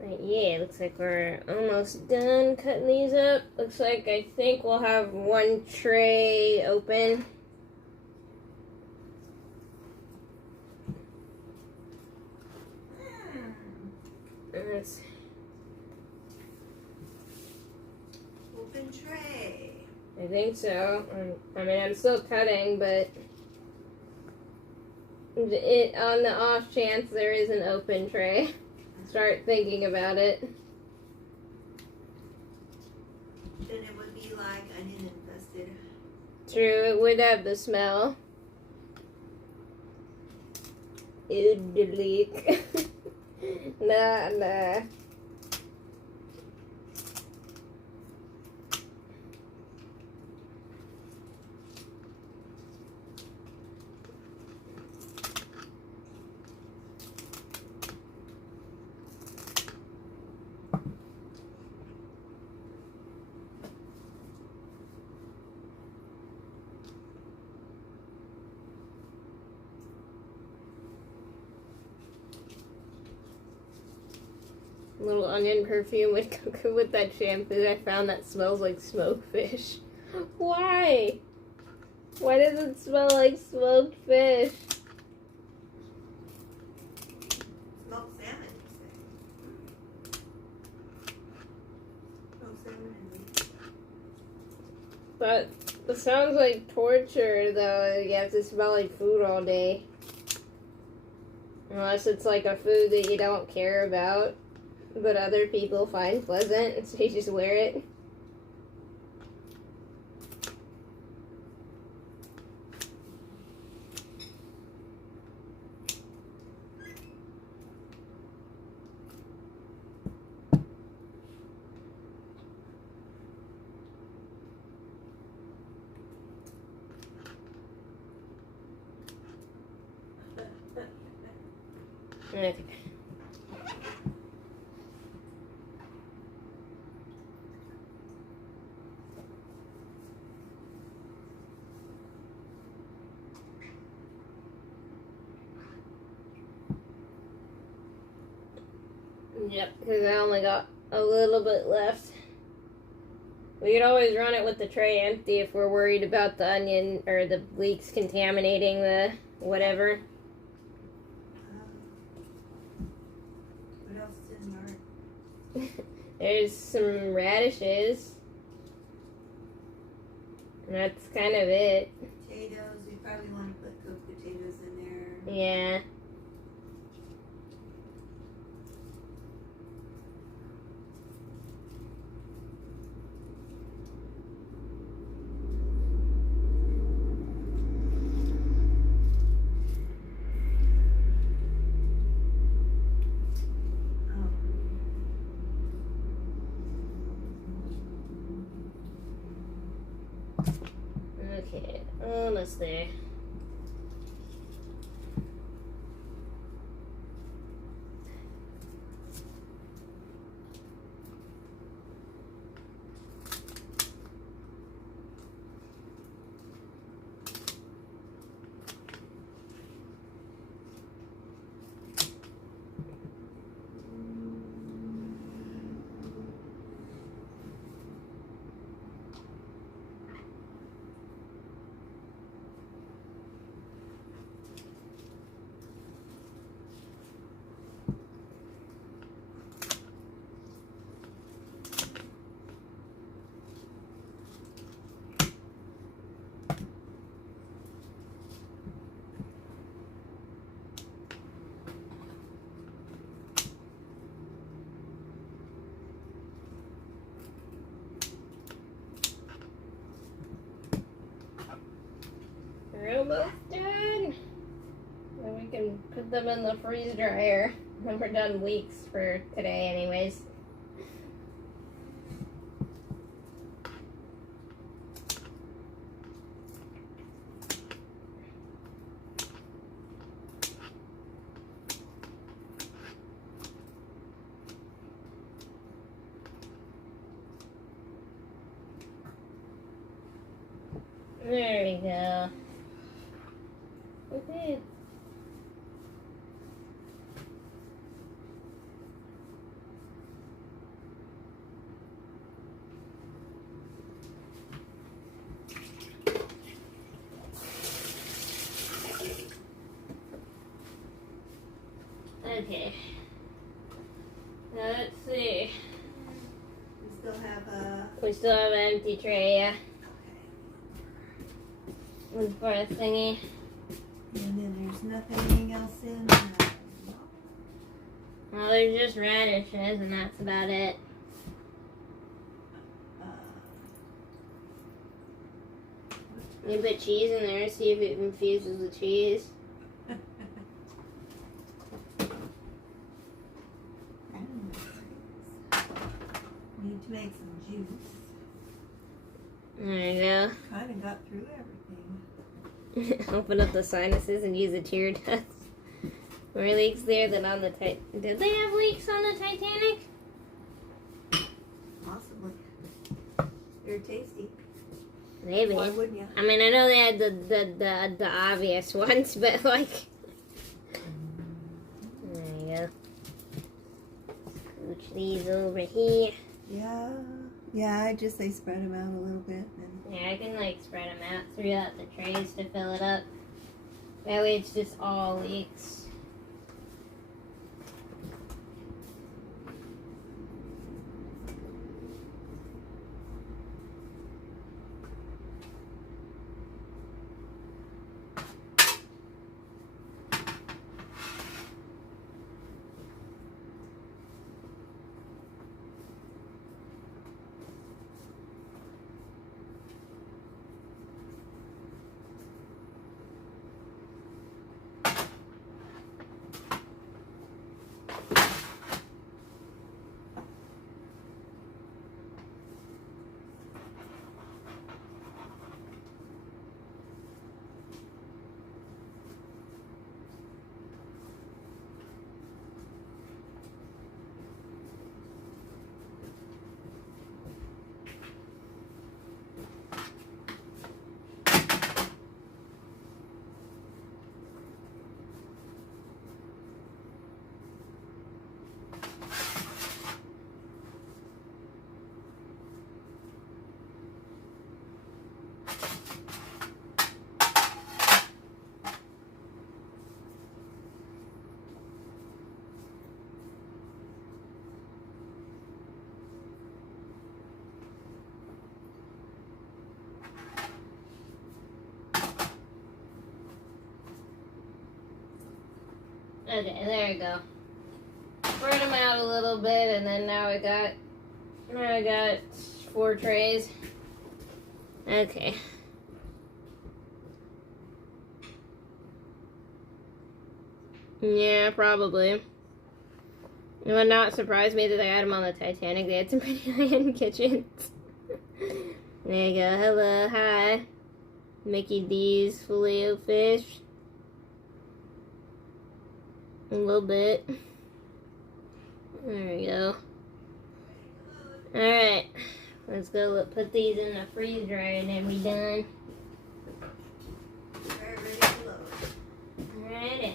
Right, yeah, looks like we're almost done cutting these up. Looks like I think we'll have one tray open. Let's Open tray. I think so. I mean, I'm still cutting, but it on the off chance there is an open tray, start thinking about it. Then it would be like onion infested. True, it would have the smell. It would leak. Nah. Little onion perfume would go good with that shampoo. I found that smells like smoked fish. Why? Why does it smell like smoked fish? Smoked salmon, you say? Smoked salmon and meat. That sounds like torture, though. You have to smell like food all day. Unless it's like a food that you don't care about, but other people find pleasant, so you just wear it. Okay. Yep, because I only got a little bit left. We could always run it with the tray empty if we're worried about the onion or the leeks contaminating the whatever. What else is in the yard? There's some radishes. And that's kind of it. Potatoes. We probably want to put cooked potatoes in there. Yeah. Okay, almost there. We're almost done. Then we can put them in the freeze dryer. Then we're done weeks for today anyways. There we go. Okay. Okay. Now let's see. We still have We still have an empty tray, yeah. Okay. For a thingy. And then there's nothing else in there. Well, there's just radishes, and that's about it. You put cheese in there, see if it infuses with cheese. Need to make some juice. There you go. Kind of got through everything. Open up the sinuses and use a tear duct. More leaks there than on the Titanic. Did they have leaks on the Titanic? Possibly. They're tasty. Maybe. Why wouldn't you? I mean, I know they had the obvious ones, but like. There you go. Scooch these over here. Yeah. Yeah, I just spread them out a little bit. And Yeah, I can like spread them out throughout the trays to fill it up. That way it's just all leeks. Okay, there you go. Spread them out a little bit, and then now I got 4 trays. Okay. Yeah, probably. It would not surprise me that they had them on the Titanic. They had some pretty high-end kitchens. There you go. Hello, hi. Mickey D's Filet-O-Fish. A little bit. There we go. Alright. Let's go put these in the freeze dryer and then we done. they're ready to load. Alrighty.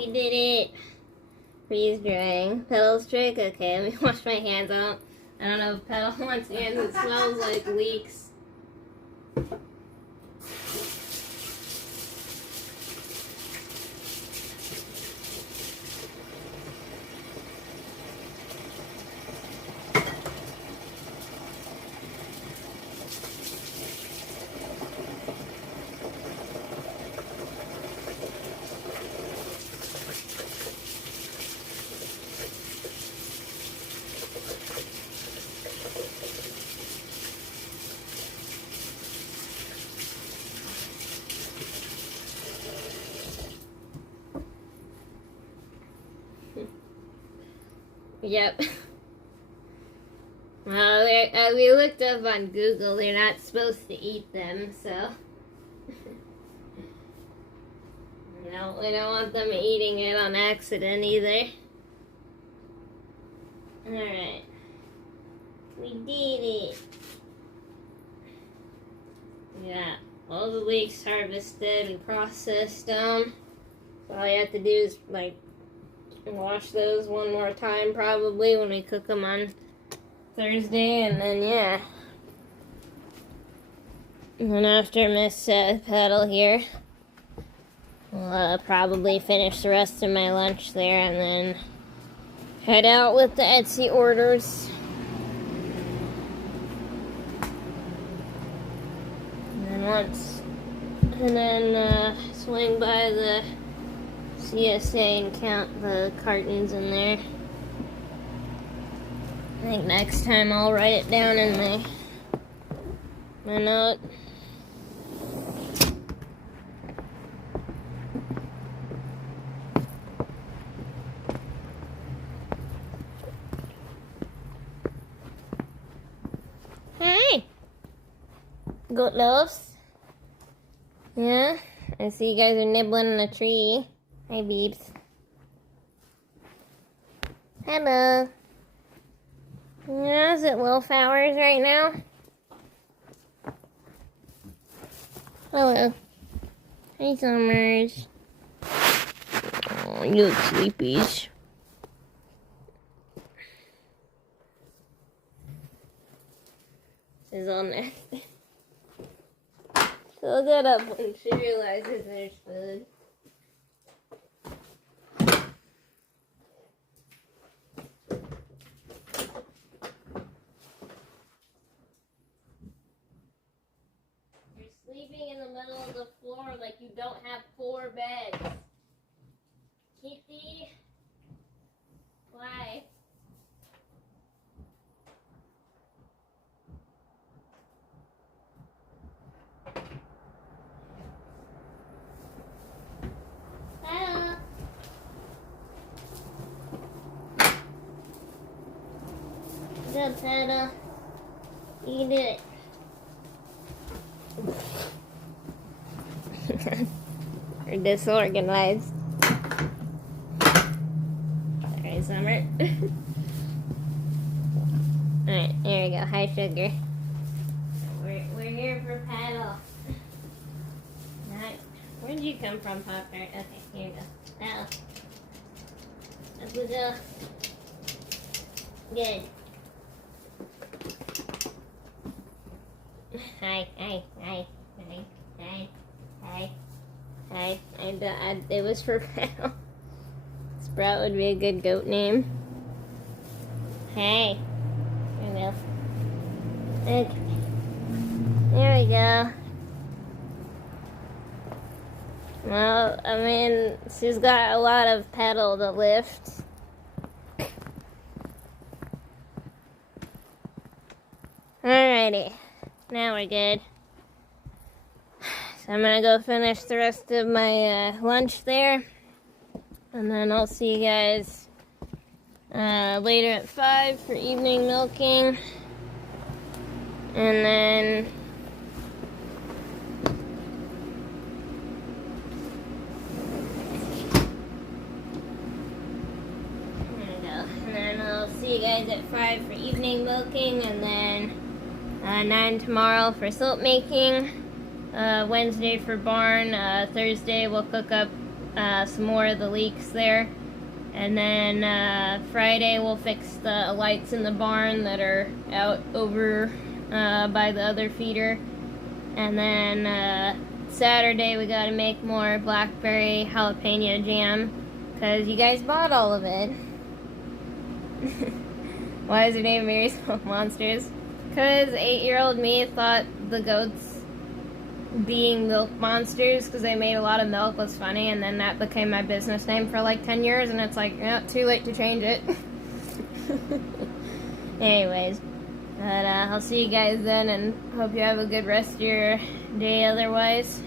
We did it. Freeze drying. Pedal's trick? Okay, let me wash my hands out. I don't know if Pedal wants hands. It smells like leeks. Yep. Well, we looked up on Google. They're not supposed to eat them, so we don't want them eating it on accident either. All right, we did it. Yeah, all the leeks harvested and processed them. So all you have to do is like wash those one more time probably when we cook them on Thursday, and then yeah. And then after Miss Pedal here, we'll probably finish the rest of my lunch there and then head out with the Etsy orders. And then swing by the CSA and count the cartons in there. I think next time I'll write it down in my note. Hi! Goat loves? Yeah? I see you guys are nibbling on a tree. Hi, beeps. Hello. Yeah, is it wolf hours right now? Hello. Hi, Summers. Oh, you look sleepies. She's on there. She'll get up when she realizes there's food. Sleeping in the middle of the floor like you don't have 4 beds. Kitty? Why? Hello? Good, Pedal. You can do it. Or disorganized. Sorry, Summer. Alright, here we go. Hi, Sugar. We're here for Paddle. Alright. Where did you come from, Pop-Tart? Okay, here you go. Paddle. Up we go. Good. Hi. It was for Paddle. Sprout would be a good goat name. Hey. There we go. Okay. There we go. Well, I mean, she's got a lot of pedal to lift. Alrighty. Now we're good. So I'm gonna go finish the rest of my lunch there. And then I'll see you guys later at 5 for evening milking. And then I'll see you guys at 5 for evening milking, and then 9 tomorrow for soap making, Wednesday for barn, Thursday we'll cook up some more of the leaks there. And then Friday we'll fix the lights in the barn that are out over by the other feeder. And then Saturday we gotta make more blackberry jalapeno jam because you guys bought all of it. Why is it named Mary's Milk Monsters? Because 8-year-old me thought the goats being milk monsters because they made a lot of milk was funny, and then that became my business name for like 10 years, and it's like, yeah, too late to change it. Anyways, but I'll see you guys then, and hope you have a good rest of your day otherwise.